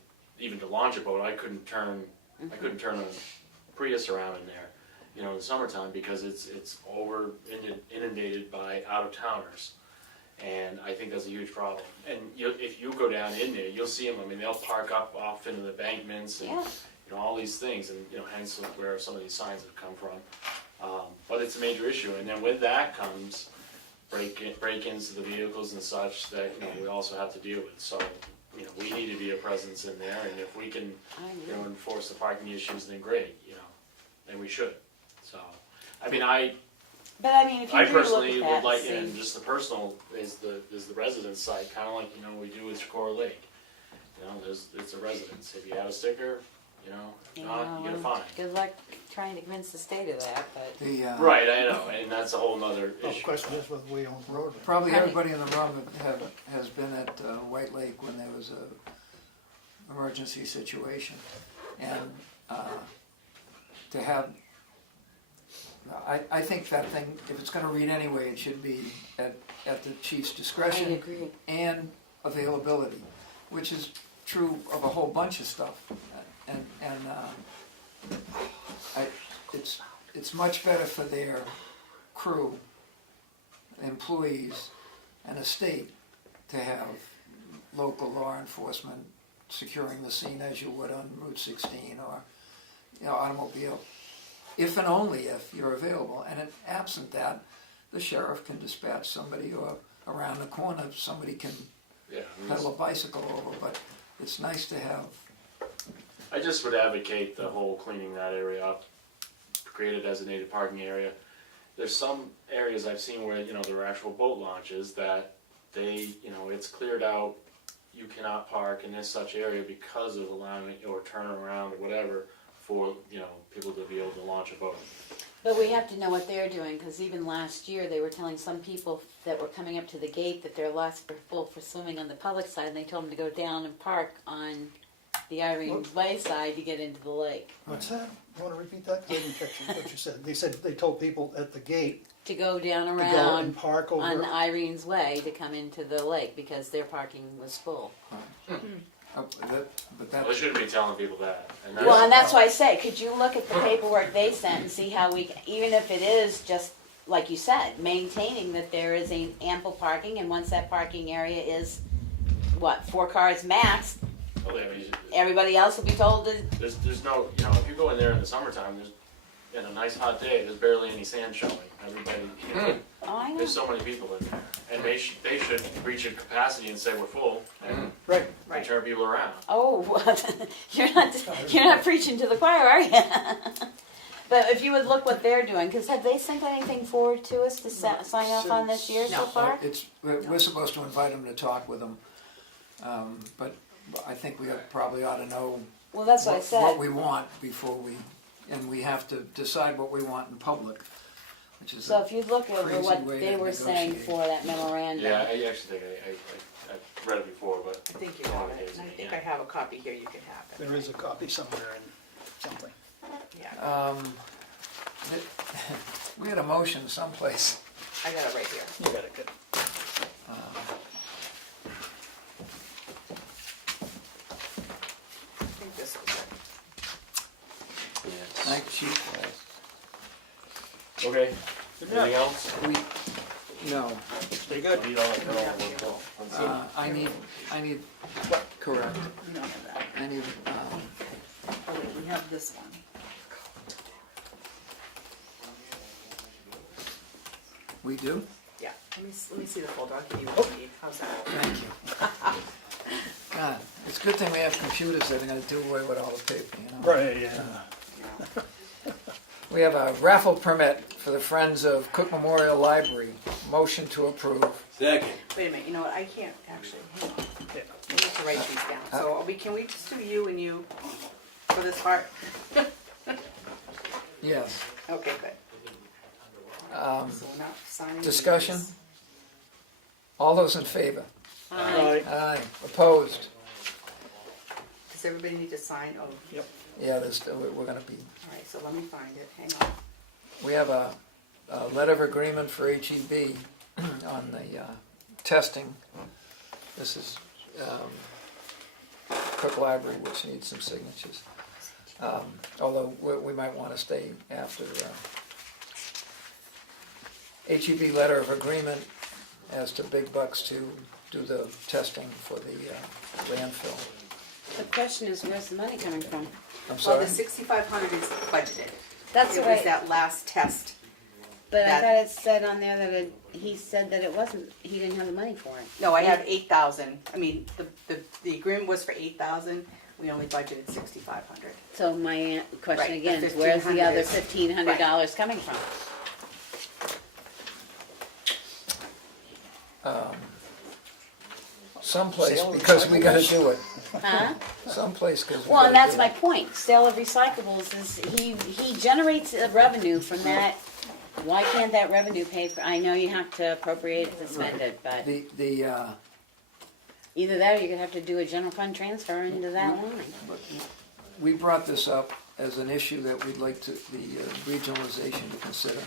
even to launch a boat, I couldn't turn a Prius around in there, in the summertime, because it's over inundated by out-of-towners. And I think that's a huge problem. And if you go down in there, you'll see them, they'll park up off into the embankments and, all these things, and, hence where some of these signs have come from. But it's a major issue, and then with that comes break-ins to the vehicles and such that, we also have to deal with. So, we need to be a presence in there, and if we can, enforce the parking issues, then great, then we should. So, But if you I do personally look at would that, like, see, and just the personal is the residence side, kind of like, we do with Shakora Lake. It's a residence. If you have a sticker, if not, you get a fine. good luck trying to convince the state of that, but. Right, I know, and that's a whole nother Well, issue. the question is whether we own the road. Probably everybody in the room has been at White Lake when there was a emergency situation, and to have, I think that thing, if it's going to read anyway, it should be at the chief's discretion. I agree. And availability, which is true of a whole bunch of stuff, and it's much better for their crew, employees, and a state to have local law enforcement securing the scene as you would on Route 16 or, automobile, if and only if you're available. And absent that, the sheriff can dispatch somebody, or around the corner, somebody can Yeah, pedal a bicycle over, but it's nice to have. I just would advocate the whole cleaning that area up, create a designated parking area. There's some areas I've seen where, there are actual boat launches that it's cleared out, you cannot park in this such area because of allowing it, or turn around or whatever, for, people to be able to launch a boat. But we have to know what they're doing, because even last year, they were telling some people that were coming up to the gate that their lots were full for swimming on the public side, and they told them to go down and park on the Irene Way side to get into the lake. What's that? You wanna repeat that? I didn't catch what you said. They said they told people at the gate To go down to go around and park over. on Irene's Way to come into the lake, because their parking was full. But Well, they shouldn't be telling people that. Well, and that's why I say, could you look at the paperwork they sent and see how we, even if it is just, like you said, maintaining that there is an ample parking, and once that parking area is, 4 cars max, Well, I mean, everybody else will be told to, there's no, if you go in there in the summertime, in a nice hot day, there's barely any sand showing. Everybody, oh, I know. there's so many people in there, and they should reach a capacity and say we're full, and Right. turn people around. Oh, you're not preaching to the choir, are you? But if you would look what they're doing, because have they sent anything forward to us to sign off on this year so far? We're supposed to invite them to talk with them, but I think we probably ought to know Well, that's what I said. what we want before and we have to decide what we want in public, which is So if you look over crazy what way they to were saying negotiate. for that memorandum. Yeah, I actually think I've read it before, but I think you have it, and I think I have a copy here, you can have it. There is a copy somewhere in something. Yeah, we had a motion someplace. I got it right here. You got it, good. I think this was it. Thank you, Chief. okay. Anything else? No, Stay good. I need, correct, None of that. I need, Oh wait, we have this one. we do? Yeah, let me see the folder, I'll give you what you need, how's that? Thank you. God, it's a good thing we have computers that are gonna do away with all the paper, Right, yeah. We have a raffle permit for the Friends of Cook Memorial Library. Motion to approve. Second. Wait a minute, you know what, I can't actually, hang on. Yeah. I need to write these down, so can we just do you and you for this part? Yes. Okay, good. So we're not signing Discussion? these. All those in favor? Aye. Aye. Opposed? Does everybody need to sign? Oh, Yep. Yeah, we're gonna be, all right, so let me find it, hang on. we have a letter of agreement for HEB on the testing. This is Cook Library, which needs some signatures. Although we might want to stay after HEB letter of agreement as to Big Bucks to do the testing for the landfill. The question is, where's the money coming from? I'm Well, sorry? the 6,500 is budgeted. That's It the was way, that last test. but I that- thought it said on there that he said that it wasn't, he didn't have the money for it. No, I have 8,000. I mean, the agreement was for 8,000. We only budgeted 6,500. So my question Right, the again is, where's the 1,500 other is- $1,500 coming from? Someplace, Sale of because we gotta recyclables? do it. Huh? Someplace, because we Well, and gotta that's do my it. point. Sale of recyclables is, he generates a revenue from that. Why can't that revenue pay for, I know you have to appropriate it to spend it, but The either that or you're gonna have to do a general fund transfer into that line. we brought this up as an issue that we'd like the regionalization to consider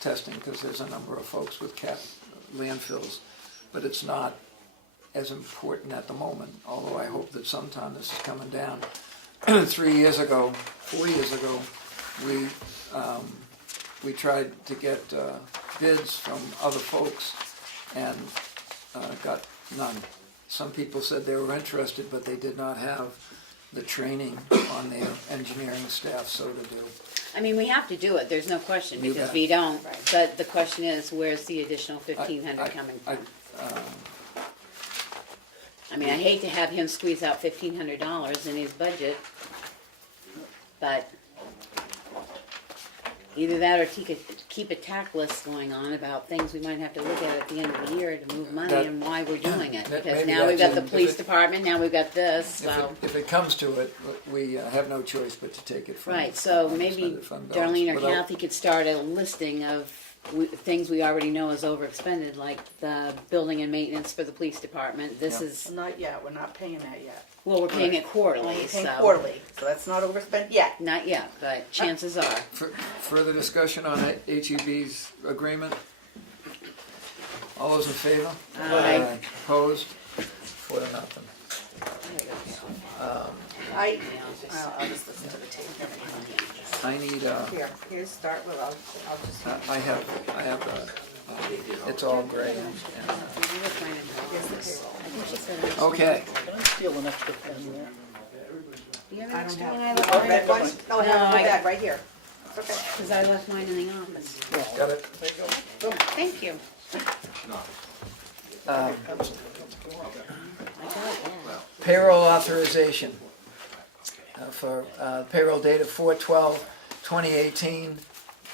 testing, because there's a number of folks with landfills, but it's not as important at the moment, although I hope that sometime this is coming down. 4 years ago, we tried to get bids from other folks and got none. some people said they were interested, but they did not have the training on their engineering staff so to do. I mean, we have to do it, there's no question, You because bet. we don't, but the question is, where's the additional 1,500 coming from? I mean, I hate to have him squeeze out $1,500 in his budget, but either that or keep a tack list going on about things we might have to look at the end of the year to move money That- and why we're doing it. that- Because maybe now we've got that's the in- police if it- department, now we've got this, so. If it comes to it, we have no choice but to take it from. Right, so from maybe unaspended fund balance Darlene or without- Kathy could start a listing of things we already know is overexpended, like the building and maintenance for the police department. This Yeah. is, Not yet, we're not paying that yet. well, we're paying it We're quarterly, only paying so. quarterly, so that's not overspent yet. Not yet, but chances are. Further discussion on HEB's agreement? All those in favor? Aye. Opposed? 4-0. I'll just listen to the tape. I need, Here, start with, I'll just. I have, it's all gray. Okay. Can I steal an extra pen there? You have I an don't extra have. one I Oh, left? red one? No, I have No, a I- bag right here. It's okay. Because I left mine in the office. Got it? Thank you. I got that. Payroll authorization for payroll date of 4/12/2018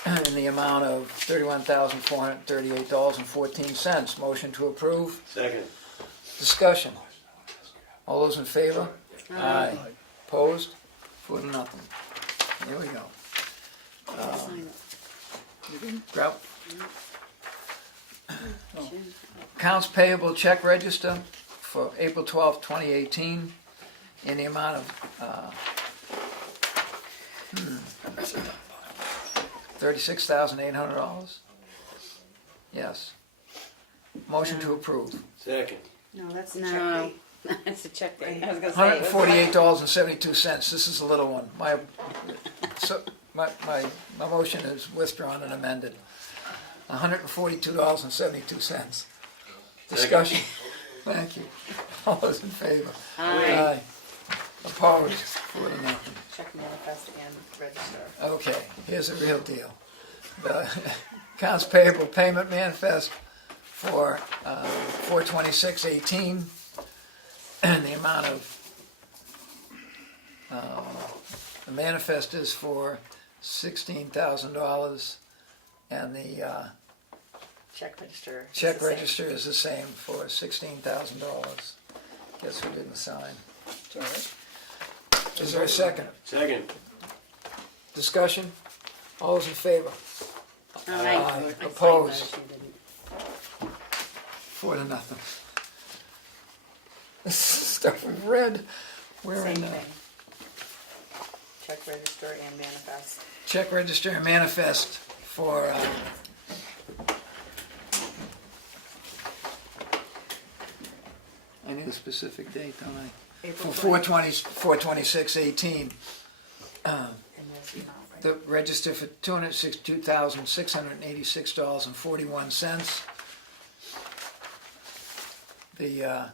in the amount of $31,438.14. Motion to approve. Second. Discussion. All those in favor? Aye. Opposed? 4-0. Here we go. Sign it. Grab. Accounts payable check register for April 12th, 2018 in the amount of $36,800. Yes. Motion to approve. Second. No, that's the No, check that's a check date. I was gonna say. it was- $148.72. This is a little one. My motion is withdrawn and amended. $142.72. Discussion. Thank you. All those in favor? Aye. Opposed? 4-0. check manifest and register. Okay, here's the real deal. The accounts payable payment manifest for 4/26/18, and the amount of, the manifest is for $16,000, and the Check register. is check the same. register is the same for $16,000. Guess who didn't sign? It's all right. Is there a second? Second. Discussion? All those in favor? Aye. Aye. I signed Opposed? those, you didn't. 4-0. This stuff we've read. We're Same in thing. Check register and manifest. check register and manifest for I need a specific date, don't I? April For 20. 4/26/18. And there's the amount, right? The register for $262,686.41. The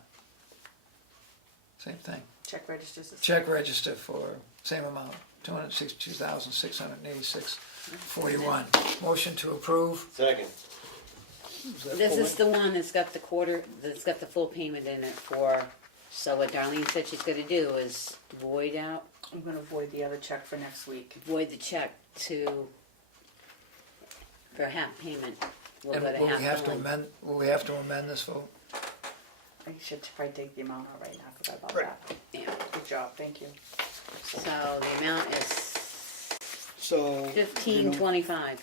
same thing. Check registers. is- Check register for same amount, $262,686.41. Motion to approve. Second. This is the one that's got the that's got the full payment in it for, so what Darlene said she's gonna do is void out, I'm gonna void the other check for next week. void the check for half payment. We'll And go to will we half have to billing. amend this vote? I should probably take the amount out right now, forgot about Right. that. Yeah, Good job, thank you. so the amount is So. $15.25.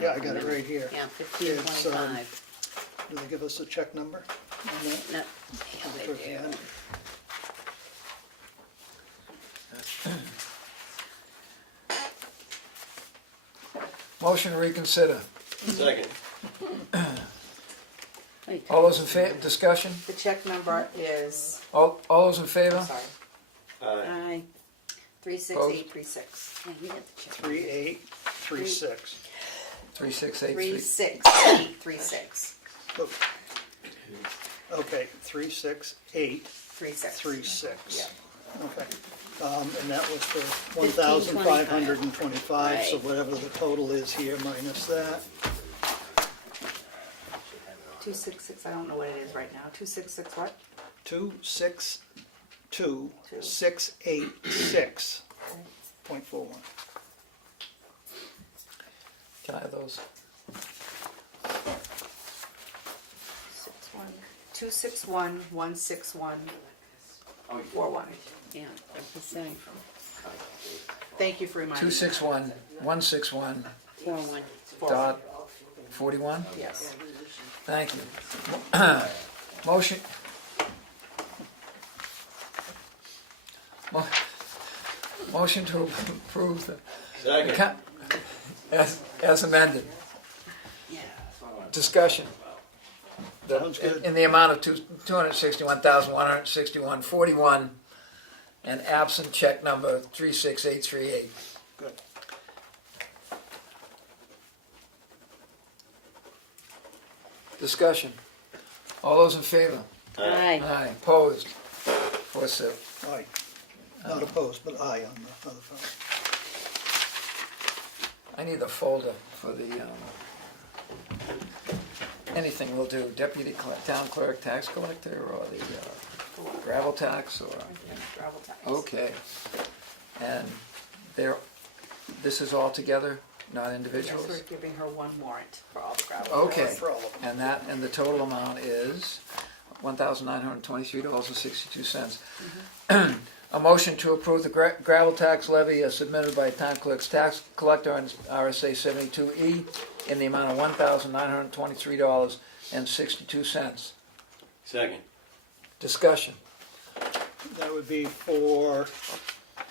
Yeah, I got it right here. Yeah, $15.25. Do they give us a check number on that? No, yeah, they Towards the do. end. Motion to reconsider. Second. Wait, All those in favor, discussion? The check number is, All those in favor? sorry, Aye. Aye. 36836. Yeah, you got the check. 3836. 3683. 36836. Okay, 36836. 36. Yeah. Okay. And that was for 1,525, so Right. whatever the total is here minus that. 266, I don't know what it is right now. 266 what? 262,686.41. Can I have those? 261-161-41. Yeah, that's the same. Thank you for reminding me. 261-161 4-1. dot 41? Yes. Thank you. Motion. Motion to approve the. Second. As amended. Discussion. Sounds good. In the amount of $261,161.41 and absent check number 36838. Good. Discussion. All those in favor? Aye. Aye. Opposed? 4-0. Aye. Not opposed, but aye on the other phone. I need the folder for the, anything will do, deputy town clerk, tax collector, or the gravel tax, or, Gravel tax. okay. And this is all together, not Yes, individuals? we're giving her one warrant for all the gravel. Okay, tax. For all of them. and the total amount is $1,923.62. A motion to approve the gravel tax levy as submitted by town clerk's tax collector on RSA 72E in the amount of $1,923.62. Second. Discussion, That would be for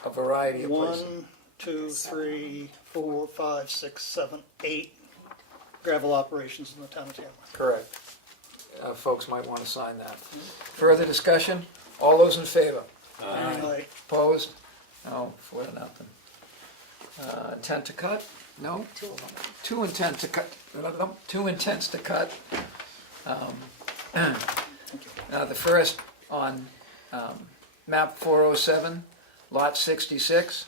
a variety of places. 1, 2, 3, 4, 5, 6, 7, 8 gravel operations in the town of Tamworth. Correct. Folks might want to sign that. Further discussion? All those in favor? Aye. Opposed? No, 4-0. Intent to cut? No? Two intent to cut. Two intents to cut. The first on map 407, lot 66,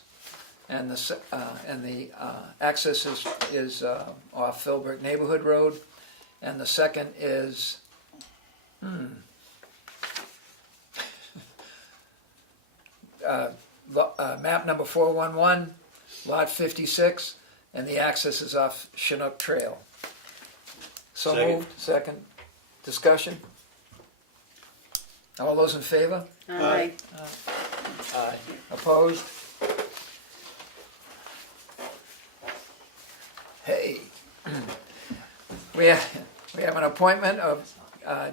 and the access is off Philbrook Neighborhood Road, and the second is map number 411, lot 56, and the access is off Chinook Trail. So Second. moved. Second. Discussion? All those in favor? Aye. Aye. Opposed? Hey, we have an appointment of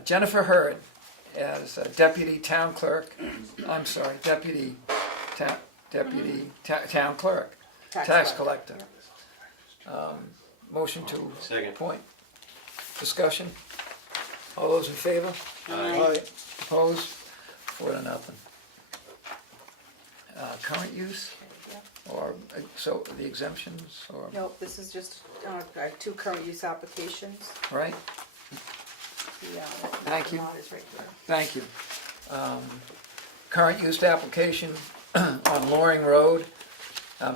Jennifer Hurd as deputy town clerk, I'm sorry, deputy town clerk, tax collector. Motion to Second. appoint. Discussion? All those in favor? Aye. Opposed? 4-0. Current use? Or, so the exemptions, or, Nope, this is just I have 2 current use applications. right? The Thank you. amount is right here. Thank you. Current use application on Loring Road,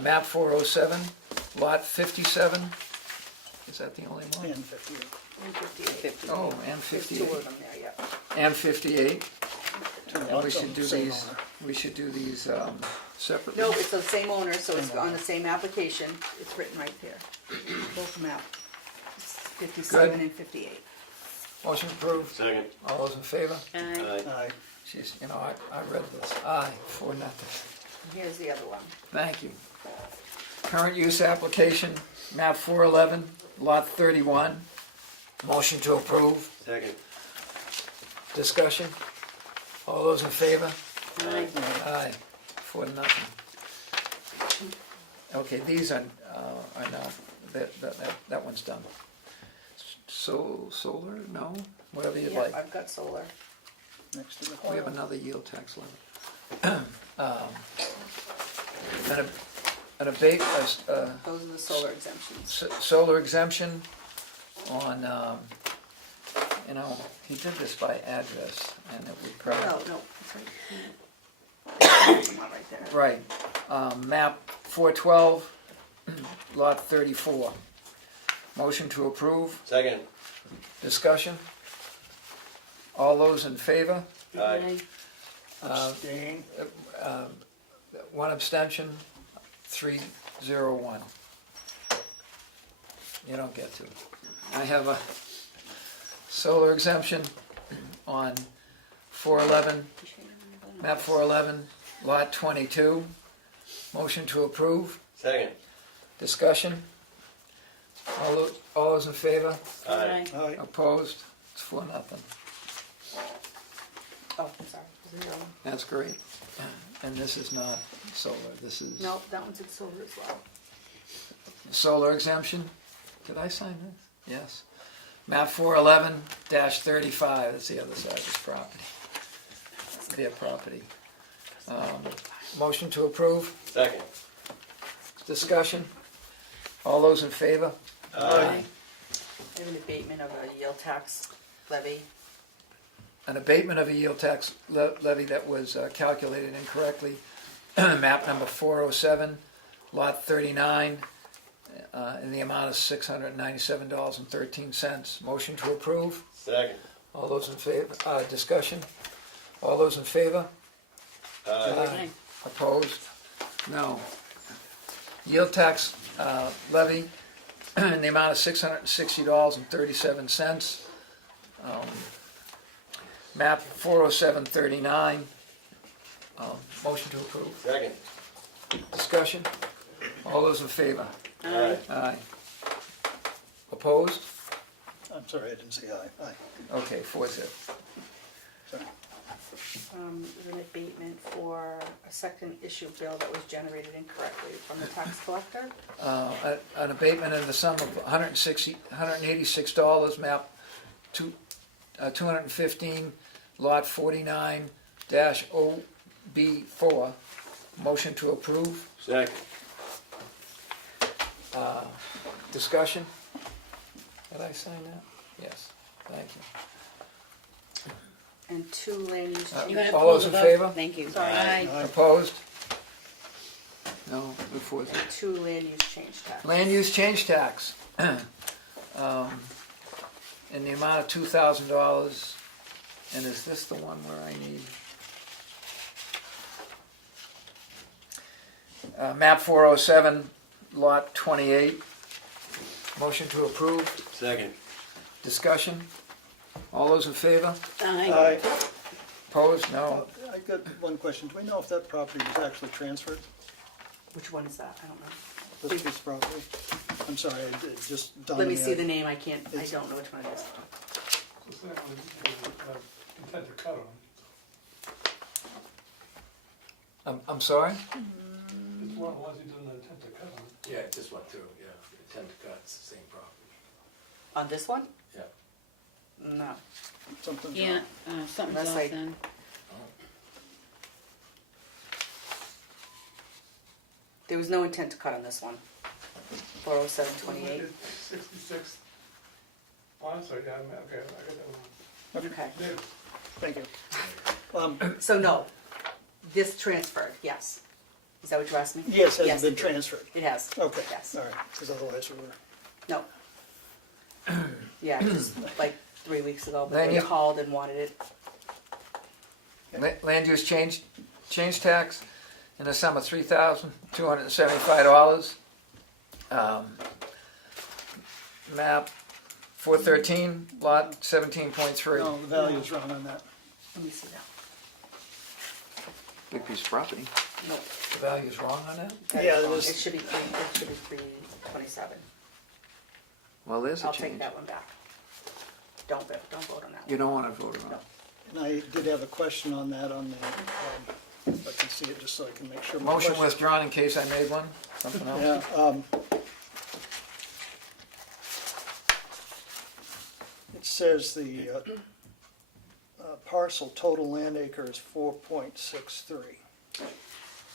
map 407, lot 57. Is that the only one? And 58. And 58. Oh, and There's 58. 2 of them there, yeah. And 58. Two And we lots should on do the same these, owner. we should do these separately. No, it's the same owner, so it's on the same application. It's written right there. Both map. 57 Good. and 58. Motion approved. Second. All those in favor? Aye. Aye. Jeez, I read this. Aye, 4-0. And here's the other one. Thank you. Current use application, map 411, lot 31. Motion to approve. Second. Discussion? All those in favor? Aye. Aye, 4-0. Okay, these are not, that one's done. Solar, no, whatever you'd Yeah, like. I've got solar. Next to the We have another yield tax levy. An abate, Those are the solar exemptions. solar exemption on You know, he did this by address, and it would probably... No, it's right. Right there. Right, map 412, lot 34. Motion to approve, Second. discussion? All those in favor? Aye. Abstain. One abstention, 301. You don't get to. I have a solar exemption on 411, map 411, lot 22. Motion to approve, Second. discussion? All those in favor? Aye. Aye. Opposed? It's 4-0. Oh, I'm sorry. Zero. That's great. And this is not solar, this is No, that one's in silver as well. solar exemption. Did I sign this? Yes. Map 411-35, that's the other side of this property. Their property. Motion to approve, Second. discussion? All those in favor? I have an abatement of a yield tax levy. An abatement of a yield tax levy that was calculated incorrectly. Map number 407, lot 39, in the amount of $697.13. Motion to approve. Second. All those in favor, discussion? All those in favor? Aye. Opposed? No. Yield tax levy in the amount of $660.37. Map 40739. Motion to approve. Second. Discussion? All those in favor? Aye. Aye. Opposed? I'm sorry, I didn't say aye. Aye. Okay, 4-0. Sorry. There's an abatement for a second issue bill that was generated incorrectly from the tax collector. An abatement in the sum of $186, map 215, lot 49-OB4. Motion to approve. Second. Discussion? Did I sign that? Yes, thank you. And 2 land use Uh, change. You gotta All pull those the in vote. favor? Thank you. Sorry. Opposed? No, before And 2 land use change tax. land use change tax. In the amount of $2,000, and is this the one where I need? Map 407, lot 28. Motion to approve. Second. Discussion? All those in favor? Aye. Opposed? No. I got one question. Do we know if that property was actually transferred, Which one is that? I don't know. this piece of property? I'm sorry, it just dawned Let on me see the I- name, I can't, I don't know which one it is. Intent to cut on. I'm sorry? It's one, unless he doesn't intend to cut on. Yeah, it just went through, yeah. Intent to cut, it's the same property. On this one? Yeah. No. Something's Yeah, wrong. something's Unless off I- then. There was no intent to cut on this one. 40728. 66. Oh, I'm sorry, yeah, okay, I got that one. Okay. David. Thank you. So no, this transferred, yes. Is that what you're asking me? Yes, has Yes, it been did. transferred? It has. Okay, Yes. all right, because otherwise we were... No. Yeah, just like 3 weeks ago, but Then they you- called and wanted it. Land use change tax in the sum of $3,275. Map 413, lot 17.3. No, the value's wrong on that. Let me see that. Big piece of property. Nope. The value's wrong on that? That Yeah, is it wrong. is. It should be 327. Well, there's a I'll change. take that one back. Don't vote on that You one. don't want to vote on it. And I did have a question on that on the, if I can see it, just so I can make sure. my Motion question- withdrawn in case I made one. Something else? Yeah, it says the parcel total land acre is 4.63.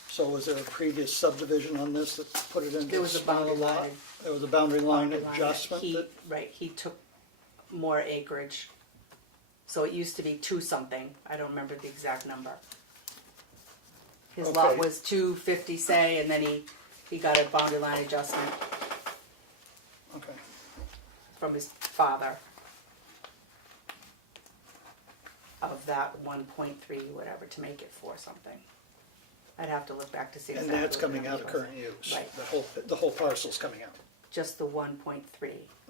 So was there a previous subdivision on this that put it into There a was a smaller boundary lot? line. There was a boundary line Boundary line that adjustment he- that, Right, he took more acreage So it used to be 2 something, I don't remember the exact number. His lot Okay. was 250, say, and then he got a boundary line adjustment Okay. from his father of that 1.3 whatever to make it 4 something. I'd have to look back to see And exactly. that's what the coming out number of was. current use? Right. The whole parcel's coming out? Just the 1.3.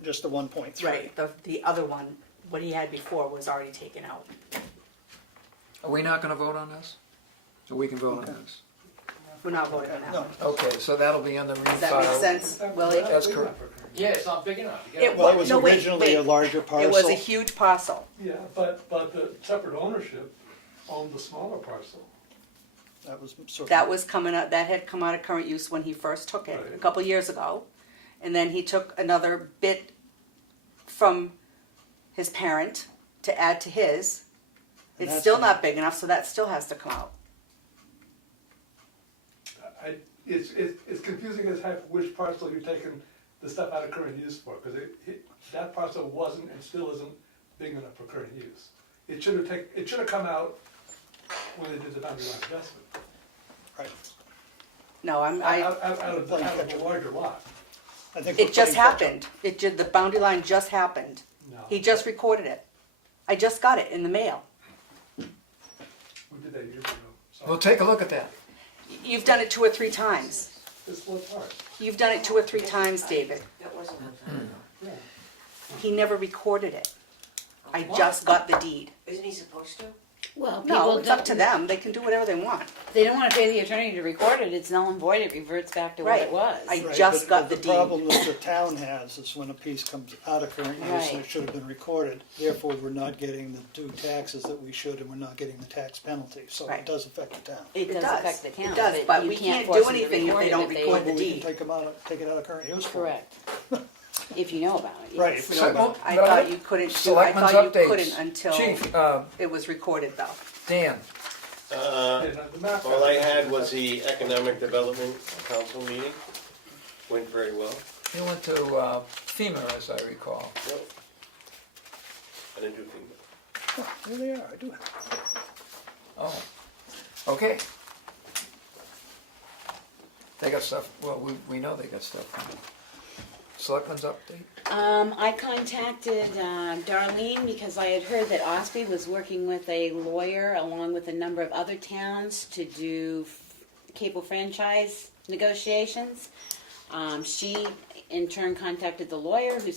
Just the 1.3? Right, the other one, what he had before was already taken out. Are we not gonna vote on this? So we can vote on this? We're not voting on that one. Okay, so that'll be on the Does that make refile. sense, Willie? That's correct. Yeah, it's not big enough. You It gotta- Well, it was no, wait, originally a wait. larger parcel. It was a huge parcel. Yeah, but the separate ownership owned the smaller parcel. That was sort of. That was coming out, that had come out of current use when he first took it, a Right. couple years ago. And then he took another bit from his parent to add to his. And It's that's still gonna- not big enough, so that still has to come out. It's confusing as heck which parcel you're taking the stuff out of current use for, because that parcel wasn't and still isn't big enough for current use. It should have come out when they did the boundary line adjustment, Right. No, out of the larger lot. I think we're it just playing catch-up. happened. The boundary line just happened. No. He just recorded it. I just got it in the mail. We did that years ago. We'll take a look at that. You've done it 2 or 3 times. This little part. You've done it 2 or 3 times, David. That wasn't. Yeah. He never recorded it. I just got the deed. Isn't he supposed to? Well, No, people it's up don't, to them. They can do whatever they want. they don't wanna pay the attorney to record it, it's null and void, it reverts back to what Right. it was. I Right, just got but the the deed. problem that the town has is when a piece comes out of current use and Right. it should have been recorded, therefore we're not getting the due taxes that we should and we're not getting the tax penalty, so Right. it does affect the town. It does affect the town, It does, but you we can't can't force do them to anything if record they it don't if they- record the But we can deed. take it out of current use. for Correct. If you know about it, yes. Right, if we know about it. I thought you couldn't do, I Selectmen's thought you updates. couldn't until Chief, it was recorded though. Dan, The map All I had was the Economic Development Council meeting. Went very well. you went to FEMA, as I recall. Yep. I didn't do FEMA. Oh, there they are, I do have. Oh, okay. They got stuff, well, we know they got stuff coming. Selectmen's update? I contacted Darlene because I had heard that Osby was working with a lawyer along with a number of other towns to do cable franchise negotiations. She in turn contacted the lawyer who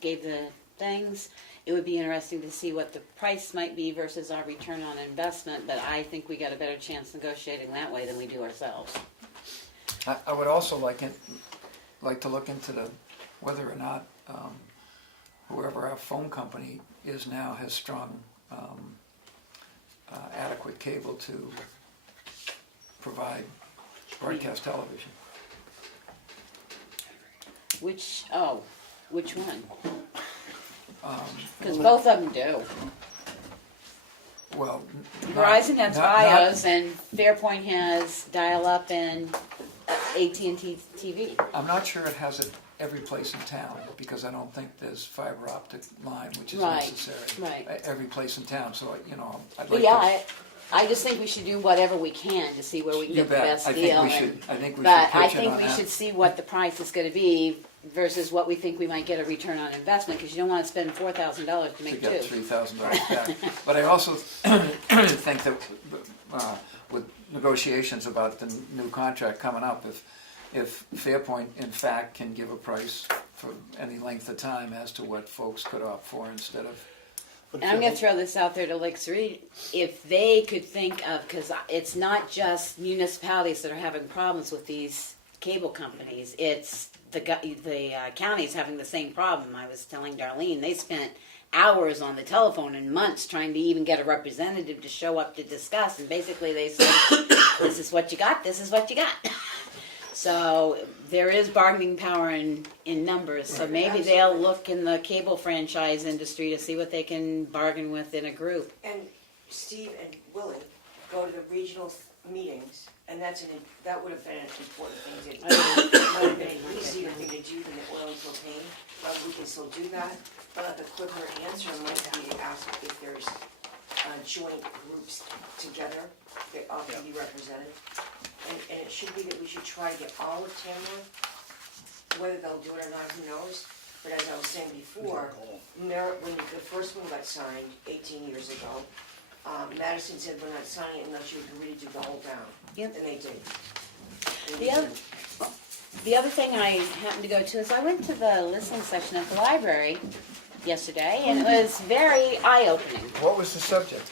gave the things. It would be interesting to see what the price might be versus our return on investment, but I think we got a better chance negotiating that way than we do ourselves. I would also like to look into whether or not whoever our phone company is now has strung adequate cable to provide broadcast television. Which one? Because Well, both of them do. Well, Verizon has not- Fios and Fairpoint has dial-up and AT&T TV. I'm not sure it has it every place in town, because I don't think there's fiber optic line, which is Right, necessary. right. Every place in town, so, I'd But like yeah, to. I just think we should do whatever we can to see where we can You get the bet. best I think deal. we should- I think we should But I pitch in think on we that. should see what the price is gonna be versus what we think we might get a return on investment, because you don't wanna spend $4,000 to To make get two. $3,000 back. But I also think that with negotiations about the new contract coming up, if Fairpoint in fact can give a price for any length of time as to what folks could opt for instead of. And I'm gonna throw this out there to Lake Erie, if they could think of, because it's not just municipalities that are having problems with these cable companies, it's the counties having the same problem. I was telling Darlene, they spent hours on the telephone and months trying to even get a representative to show up to discuss, and basically they said, this is what you got, this is what you got. So there is bargaining power in numbers, so maybe they'll look in the cable franchise industry to see what they can bargain with in a group. And Steve and Willie go to the regional meetings, and that would have been an important thing to do. It would have been an easier thing to do than the oil and propane, rather we can still do that, but the quicker answer might be to ask if there's joint groups together that ought to be represented. And it should be that we should try to get all of Tamworth, whether they'll do it or not, who knows? But as I was saying before, when the first one got signed 18 years ago, Madison said, we're not signing it unless you agree to do the whole town. Yep. And they did. And The other, the other thing I happened to go to is I went to the listening session at the library yesterday, and it was very eye-opening. What was the subject?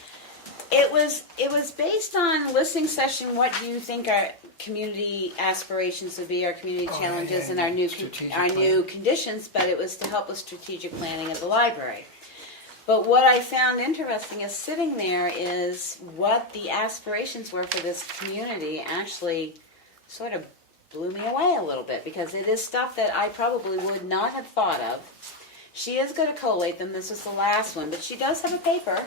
It was based on listening session. What do you think our community aspirations would be, our community challenges, and our new conditions? But it was to help with strategic planning of the library. But what I found interesting is sitting there is what the aspirations were for this community actually sort of blew me away a little bit, because it is stuff that I probably would not have thought of. She is going to collate them. This was the last one, but she does have a paper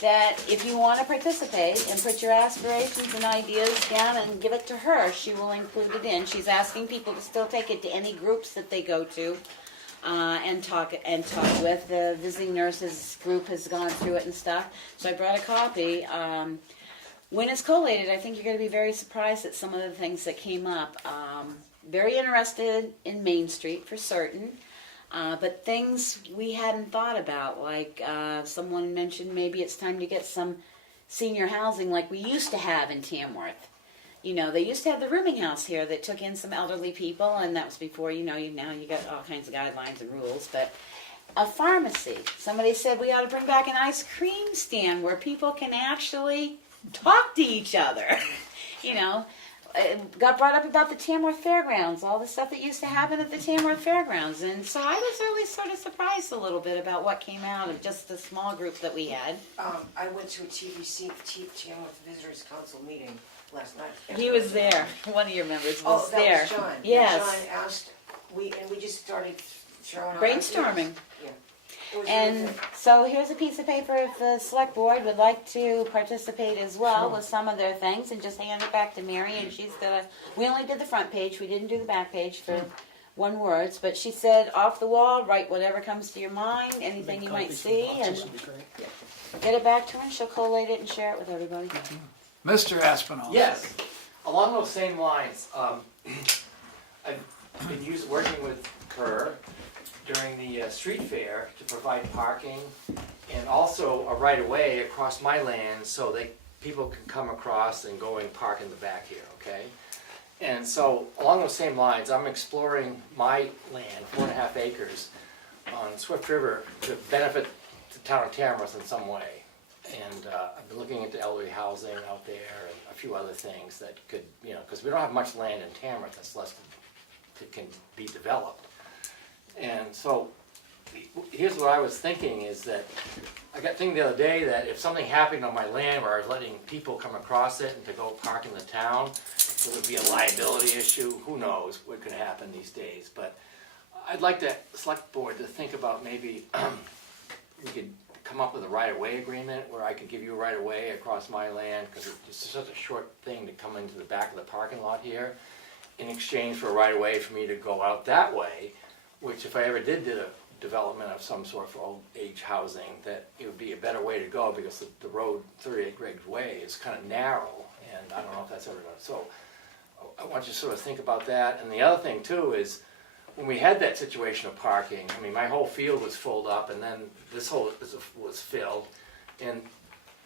that if you want to participate and put your aspirations and ideas down and give it to her, she will include it in. She's asking people to still take it to any groups that they go to and talk with. The visiting nurses group has gone through it and stuff. So I brought a copy. When it's collated, I think you're going to be very surprised at some of the things that came up. Very interested in Main Street for certain. But things we hadn't thought about, like someone mentioned maybe it's time to get some senior housing like we used to have in Tamworth. You know, they used to have the rooming house here that took in some elderly people, and that was before, now you got all kinds of guidelines and rules. But a pharmacy. Somebody said we ought to bring back an ice cream stand where people can actually talk to each other. It got brought up about the Tamworth Fairgrounds, all the stuff that used to happen at the Tamworth Fairgrounds. And so I was really sort of surprised a little bit about what came out of just the small group that we had. I went to a Tamworth Visitors Council meeting last night. He was there. One of your members was that there. was John. Yes. John asked, we just started throwing out Brainstorming. ideas. Yeah. It was And really good. so here's a piece of paper if the select board would like to participate as well with some of their things, and just hand it back to Mary, and she's gonna, we only did the front page, we didn't do the back page for one words, but she said off the wall, write whatever comes to your mind, anything you might see, and get it back to her, and she'll collate it and share it with everybody. Mr. Aspinall. Yes, along those same lines, I've been working with Kerr during the street fair to provide parking and also a right-of-way across my land so that people can come across and go and park in the back here, okay? And so along those same lines, I'm exploring my land, 4.5 acres on Swift River, to benefit the town of Tamworth in some way. And I've been looking into elderly housing out there and a few other things that could, because we don't have much land in Tamworth that's less that can be developed. And so here's what I was thinking is that I got thinking the other day that if something happened on my land where I was letting people come across it and to go park in the town, it would be a liability issue. Who knows what could happen these days. But I'd like the select board to think about maybe we could come up with a right-of-way agreement where I could give you a right-of-way across my land, because it's just such a short thing to come into the back of the parking lot here, in exchange for a right-of-way for me to go out that way, which if I ever did a development of some sort for old age housing, that it would be a better way to go, because the road 38 Greg's Way is kind of narrow, and I don't know if that's ever done. So I want you to sort of think about that. And the other thing too is, when we had that situation of parking, I mean, my whole field was filled up, and then this whole was filled, and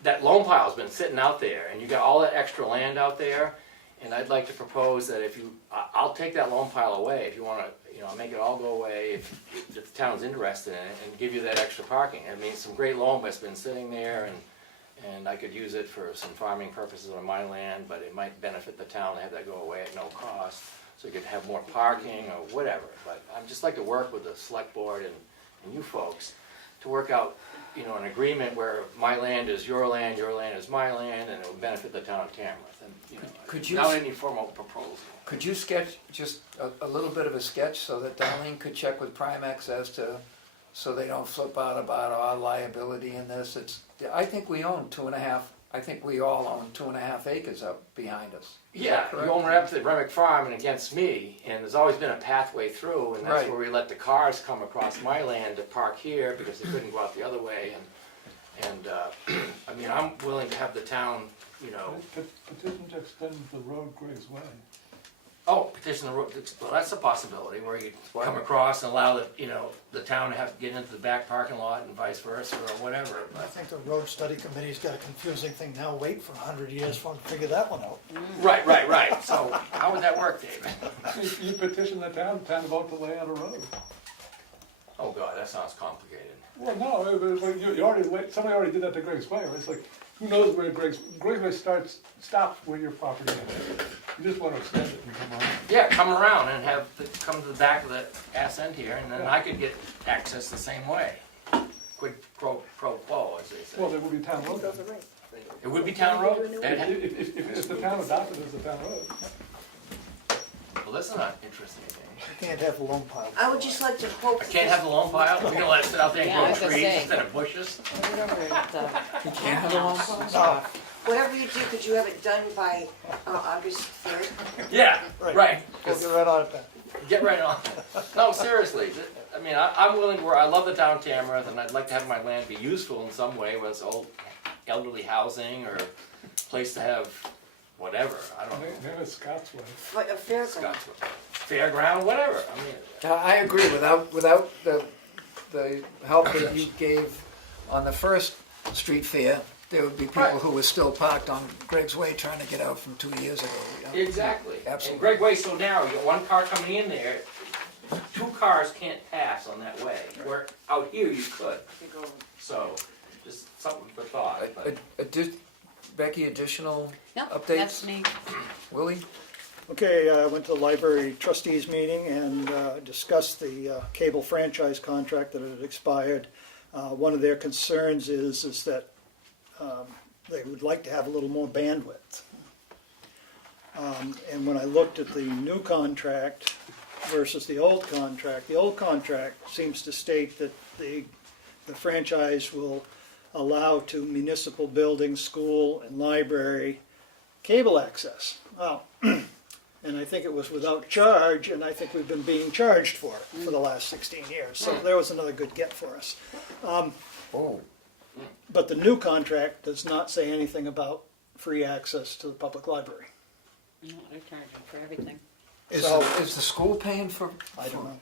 that loam pile's been sitting out there, and you got all that extra land out there, and I'd like to propose that I'll take that loam pile away if you want to, make it all go away if the town's interested in it, and give you that extra parking. I mean, some great loam that's been sitting there, and I could use it for some farming purposes on my land, but it might benefit the town to have that go away at no cost, so you could have more parking or whatever. But I'd just like to work with the select board and you folks to work out, an agreement where my land is your land is my land, and it will benefit the town of Tamworth. And Could you without any formal proposal. Could you sketch just a little bit of a sketch so that Darlene could check with Primex so they don't flip out about our liability in this? I think we own 2.5 I think we all own 2.5 acres up behind us. Is Yeah, that correct? you own right up to the Remick Farm and against me, and there's always been a pathway through, and that's Right. where we let the cars come across my land to park here, because they couldn't go out the other way, and, I mean, I'm willing to have the town, you know, Petition to extend the road Greg's Way. petition the road, well, that's a possibility, where you come across and allow the, you know, the town to have to get into the back parking lot and vice versa, or whatever, I but. think the road study committee's got a confusing thing now, wait for 100 years for them to figure that one out. Right, so, how would that work, David? You petition the town to vote to lay out a road. Oh, God, that sounds complicated. Well, no, you already, somebody already did that to Greg's Way, it's like, who knows where Greg's Way stops where your property is. You just want to extend it and come on. Yeah, come around and come to the back of the ass end here, and then I could get access the same way. Quid pro quo, as they say. Well, there will be town road. It would be town road? If the town adopted it as a town road. Well, that's not interesting thing. You can't have the loam pile. I would just like to hope. I can't have the loam pile? We're gonna let it sit out there Yeah, I and was grow gonna trees say. instead of bushes? You can't have a long Whatever you do, could you have it done by August 3rd? Yeah, right. We'll get right on it then. Get right on. No, seriously, I mean, I'm willing to work, I love the town of Tamworth, and I'd like to have my land be useful in some way, whether it's old elderly housing, or place to have whatever, I don't know. Maybe it's Scott's Way. A fairground. Scottsville. Fairground, whatever, I mean, I agree, without the help that you gave on the first street fair, there would be people Right. who were still parked on Greg's Way trying to get out from 2 years ago. you know? exactly. Absolutely. And Greg Way's so narrow, you got one car coming in there, 2 cars can't pass on that way, where out here you could. So, just something for thought, but. Becky, additional No, updates? that's me. Willie? Okay, I went to the library trustees meeting and discussed the cable franchise contract that had expired. One of their concerns is that they would like to have a little more bandwidth. And when I looked at the new contract versus the old contract seems to state that the franchise will allow to municipal buildings, school, and library cable access. Well, and I think it was without charge, and I think we've been being charged for it for the last 16 years. So there was another good get for us. But the new contract does not say anything about free access to the public library. No, they're charging for everything. Is the school paying for? I don't know.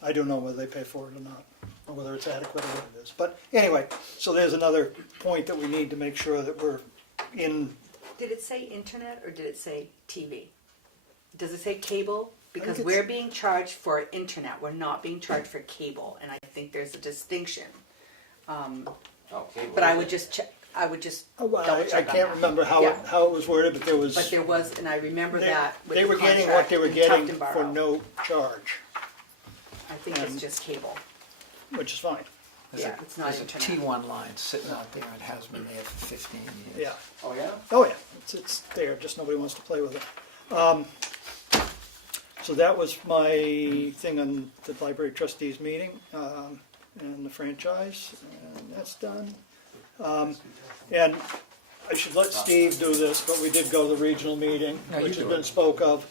I don't know whether they pay for it or not, or whether it's adequate or what it is. But anyway, so there's another point that we need to make sure that we're in. Did it say internet or did it say TV? Does it say cable? Because it's- we're being charged for internet, we're not being charged for cable, and I think there's a distinction. Okay, But I would just check, I would just Oh, well, double I check on can't that. remember how Yeah. it was worded, but there was. But there was, and I remember they, that with they the were getting contract what they were in getting Tufton for Borough. no charge, I think it's just cable. which is fine. Yeah, it's not There's a internet. T1 line sitting out there and has been there for 15 years. Yeah. Oh, yeah? Oh, yeah, it's there, just nobody wants to play with it. So that was my thing on the library trustees meeting, and the franchise, and that's done. And I should let Steve do this, but we did go to the regional meeting, No, you which has do been it. spoke of.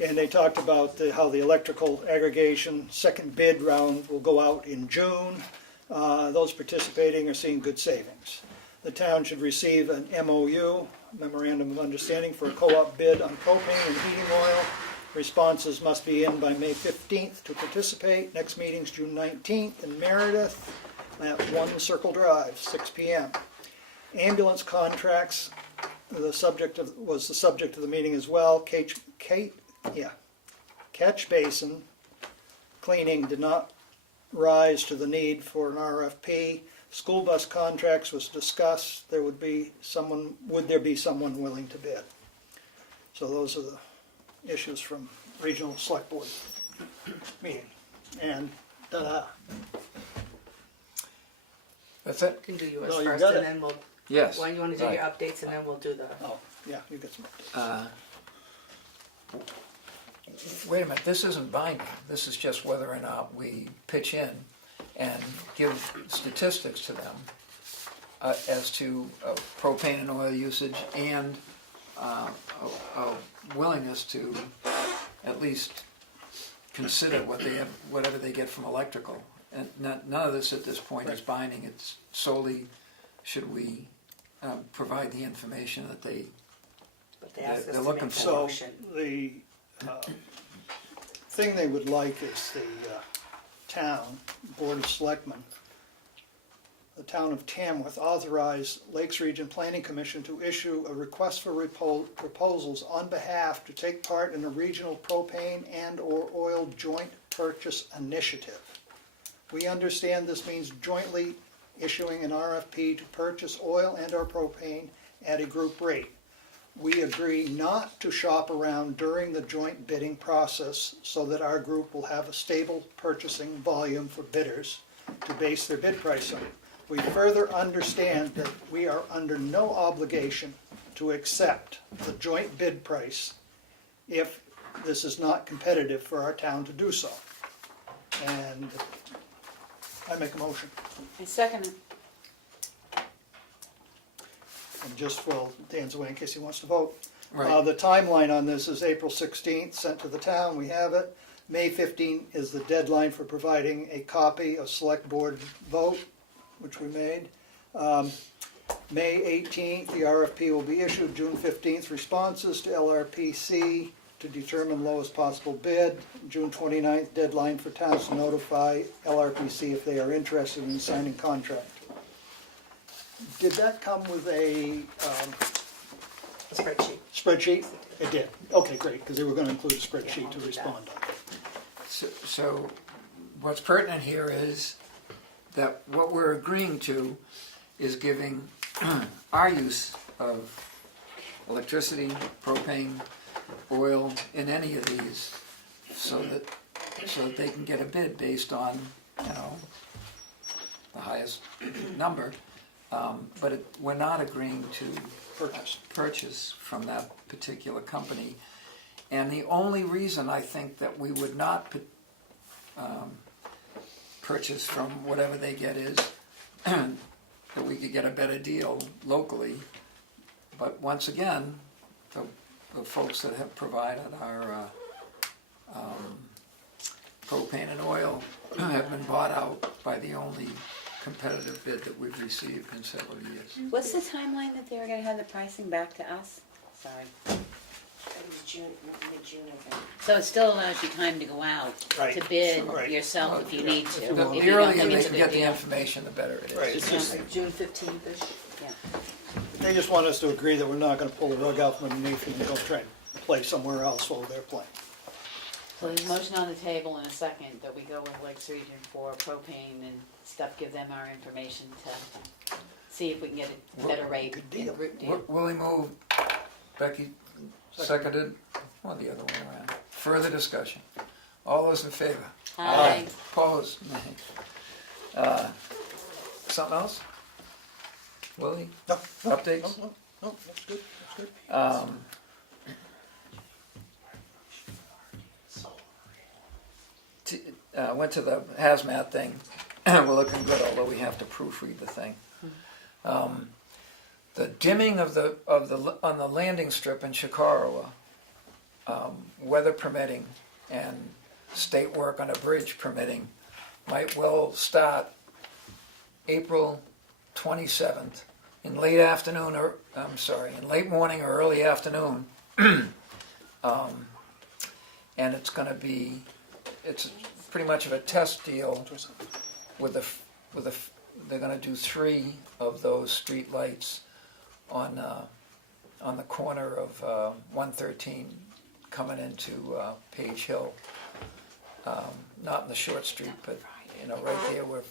And they talked about how the electrical aggregation second bid round will go out in June. Those participating are seeing good savings. The town should receive an MOU, Memorandum of Understanding, for a co-op bid on propane and heating oil. Responses must be in by May 15th to participate. Next meeting's June 19th in Meredith at 1 Circle Drive, 6 p.m. Ambulance contracts, was the subject of the meeting as well. Catch basin cleaning did not rise to the need for an RFP. School bus contracts was discussed. Would there be someone willing to bid? So those are the issues from regional select board meeting. And ta-da. That's it? You can do yours No, you first, got and it. then we'll, Yes. why do you wanna do your Right. updates, and then we'll do the. Oh, yeah, you get some updates. Wait a minute, this isn't binding. This is just whether or not we pitch in and give statistics to them as to propane and oil usage and a willingness to at least consider whatever they get from electrical. And none of this at this point is binding. It's solely, should we provide the information that But they asked us they're to looking make for. a So motion. the thing they would like is the town, Board of Selectmen, the town of Tamworth authorize Lakes Region Planning Commission to issue a request for proposals on behalf to take part in a regional propane and/or oil joint purchase initiative. We understand this means jointly issuing an RFP to purchase oil and/or propane at a group rate. We agree not to shop around during the joint bidding process so that our group will have a stable purchasing volume for bidders to base their bid price on. We further understand that we are under no obligation to accept the joint bid price if this is not competitive for our town to do so. And I make a motion. I second it. And just for Dan's away in case he wants to vote. Right. The timeline on this is April 16th, sent to the town, we have it. May 15th is the deadline for providing a copy of select board vote, which we made. May 18th, the RFP will be issued. June 15th, responses to LRPC to determine lowest possible bid. June 29th, deadline for towns to notify LRPC if they are interested in signing contract. Did that come with a Spreadsheet. spreadsheet? It did. Okay, great, because they were going to include a spreadsheet to respond on. So what's pertinent here is that what we're agreeing to is giving our use of electricity, propane, oil, in any of these, so that they can get a bid based on, the highest number. But we're not agreeing to purchase from that particular company. And the only reason I think that we would not purchase from whatever they get is that we could get a better deal locally. But once again, the folks that have provided our propane and oil have been bought out by the only competitive bid that we've received in several years. What's the timeline that they were gonna have the pricing back to us? Sorry. It was June, mid-June, I think. So it still allows you time to go out Right. to bid Right. yourself if you need to. The If you don't earlier think they it's a can good get the deal. information, the better it is. Right. It's just, June 15th-ish. Yeah. they just want us to agree that we're not going to pull the rug out from underneath and go try and play somewhere else while they're playing. So there's a motion on the table in a second that we go with Lakes Region for propane and stuff, give them our information to see if we can get a better rate in a group deal. Willie moved, Becky seconded, or the other way around. Further discussion. All those in favor? Aye. Opposed? Nay. Something else? Willie? No. Updates? No, that's good, that's good. Went to the hazmat thing. We're looking good, although we have to proofread the thing. The dimming on the landing strip in Chicarawa, weather permitting and state work on a bridge permitting, might well start April 27th in late afternoon, or in late morning or early afternoon. And it's going to be, it's pretty much of a test deal with they're going to do 3 of those street lights on the corner of 113 coming into Page Hill. Not in the short street, but right there where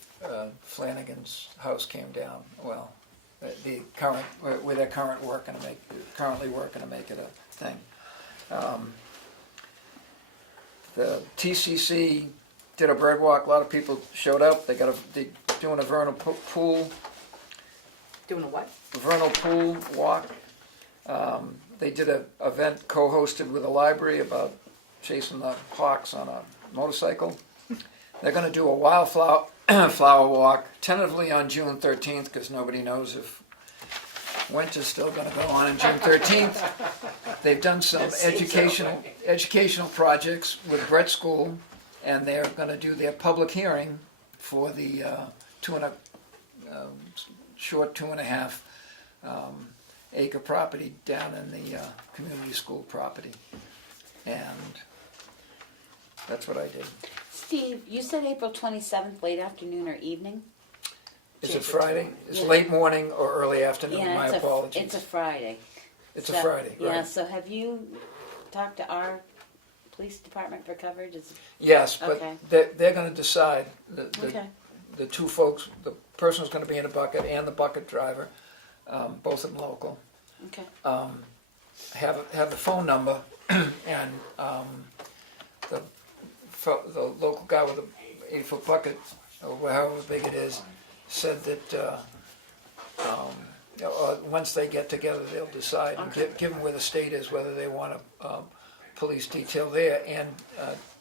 Flanagan's house came down. Well, the current where they're currently working to make it a thing. The TCC did a bird walk. A lot of people showed up. They're doing a vernal pool. Doing a what? Vernal pool walk. They did an event co-hosted with the library about chasing the hawks on a motorcycle. They're going to do a wildflower flower walk, tentatively on June 13th, because nobody knows if winter's still going to go on June 13th. They've done some educational projects with Brett School, and they're going to do their public hearing for the short 2.5 acre property down in the community school property. And that's what I did. Steve, you said April 27th, late afternoon or evening? Is it Friday? It's late morning or early afternoon, my apologies. It's a Friday. It's a Friday, right. Yeah, so have you talked to our police department for coverage? Yes, but Okay. they're going to decide. Okay. The two folks, the person who's going to be in a bucket and the bucket driver, both of them local, Okay. have the phone number, and the local guy with the 8-foot bucket, or however big it is, said that once they get together, they'll decide, given where the state is, whether they want a police detail there. And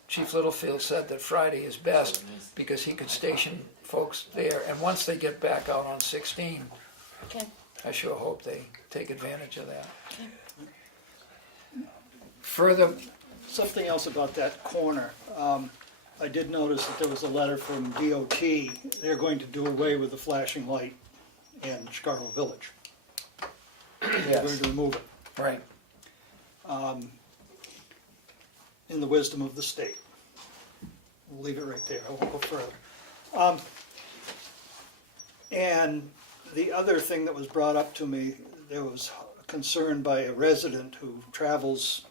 Chief Littlefield said that Friday is best because he could station folks there. And once they get back out on 16, Okay. I sure hope they take advantage of that. Further, Something else about that corner. I did notice that there was a letter from DOT. They're going to do away with the flashing light in Chicago Village. They're going to remove it. Right. In the wisdom of the state. We'll leave it right there. I won't go further. And the other thing that was brought up to me, there was concern by a resident who travels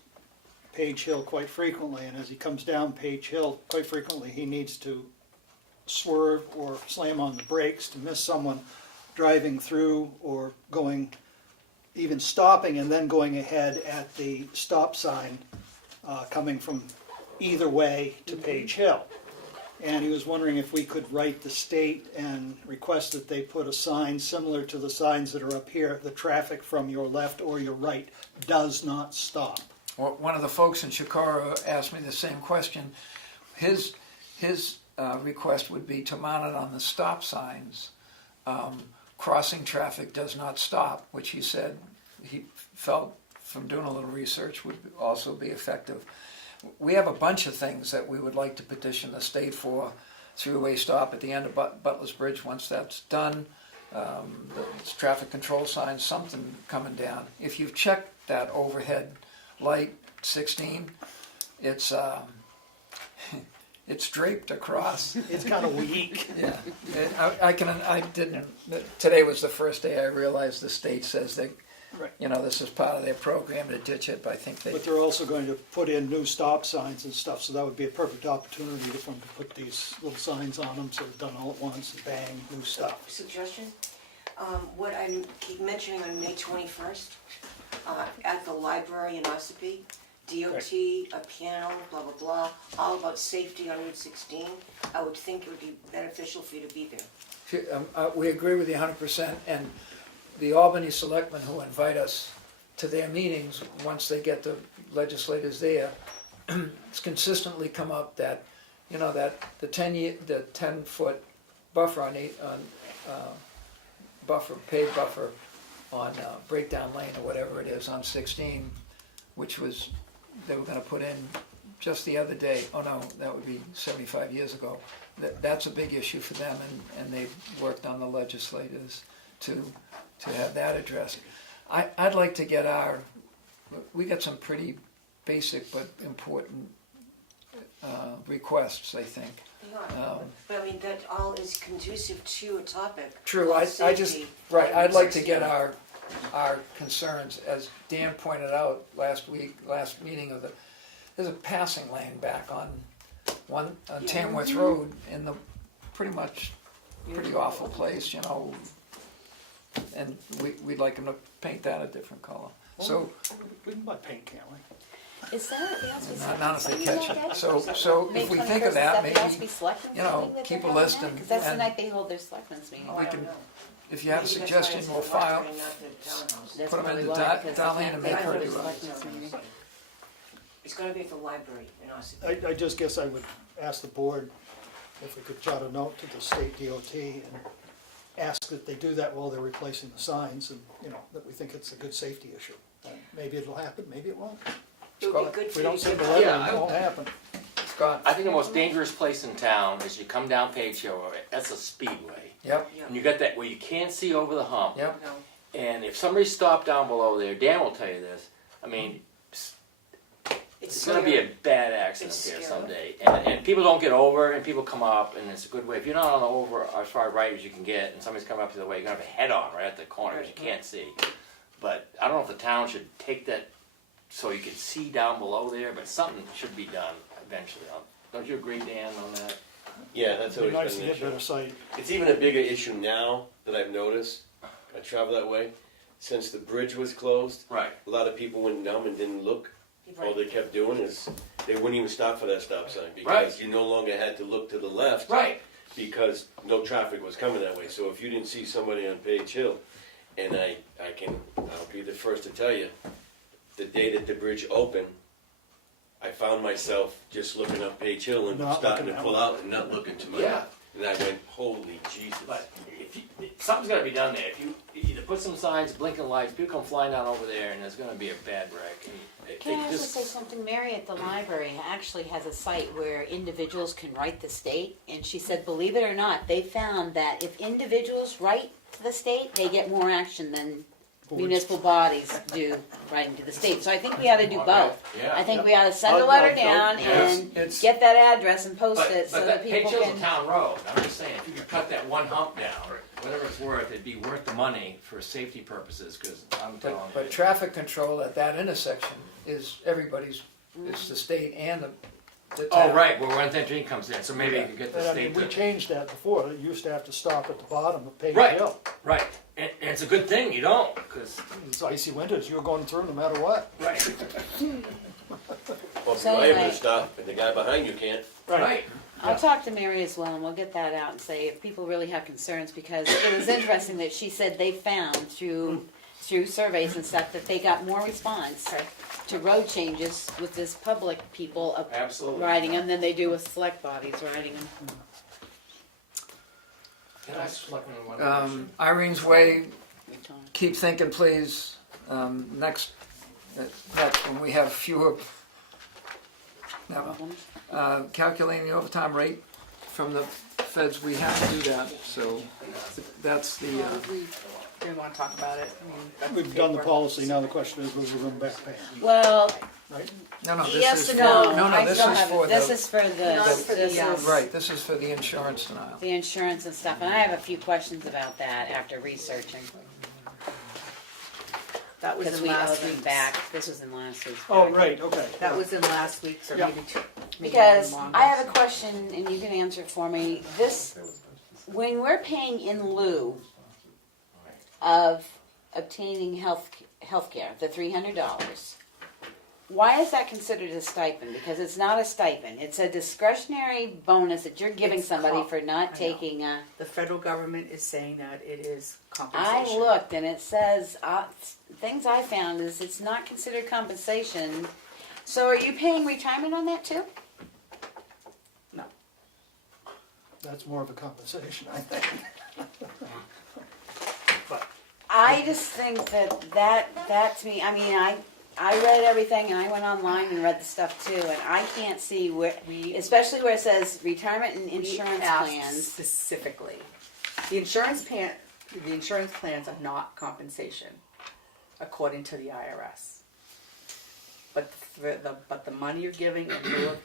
Page Hill quite frequently, and as he comes down Page Hill quite frequently, he needs to swerve or slam on the brakes to miss someone driving through or going, even stopping and then going ahead at the stop sign coming from either way to Page Hill. And he was wondering if we could write the state and request that they put a sign similar to the signs that are up here: the traffic from your left or your right does not stop. well, one of the folks in Chicago asked me the same question. His request would be to mount it on the stop signs. Crossing traffic does not stop, which he said he felt from doing a little research would also be effective. We have a bunch of things that we would like to petition the state for. Three-way stop at the end of Butler's Bridge, once that's done. The traffic control signs, something coming down. If you've checked that overhead light 16, it's it's draped across. It's kind of weak. Yeah, today was the first day I realized the state says that, Right. this is part of their program to ditch it, but I think But they're also going to put in new stop signs and stuff, so that would be a perfect opportunity for them to put these little signs on them, so it's done all at once, bang, new stuff. Suggestion, what I keep mentioning on May 21st, at the library in Ossipee, DOT, a piano, blah, blah, blah, all about safety on Route 16. I would think it would be beneficial for you to be there. we agree with you 100%, and the Albany Selectmen who invite us to their meetings, once they get the legislators there, it's consistently come up that, that the 10-foot buffer paved buffer on Breakdown Lane or whatever it is on 16, which was, they were going to put in just the other day. Oh no, that would be 75 years ago. That's a big issue for them, and they've worked on the legislators to have that addressed. I'd like to get we got some pretty basic but important requests, I think. But I mean, that all is conducive to a topic. True, I'd like to get our concerns, as Dan pointed out last meeting there's a passing lane back on Tamworth Road in the pretty awful place, and we'd like them to paint that a different color. So we can buy paint, can't we? Is that what the not if they catch it. So if we think of that, maybe keep a list and because that's the night they hold their selectmen's meeting. we can. If you have a suggestion, we'll file. Put them in the Darlene and make her do it. It's going to be at the library in Ossipee. I just guess I would ask the board if we could jot a note to the state DOT and ask that they do that while they're replacing the signs, and, you know, that we think it's a good safety issue. And maybe it'll happen, maybe it won't. It would be good If for we you don't to send a get- letter, Yeah, it won't happen. Scott? I think the most dangerous place in town is you come down Page Hill, that's a speedway. Yep, And you got that where you can't see over the hump. yep. No. And if somebody stopped down below there, Dan will tell you this, I mean, it's gonna be a bad accident It's there scary. someday. And people don't get over, and people come up, and it's a good way. If you're not on the over as far right as you can get, and somebody's coming up the other way, you're gonna have a head on right at the corner, because you can't see. But I don't know if the town should take that so you can see down below there, but something should be done eventually. Don't you agree, Dan, on that? Yeah, that's It'd be always nice to been an get better issue. sight. It's even a bigger issue now that I've noticed. I travel that way. Since the bridge was closed, Right. a lot of people went numb and didn't look. All they kept doing is, they wouldn't even stop for that stop sign because Right. you no longer had to look to the left. Right. Because no traffic was coming that way. So if you didn't see somebody on Page Hill, and I'll be the first to tell you, the day that the bridge opened, I found myself just looking up Page Hill and Not starting looking to out. pull out and not looking to my Yeah. left. And I went, holy Jesus. But if you, something's got to be done there. If you either put some signs, blinking lights, people come flying down over there, and there's going to be a bad wreck. And Can I also say something? Mary at the library actually has a site where individuals can write the state, and she said, believe it or not, they found that if individuals write to the state, they get more action than municipal bodies do writing to the state. So I think we ought to do both. Yeah. I think we ought to send a letter down and It's- get that address and post But, it so but that Page people Hill's can. a town road. I'm just saying, if you could cut that one hump down, whatever it's worth, it'd be worth the money for safety purposes. Because I'm telling you, But traffic control at that intersection is everybody's, it's the state and the town. oh right, where 113 comes in. So maybe you could get the But I state mean, we to. changed that before, you used to have to stop at the bottom of Page Right. Hill. Right, and it's a good thing you don't, because It's icy winters, you were going through no matter what. right, Well, if So you're able anyway. to stop, and the guy behind you can't. right. I'll talk to Mary as well, and we'll get that out and say if people really have concerns, because it was interesting that she said they found through surveys and stuff that they got more response to road changes with this public people Absolutely. riding them than they do with select bodies riding them. Can I select one question? Irene's Way, keep thinking, please. Next, when we have fewer, calculating the overtime rate from the feds, we have to do that. So that's the, We didn't want to talk about it. I mean, that's We've done the paperwork. policy, now the question is, whether we're going back paying, Well, right? no, yes this is and for, no. I this still is have for it. This the, is for the, Not for the, this is right, this is for the insurance denial. the insurance and stuff, and I have a few questions about that after researching. That was Because in we last owed them week's. back. This was in last week's. Oh, packet. right, okay. That was in last week's, or Yeah. maybe two. maybe Because even I have a longer. question, and you can answer it for me. This, when we're paying in lieu of obtaining healthcare, the $300, why is that considered a stipend? Because it's not a stipend. It's a discretionary bonus that you're giving It's somebody comp- for I know. not taking a. The federal government is saying that it is I compensation. looked, and it says things I found is it's not considered compensation. So are you paying retirement on that too? No. That's more of a compensation, I think. I just think that to me, I mean, I read everything and I went online and read the stuff too, and I can't see where, especially where it says retirement and insurance We asked plans. specifically. The insurance plans are not compensation, according to the IRS. But the money you're giving in lieu of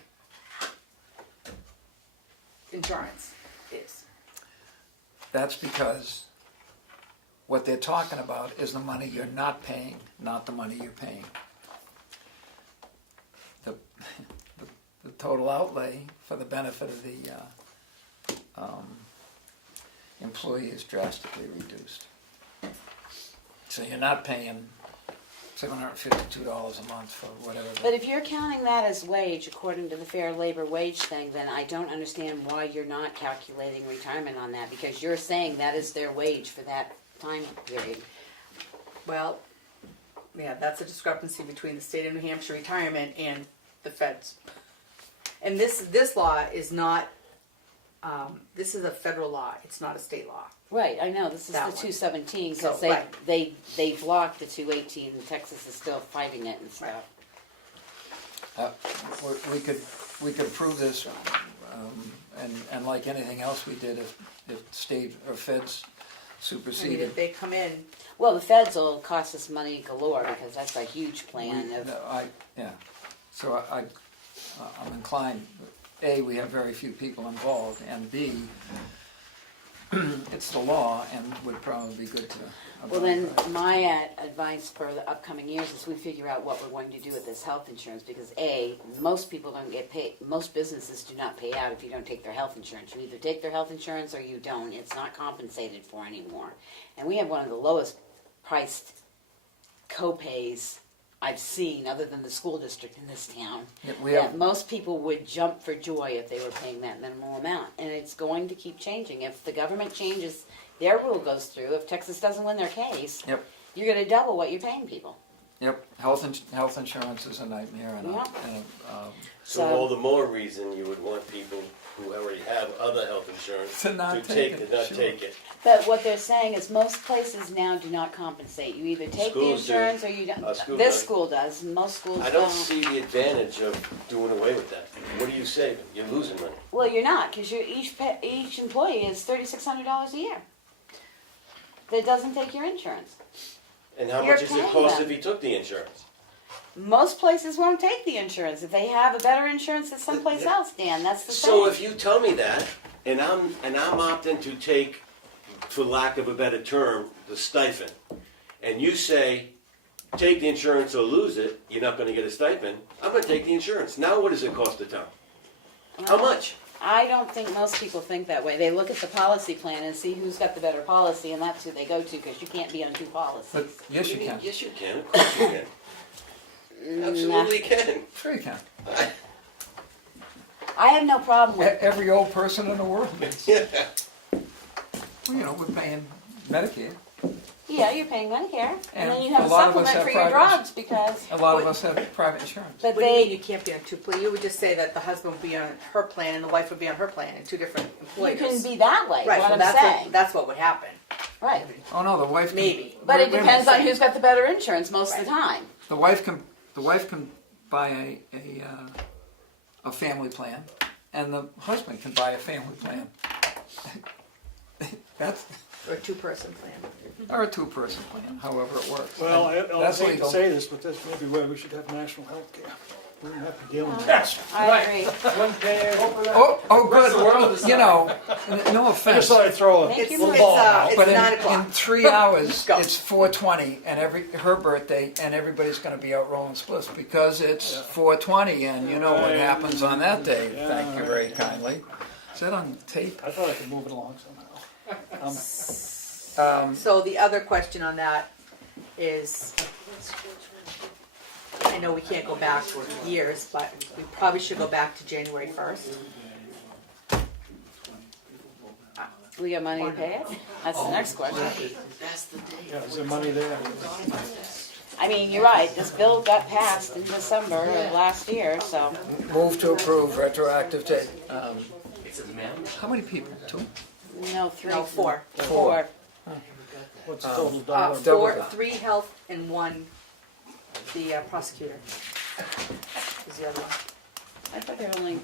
insurance is. That's because what they're talking about is the money you're not paying, not the money you're paying. The total outlay for the benefit of the employee is drastically reduced. So you're not paying $752 a month for whatever. But if you're counting that as wage according to the fair labor wage thing, then I don't understand why you're not calculating retirement on that, because you're saying that is their wage for that time period. Well, yeah, that's a discrepancy between the state of New Hampshire retirement and the feds. And this law is not This is a federal law, it's not a state law. Right, I know, this is That the one. 217, So, because right. they blocked the 218, and Texas is still fighting it and stuff. We could prove this, and like anything else we did, if state or feds I mean, superseded. if they come in, Well, the feds will cost us money galore, because that's a huge plan of, So I'm inclined, A, we have very few people involved, and B, it's the law and would probably be good to. well then, my advice for the upcoming years is we figure out what we're going to do with this health insurance, because A, most people don't get paid, most businesses do not pay out if you don't take their health insurance. You either take their health insurance or you don't. It's not compensated for anymore. And we have one of the lowest priced co-pays I've seen, other than the school district in this town. Yeah, Most people would jump for joy if they were paying that minimal amount, and it's going to keep changing. If the government changes, their rule goes through. If Texas doesn't win their case, you're going to double what you're paying people. Yep, health insurance is a nightmare, So all the more reason you would want people who already have other health insurance To not to take take, it, to not sure. take it. But what they're saying is most places now do not compensate. You either take the Schools do. insurance or you don't. School This does. school does, most schools I don't see the advantage of doing away with that. What are you saving? You're losing money. Well, you're not, because each employee is $3,600 a year. That doesn't take your insurance. And how You're much does it paying cost them. if he took the insurance? Most places won't take the insurance. If they have a better insurance than someplace else, Dan, that's the So thing. if you tell me that, and I'm opting to take, for lack of a better term, the stipend, and you say, take the insurance or lose it, you're not gonna get a stipend, I'm gonna take the insurance. Now what does it cost the town? How much? I don't think most people think that way. They look at the policy plan and see who's got the better policy, and that's who they go to, because you can't be on two policies. But yes, you can. Yes, you can, of course you can. Absolutely can. Sure you can. I have no problem with Every old person in the world is. Yeah. Well, we're paying Medicaid. Yeah, you're paying Medicare, and then And you have a a lot of us supplement have for your private drugs because. A lot of us have private insurance. But what do you mean they, you can't be on two, you would just say that the husband would be on her plan and the wife would be on her plan, and two different you employers. can be that way. Right, What so I'm that's saying, that's what would happen, right? Oh no, the wife can, maybe. But it wait a depends minute. on who's got the better insurance most of the time. The wife can buy a family plan, and the husband can buy a family plan. That's Or a two-person plan. or a two-person plan, however it works. Well, And I that's hate to legal. say this, but that's maybe where we should have national health care. We don't have to deal with this. I agree. Oh, good. You know, no I offense. just thought I'd throw a Thank you, little Mr. ball out. It's But 9 in o'clock. 3 hours, Go. it's 4:20, and her birthday, and everybody's going to be out rolling splits because it's 4:20, and you know what happens on that day. Thank you very kindly. Is that on tape? I thought I could move it along somehow. So the other question on that is, I know we can't go back years, but we probably should go back to January 1st. We got money to pay it? That's the next question. Yeah, is there money there? I mean, you're right, this bill got passed in December of last year, so. Move to approve retroactive date. How many people? 2? No, 3. No, 4. 4. What's the total dollar? 3 health and 1 the prosecutor. Is the other one. I thought they were only.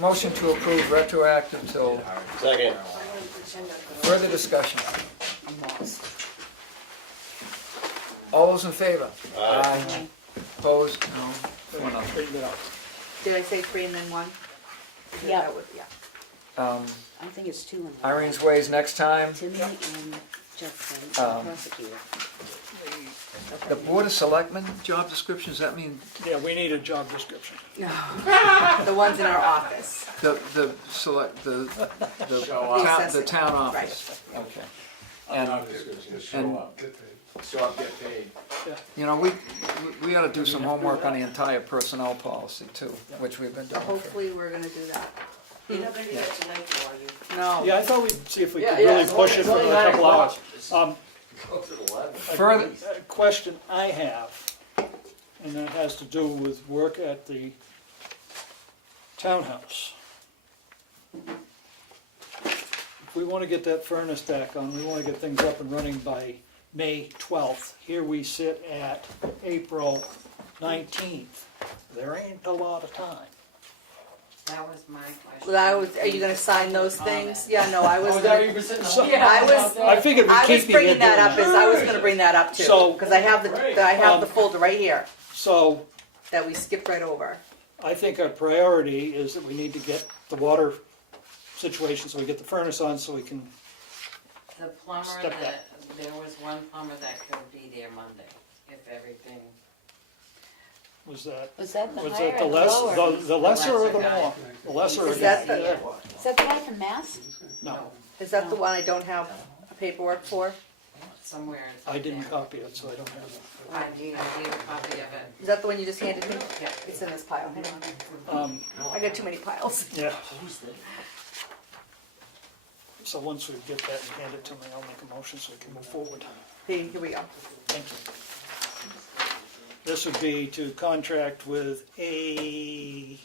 Motion to approve retroactive till Second. further discussion. I'm lost. All those in favor? Aye. Opposed? No. 4-0. Straighten it out. Did I say 3 and then 1? Yeah. That would- yeah. I think it's 2 and Irene's Ways next time. Timmy and Jefferson, Um, prosecutor. The Board of Selectmen job descriptions, that mean Yeah, we need a job description. The ones in our office. the town office? Okay. And Show up, get paid. you know, we ought to do some homework on the entire personnel policy too, which we've been doing. Hopefully, we're gonna do that. You're not gonna do that tonight, though, are you? No. Yeah, I thought we'd see if we could Yeah, really it's push it for only a 9 couple hours. o'clock. Further, A question I have, and that has to do with work at the townhouse. we want to get that furnace back on, we want to get things up and running by May 12th. Here we sit at April 19th. There ain't a lot of time. That was my question. Well, are you gonna sign those things? Yeah, no, I was. Oh, is that what you were sitting on? Yeah, I figured we'd I was keep you bringing here that doing up, that. as I was gonna bring that up too, So- because I have the folder right here So that we skipped right over. I think our priority is that we need to get the water situation so we get the furnace on so we can, The plumber Step back. that, there was one plumber that could be there Monday, if everything. was that Was that the was higher that the or the less lower? the lesser or the lesser guy. more? The lesser or Is the that the- Is that the guy from Mass? No, Is that the one I don't have paperwork for? Somewhere. it's I up didn't there. copy it, so I don't have it. I gave a copy of it. Is that the one you just handed me? Yeah. It's in this pile. Hang on. I got too many piles. Yeah. So once we get that and hand it to me, I'll make a motion so we can move forward. Here we go. Thank you. This would be to contract with ACCS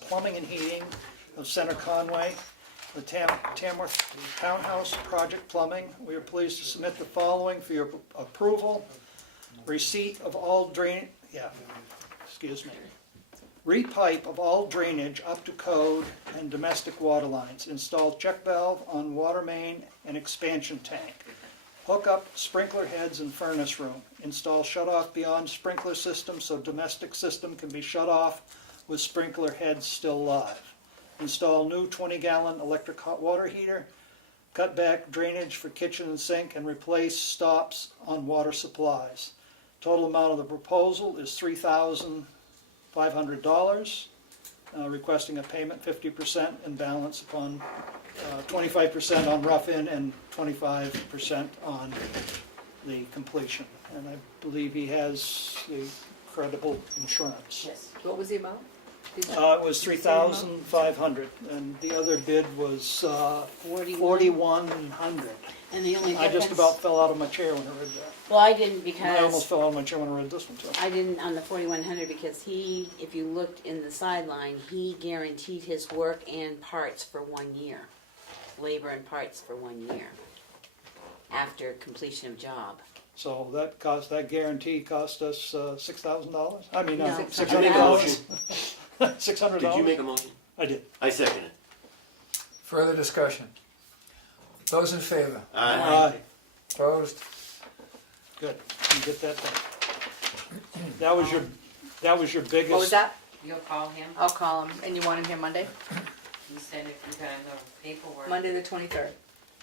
Plumbing and Heating of Center Conway, the Tamworth Townhouse Project Plumbing. We are pleased to submit the following for your approval. Receipt of all repipe of all drainage up to code and domestic water lines. Install check valve on water main and expansion tank. Hook up sprinkler heads in furnace room. Install shut-off beyond sprinkler system so domestic system can be shut off with sprinkler heads still live. Install new 20-gallon electric hot water heater. Cut back drainage for kitchen and sink and replace stops on water supplies. Total amount of the proposal is $3,500. Requesting a payment 50% and balance upon 25% on rough-in and 25% on the completion. And I believe he has the credible insurance. Yes. What was the amount? It was $3,500, and the other bid was $4,100. And the only I just difference- about fell out of my chair when I read that. Well, I didn't I almost because, fell out of my chair when I read this one too. I didn't on the 4100 because he, if you looked in the sideline, he guaranteed his work and parts for 1 year. Labor and parts for 1 year. After completion of job. So that guarantee cost us $6,000? I mean, No, $600. $600? Did you make a motion? I did. I second it. Further discussion? Those in favor? Aye. Opposed? Good, you get that done. That was your biggest. What was that? You'll call him? I'll call him. And you want him here Monday? You said if you got the paperwork. Monday the 23rd.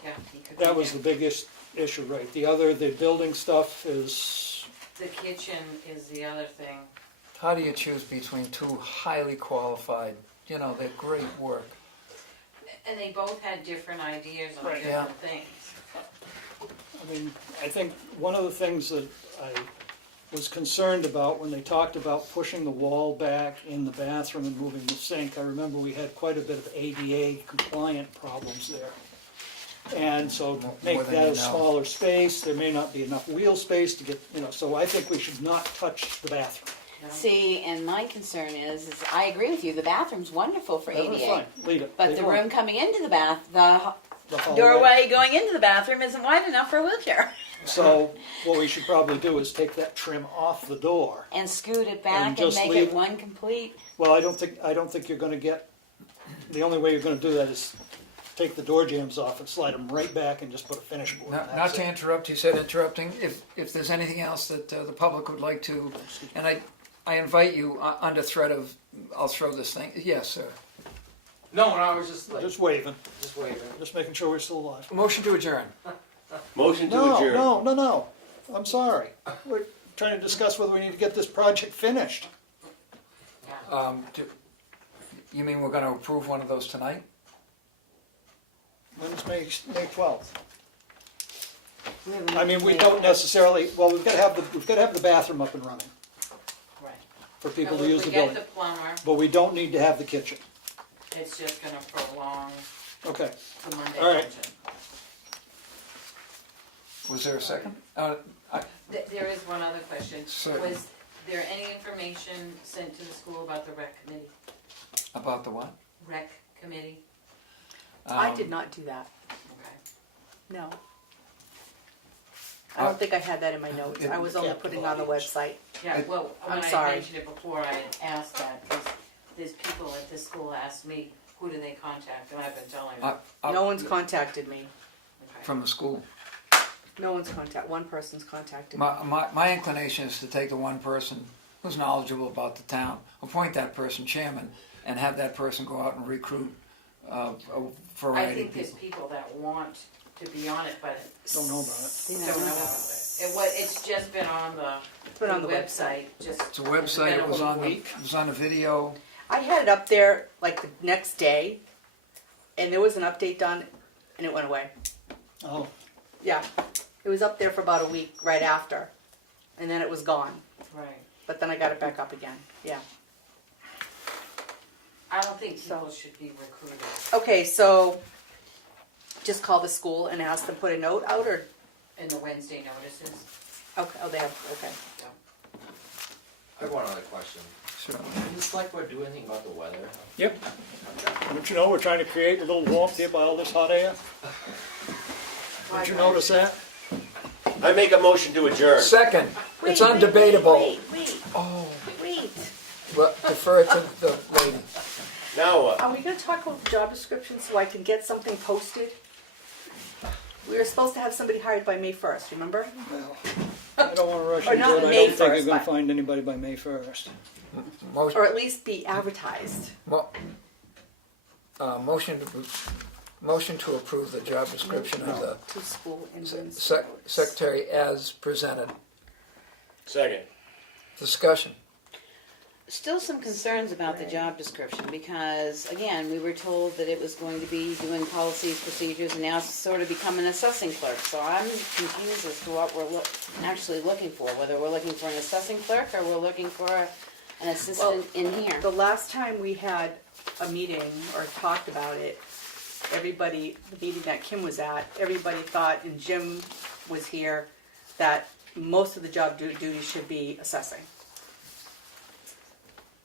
Yeah, he could be That was there. the biggest issue, right? The building stuff is, The kitchen is the other thing. How do you choose between two highly qualified, they're great work? And they both had different ideas on Right. different things. I mean, I think one of the things that I was concerned about when they talked about pushing the wall back in the bathroom and moving the sink, I remember we had quite a bit of ADA compliant problems there. And so to More make than that you a know. smaller space, there may not be enough wheel space to get, so I think we should not touch the bathroom. See, and my concern is I agree with you, the bathroom's wonderful for That was ADA. fine, leave it. But leave the it alone. room coming into the The hallway. doorway going into the bathroom isn't wide enough for a wheelchair. So what we should probably do is take that trim off the door. And scoot it back and just make leave- it one complete. Well, I don't think you're gonna get, the only way you're gonna do that is take the door jambs off and slide them right back and just put a finish board. Not and not that's to it. interrupt, he said interrupting, if there's anything else that the public would like to, and I invite you, under threat of, I'll throw this thing, yes, sir. No, I was just like, Just waving, just waving. just making sure we're still alive. Motion to adjourn. Motion to adjourn. No, I'm sorry. We're trying to discuss whether we need to get this project finished. You mean we're gonna approve one of those tonight? When's May 12th? I mean, we don't necessarily, well, we've gotta have the bathroom up and running Right. for people So to if use we the get building. the plumber, But we don't need to have the kitchen. it's just gonna prolong Okay, the Monday All right. function. Was there a second? There is one other question. Certainly. Was there any information sent to the school about the rec committee? About the what? Rec committee? I did not do that, Okay. no. I don't think I had that in my notes. I was only putting it on the website. Yeah, well, when I'm I sorry. mentioned it before, I had asked that, because there's people at this school ask me, who do they contact, and I've been telling them. No one's contacted me. From the school. No one's one person's contacted me. My inclination is to take the one person who's knowledgeable about the town, appoint that person chairman, and have that person go out and recruit a I variety think of there's people. people that want to be on it, but Don't know about it. don't know about it. It's just been on the Put it on the website, just. It's a website, it was on the video. I had it up there like the next day, and there was an update done, and it went away. Oh, Yeah, it was up there for about a week right after, and then it was gone. Right. But then I got it back up again. Yeah. I don't think people should be recruited. Okay, so just call the school and ask them to put a note out, or In the Wednesday notices. okay? Oh, they have. Okay. I have one other question. Sure. Can the select board do anything about the weather? yep. Don't you know, we're trying to create a little warmth here by all this hot air? Did you notice that? I make a motion to adjourn. Second, it's undebatable. Wait. Oh, Wait. well, defer it to the lady. Now what? Are we going to talk about the job description so I can get something posted? We were supposed to have somebody hired by May 1st, remember? Well, I don't want to rush Or into not it. I May don't think you're 1st, going but- to find anybody by May 1st. Motion, Or at least be advertised. motion to approve the job description of the To school and secretary as presented. Second. Discussion. Still some concerns about the job description because, again, we were told that it was going to be doing policies, procedures, and now it's sort of become an assessing clerk. So I'm confused as to what we're actually looking for, whether we're looking for an assessing clerk or we're looking for an assistant in here. The last time we had a meeting or talked about it, everybody, the meeting that Kim was at, everybody thought, and Jim was here, that most of the job duties should be assessing.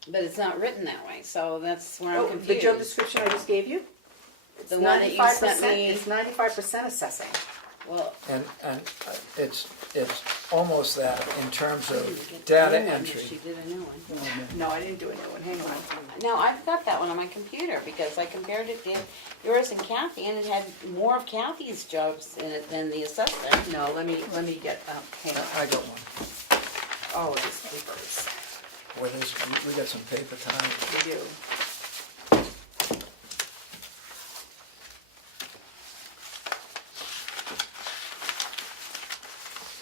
But it's not written that way, so that's where I'm Oh, confused. the job description I just gave you? It's The one that you sent 95%. me. It's 95% assessing. Well, And it's almost that in terms of data entry. She did a new one. No, I didn't do a new one, hang on. No, I've got that one on my computer because I compared it to yours and Kathy, and it had more of Kathy's jobs in it than the assessment. No, let me get, hang on. I got one. Oh, these papers. Boy, we got some paper time. We do.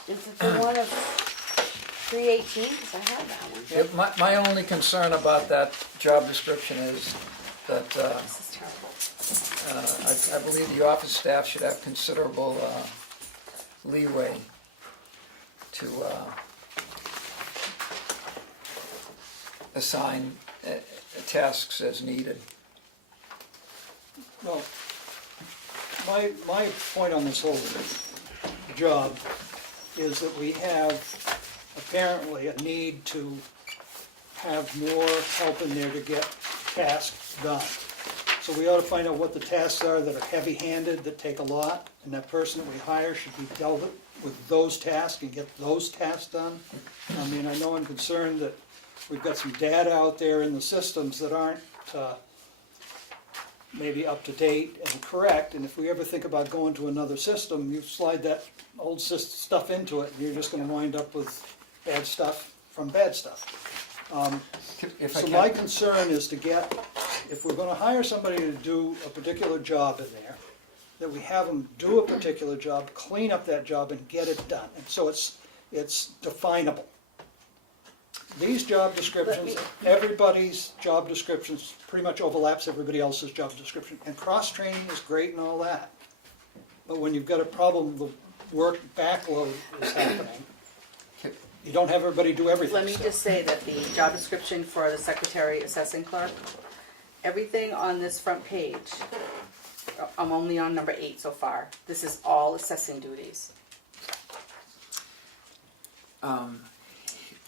Is it the one of 318? Because I have that one. My only concern about that job description is that This is terrible. I believe the office staff should have considerable leeway to assign tasks as needed. Well, my point on this whole job is that we have apparently a need to have more help in there to get tasks done. So we ought to find out what the tasks are that are heavy-handed, that take a lot, and that person that we hire should be dealt with those tasks and get those tasks done. I mean, I know I'm concerned that we've got some data out there in the systems that aren't maybe up to date and correct, and if we ever think about going to another system, you slide that old stuff into it, and you're just gonna wind up with bad stuff from bad stuff. So my concern is to get, if we're gonna hire somebody to do a particular job in there, that we have them do a particular job, clean up that job and get it done, and so it's definable. These job descriptions, everybody's job descriptions pretty much overlaps everybody else's job description, and cross-training is great and all that. But when you've got a problem, the work backload is happening, you don't have everybody do everything. Let me just say that the job description for the secretary assessing clerk, everything on this front page, I'm only on number 8 so far. This is all assessing duties.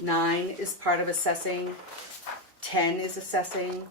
9 is part of assessing, 10 is assessing.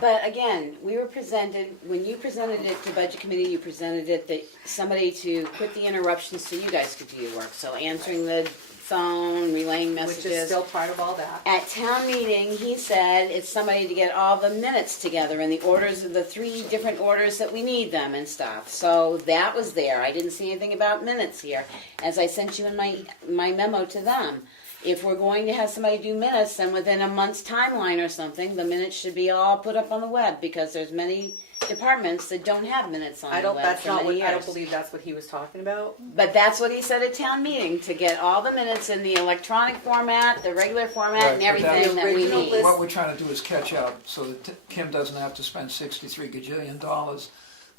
But again, we were presented, when you presented it to Budget Committee, you presented it that somebody to quit the interruptions so you guys could do your work. So answering the phone, relaying messages. Which is still part of all that. At town meeting, he said it's somebody to get all the minutes together and the orders of the 3 different orders that we need them and stuff. So that was there. I didn't see anything about minutes here. As I sent you in my memo to them. If we're going to have somebody do minutes, then within a month's timeline or something, the minutes should be all put up on the web because there's many departments that don't have minutes on the web That's for not many what, I years. don't believe that's what he was talking about. But that's what he said at town meeting, to get all the minutes in the electronic format, the regular format, and Right, but everything that we original need. list- What we're trying to do is catch up so that Kim doesn't have to spend $63 gajillion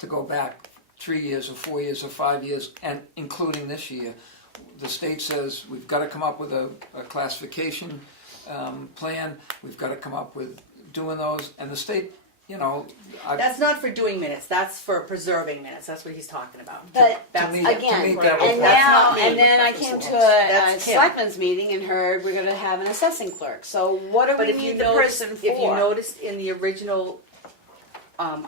to go back 3 years or 4 years or 5 years, and including this year. The state says we've got to come up with a classification plan, we've got to come up with doing those, and the state, you know... That's not for doing minutes, that's for preserving minutes, that's what he's talking about. But That's- me, again, that and was- now, not me. and then I came to a That's Kim. selectmen's meeting and heard we're gonna have an assessing clerk. So what do But we if you need the noticed, person for? if you noticed in the original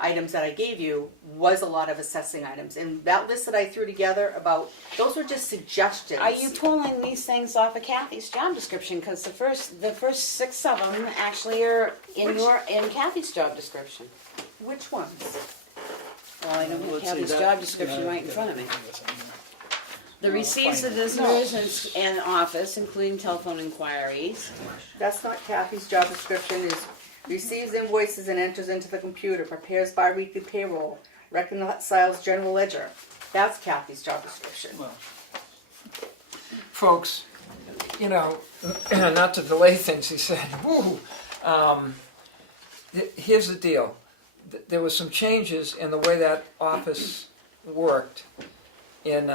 items that I gave you, was a lot of assessing items. And that list that I threw together about, those were just suggestions. Are you pulling these things off of Kathy's job description? Because the first 6 of them actually are in Kathy's job description. Which ones? Well, I don't have Let's see, Kathy's that- job description right in front of me. The receives of visitors and office, including telephone inquiries. That's not Kathy's job description, is receives invoices and enters into the computer, prepares bi-weekly payroll, reconciles general ledger. That's Kathy's job description. Folks, you know, not to delay things, he said, woo, here's the deal. There was some changes in the way that office worked in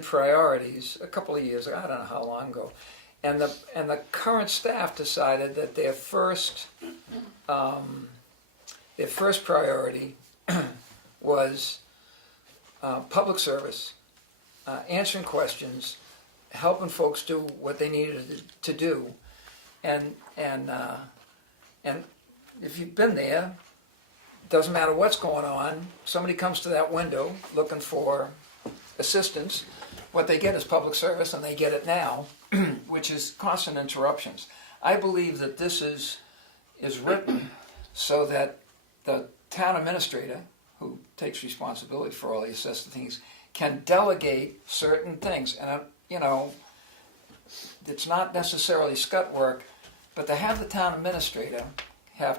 priorities a couple of years ago, I don't know how long ago. And the current staff decided that their first priority was public service, answering questions, helping folks do what they needed to do, and if you've been there, doesn't matter what's going on. Somebody comes to that window looking for assistance. What they get is public service, and they get it now, which is constant interruptions. I believe that this is written so that the town administrator, who takes responsibility for all the assessment things, can delegate certain things. And you know, it's not necessarily scut work, but to have the town administrator have,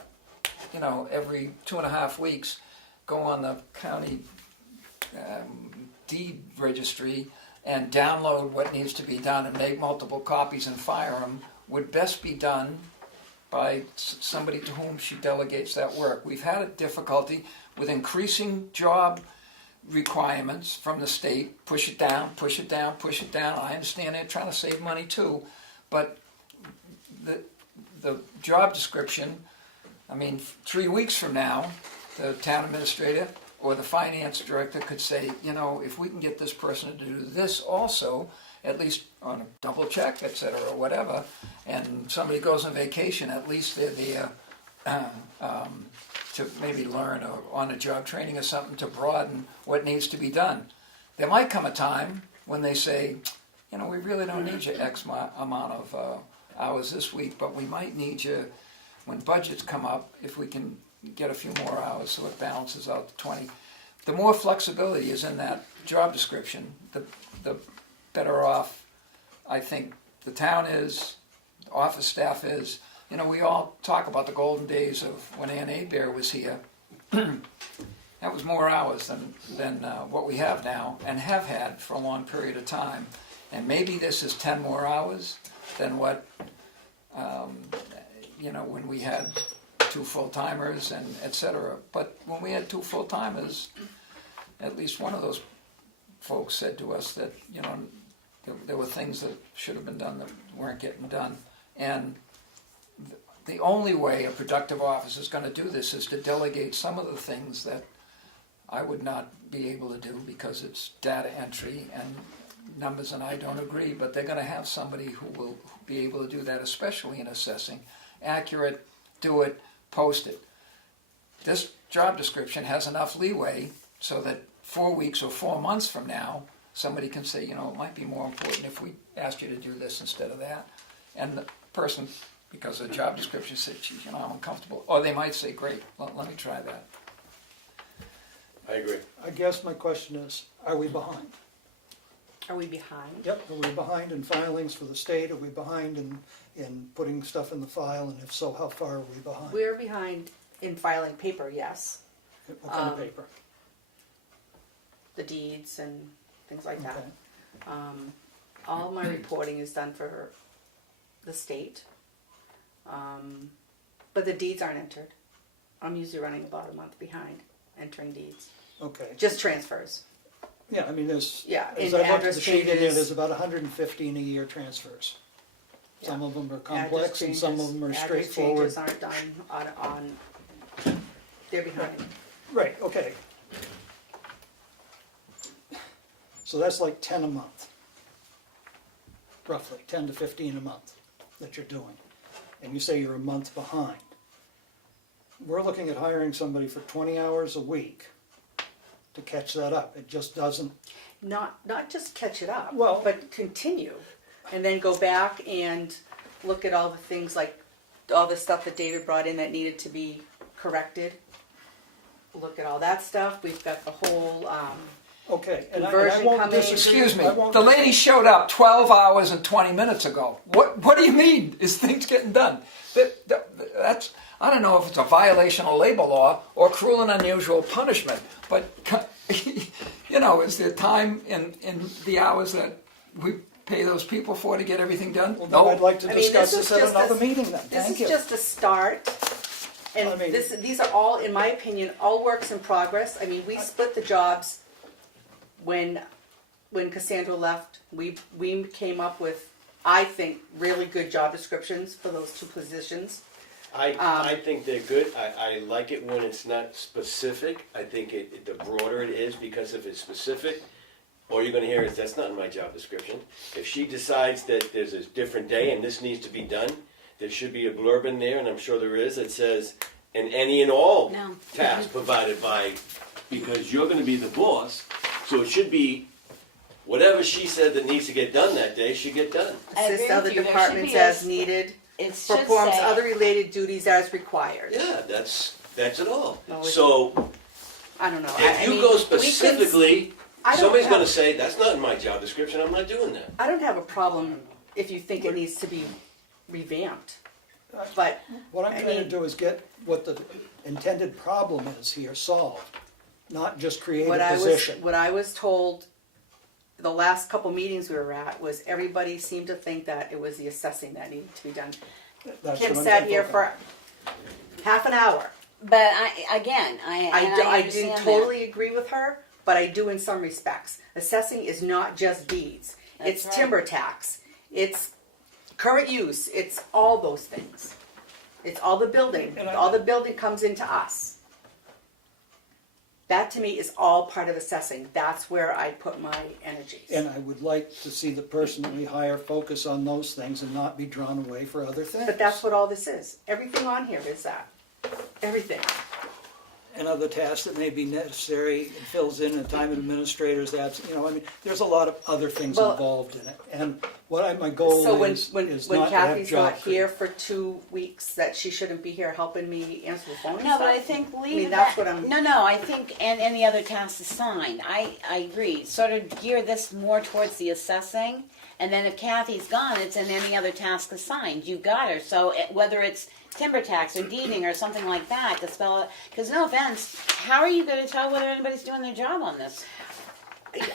you know, every 2.5 weeks go on the county deed registry and download what needs to be done and make multiple copies and fire them would best be done by somebody to whom she delegates that work. We've had a difficulty with increasing job requirements from the state. Push it down, push it down, push it down. I understand they're trying to save money too, but the job description, I mean, 3 weeks from now, the town administrator or the finance director could say, you know, if we can get this person to do this also, at least on a double check, et cetera, or whatever, and somebody goes on vacation, at least they're there to maybe learn or on-the-job training or something to broaden what needs to be done. There might come a time when they say, you know, we really don't need you X amount of hours this week, but we might need you when budgets come up, if we can get a few more hours so it balances out to 20. The more flexibility is in that job description, the better off I think the town is, the office staff is. You know, we all talk about the golden days of when Ann Abear was here. That was more hours than what we have now and have had for a long period of time. And maybe this is 10 more hours than what, you know, when we had 2 full-timers and et cetera. But when we had 2 full-timers, at least one of those folks said to us that, you know, there were things that should have been done that weren't getting done. And the only way a productive office is going to do this is to delegate some of the things that I would not be able to do because it's data entry and numbers, and I don't agree, but they're going to have somebody who will be able to do that, especially in assessing. Accurate, do it, post it. this job description has enough leeway so that 4 weeks or 4 months from now, somebody can say, you know, it might be more important if we asked you to do this instead of that. And the person, because the job description said, geez, you know, I'm uncomfortable. Or they might say, great, let me try that. I agree. I guess my question is, are we behind? Are we behind? Yep, are we behind in filings for the state? Are we behind in putting stuff in the file? And if so, how far are we behind? We're behind in filing paper, yes. What kind of paper? The deeds and things like that. Okay. All my reporting is done for the state. But the deeds aren't entered. I'm usually running about a month behind entering deeds. Okay. Just transfers. Yeah, I mean, there's, Yeah, as and I looked at address the sheet in there, changes. there's about 115 a year transfers. Some of them are complex and some of them are straightforward. Address changes aren't done on they're behind. Right, okay. So that's like 10 a month. Roughly, 10 to 15 a month that you're doing. And you say you're a month behind. We're looking at hiring somebody for 20 hours a week to catch that up. It just doesn't. Not just catch it up, Well- but continue. And then go back and look at all the things like all the stuff that David brought in that needed to be corrected. Look at all that stuff. We've got the whole Okay, and I conversion won't coming. disagree. Excuse me, I won't the lady showed up 12 hours and 20 minutes ago. What do you mean? Is things getting done? That's, I don't know if it's a violation of labor law or cruel and unusual punishment, but, you know, is there time in the hours that we pay those people for to get everything done? Well, No. then I'd like to I mean, discuss this is this at just another a- meeting then. This Thank is you. just a start. And I mean- these are all, in my opinion, all works in progress. I mean, we split the jobs when Cassandra left. We came up with, I think, really good job descriptions for those two positions. I think they're good. I like it when it's not specific. I think the broader it is, because if it's specific, all you're gonna hear is, that's not in my job description. If she decides that there's a different day and this needs to be done, there should be a blurb in there, and I'm sure there is, that says, and any and all No. tasks provided by, because you're gonna be the boss, so it should be, whatever she said that needs to get done that day should get done. I agree Assist other with you. There should departments be a- as needed. It should Performs say- other related duties as required. Yeah, that's it all. No, it's- So, I don't know. if I you mean, go we can- specifically, I don't somebody's have- gonna say, that's not in my job description, I'm not doing that. I don't have a problem if you think it needs to be revamped. But What I'm I trying to mean- do is get what the intended problem is here solved, not just create what a position. what I was told the last couple meetings we were at was everybody seemed to think that it was the assessing that needed to be done. That's Kim what I'm sat here talking for half an hour. But I I understand didn't that. totally agree with her, but I do in some respects. Assessing is not just deeds. It's That's right. timber tax. It's current use. It's all those things. It's all the building. All the building comes into us. That to me is all part of assessing. That's where I put my energies. And I would like to see the person that we hire focus on those things and not be drawn away for other things. But that's what all this is. Everything on here is that. Everything. And other tasks that may be necessary, it fills in a time administrator's absence, you know, I mean, there's a lot of other things Well- involved in it. And my goal So when is when not to have Kathy's job not here for 2 weeks, that she shouldn't be here helping me answer the phone and No, but I stuff? think I leave mean, that's that. what I'm. No, I think, and any other tasks assigned. I agree. Sort of gear this more towards the assessing, and then if Kathy's gone, it's in any other task assigned. You got her. So whether it's timber tax or deeding or something like that to spell it. Because no offense, how are you going to tell whether anybody's doing their job on this?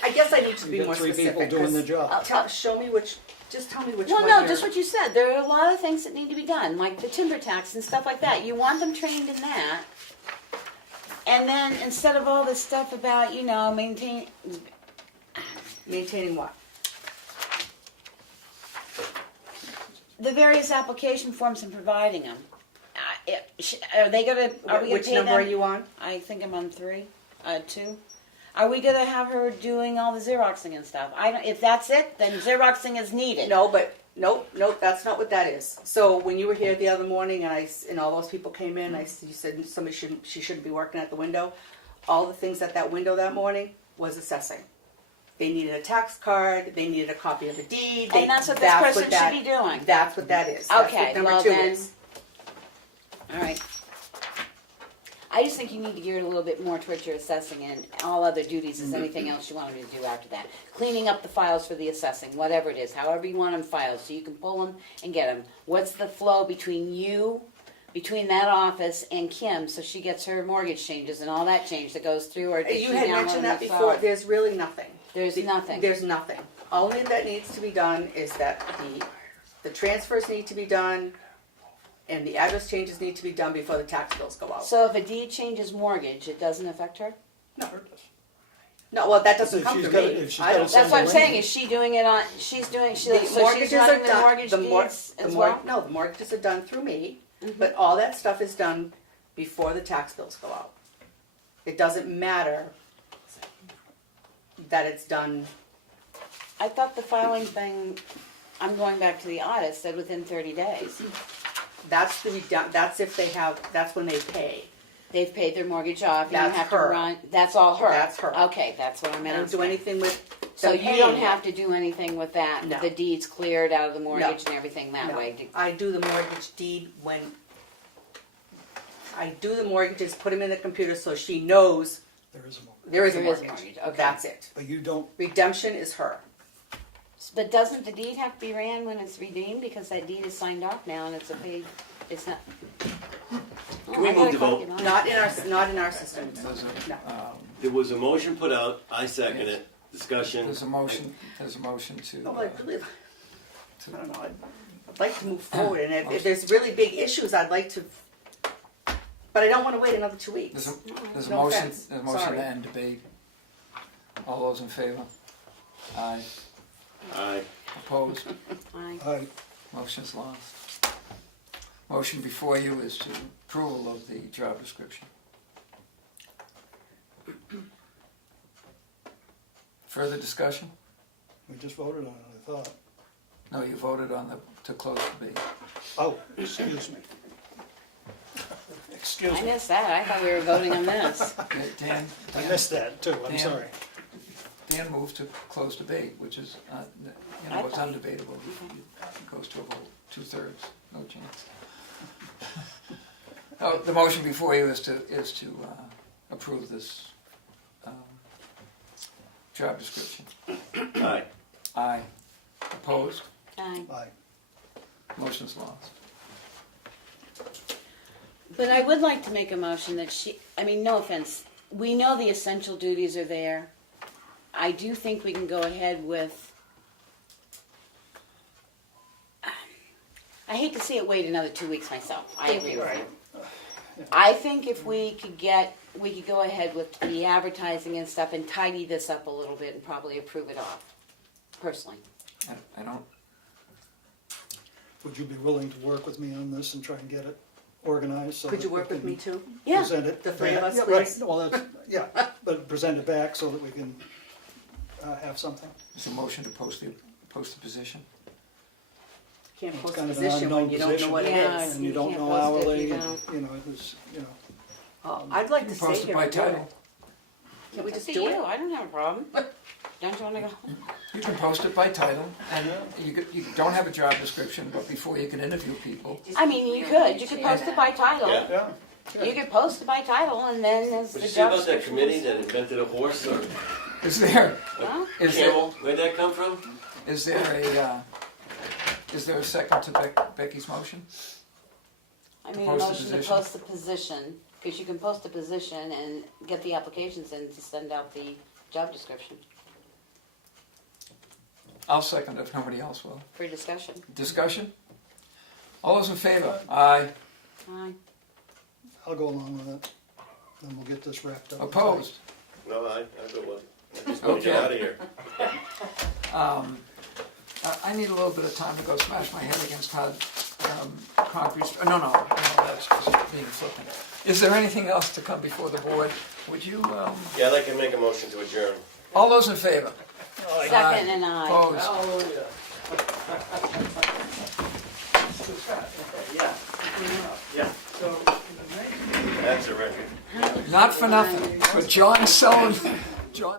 I guess I need to We be got more 3 specific. people doing the 'cause job. show me which. Just tell me which No, one. no, you're- just what you said. There are a lot of things that need to be done, like the timber tax and stuff like that. You want them trained in that. And then instead of all this stuff about, maintaining what? the various application forms and providing them. Are they gonna? Are we gonna Which pay number them? are you on? I think I'm on 2. Are we gonna have her doing all the Xeroxing and stuff? If that's it, then Xeroxing is needed. No, but Nope, that's not what that is. So when you were here the other morning and all those people came in, you said she shouldn't be working at the window. All the things at that window that morning was assessing. They needed a tax card, they needed a copy of the deed. And that's what this person should be doing. That's what that is. That's Okay, what number well 2 then, is. all right. I just think you need to gear it a little bit more towards your assessing, and all other duties is anything else you want them to do after that. Cleaning up the files for the assessing, whatever it is, however you want them filed, so you can pull them and get them. What's the flow between you, between that office and Kim, so she gets her mortgage changes and all that change that goes through, or does she You had download mentioned that them before. herself? There's really nothing. There's nothing. There's nothing. Only that needs to be done is that the transfers need to be done and the address changes need to be done before the tax bills go out. So if a deed changes mortgage, it doesn't affect her? No. No, well, that doesn't come to me. I don't. That's what I'm saying, is she doing it on, she's doing, so she's running the mortgage deeds as well? No, the mortgages are done through me, but all that stuff is done before the tax bills go out. It doesn't matter that it's done. I thought the filing thing, I'm going back to the audit, said within 30 days. That's if they have, that's when they pay. They've paid their mortgage off, and you That's have her. to run, that's all her? That's her. Okay, that's what I I meant. don't do anything with So them you paying don't it. have to do anything with that? No. The deed's cleared out of the mortgage and everything that No. way? I do the mortgage deed when, I do the mortgages, put them in the computer so she knows There is a mortgage. there is a There is a mortgage. mortgage, okay. That's it. But you don't, Redemption is her. But doesn't the deed have to be ran when it's redeemed, because that deed is signed off now and it's a paid, it's not? Can we move the vote? Not in our system. No. There was a motion put out, I second it, discussion. There's a motion to. No, I really, I don't know, I'd like to move forward, and if there's really big issues, I'd like to, but I don't want to wait another 2 weeks. There's a No motion, offense. there's a motion Sorry. to end debate. All those in favor? Aye. Aye. Opposed? Aye. Motion's lost. Motion before you is to approval of the job description. Further discussion? we just voted on it, I thought. No, you voted on to close debate. Oh, excuse me. Excuse I me. missed that, I thought we were voting on this. Dan? I missed that too, I'm Dan? sorry. Dan moved to close debate, which is, it's undebatable. It goes to a vote, 2/3, no chance. Oh, the motion before you is to approve this job description. Aye. Aye. Opposed? Aye. Aye. Motion's lost. But I would like to make a motion that no offense, we know the essential duties are there. I do think we can go ahead with, I hate to see it wait another 2 weeks myself, I agree with you. I think if we could go ahead with the advertising and stuff and tidy this up a little bit and probably approve it off, personally. I don't, Would you be willing to work with me on this and try and get it organized? So Could that you we work with can me too? Yeah. Present it. The three of us, Yeah, please? right. Well, yeah, but present it back so that we can have something. there's a motion to post the position. Can't It's post a kind of an position when unknown you don't know position. what it Yeah, is. And you don't can't know post it if hourly, you and, don't. you know, it was, you know. I'd like to You can stay post it here by and do title. it. Can't we Up just to do you, it? I don't have a problem. Don't you wanna go? You can post it by title, and you don't have a job description, but before you can interview people. I mean, you could post it by title. Yeah. Yeah. You could post it by title and then as What the you say job about that description. committee that invented a horse or Is there, Huh? is there, camel? Where'd that come from? is there a second to Becky's motion? I made a post the motion to position? post the position, because you can post a position and get the applications in to send out the job description I'll second if nobody else will. for discussion. Discussion? All those in favor? Aye. Aye. I'll go along with it. Then we'll get this wrapped up. Opposed? No, I go with it. I just want to get Okay. out of here. I need a little bit of time to go smash my head against hard concrete. No, that's just being flippant. Is there anything else to come before the board? Would you, Yeah, I'd like to make a motion to adjourn. all those in favor? Second and aye. Opposed? Hallelujah. Yeah, yeah. So, in the 1980s, That's a record. Not for nothing, but John Sullivan, John.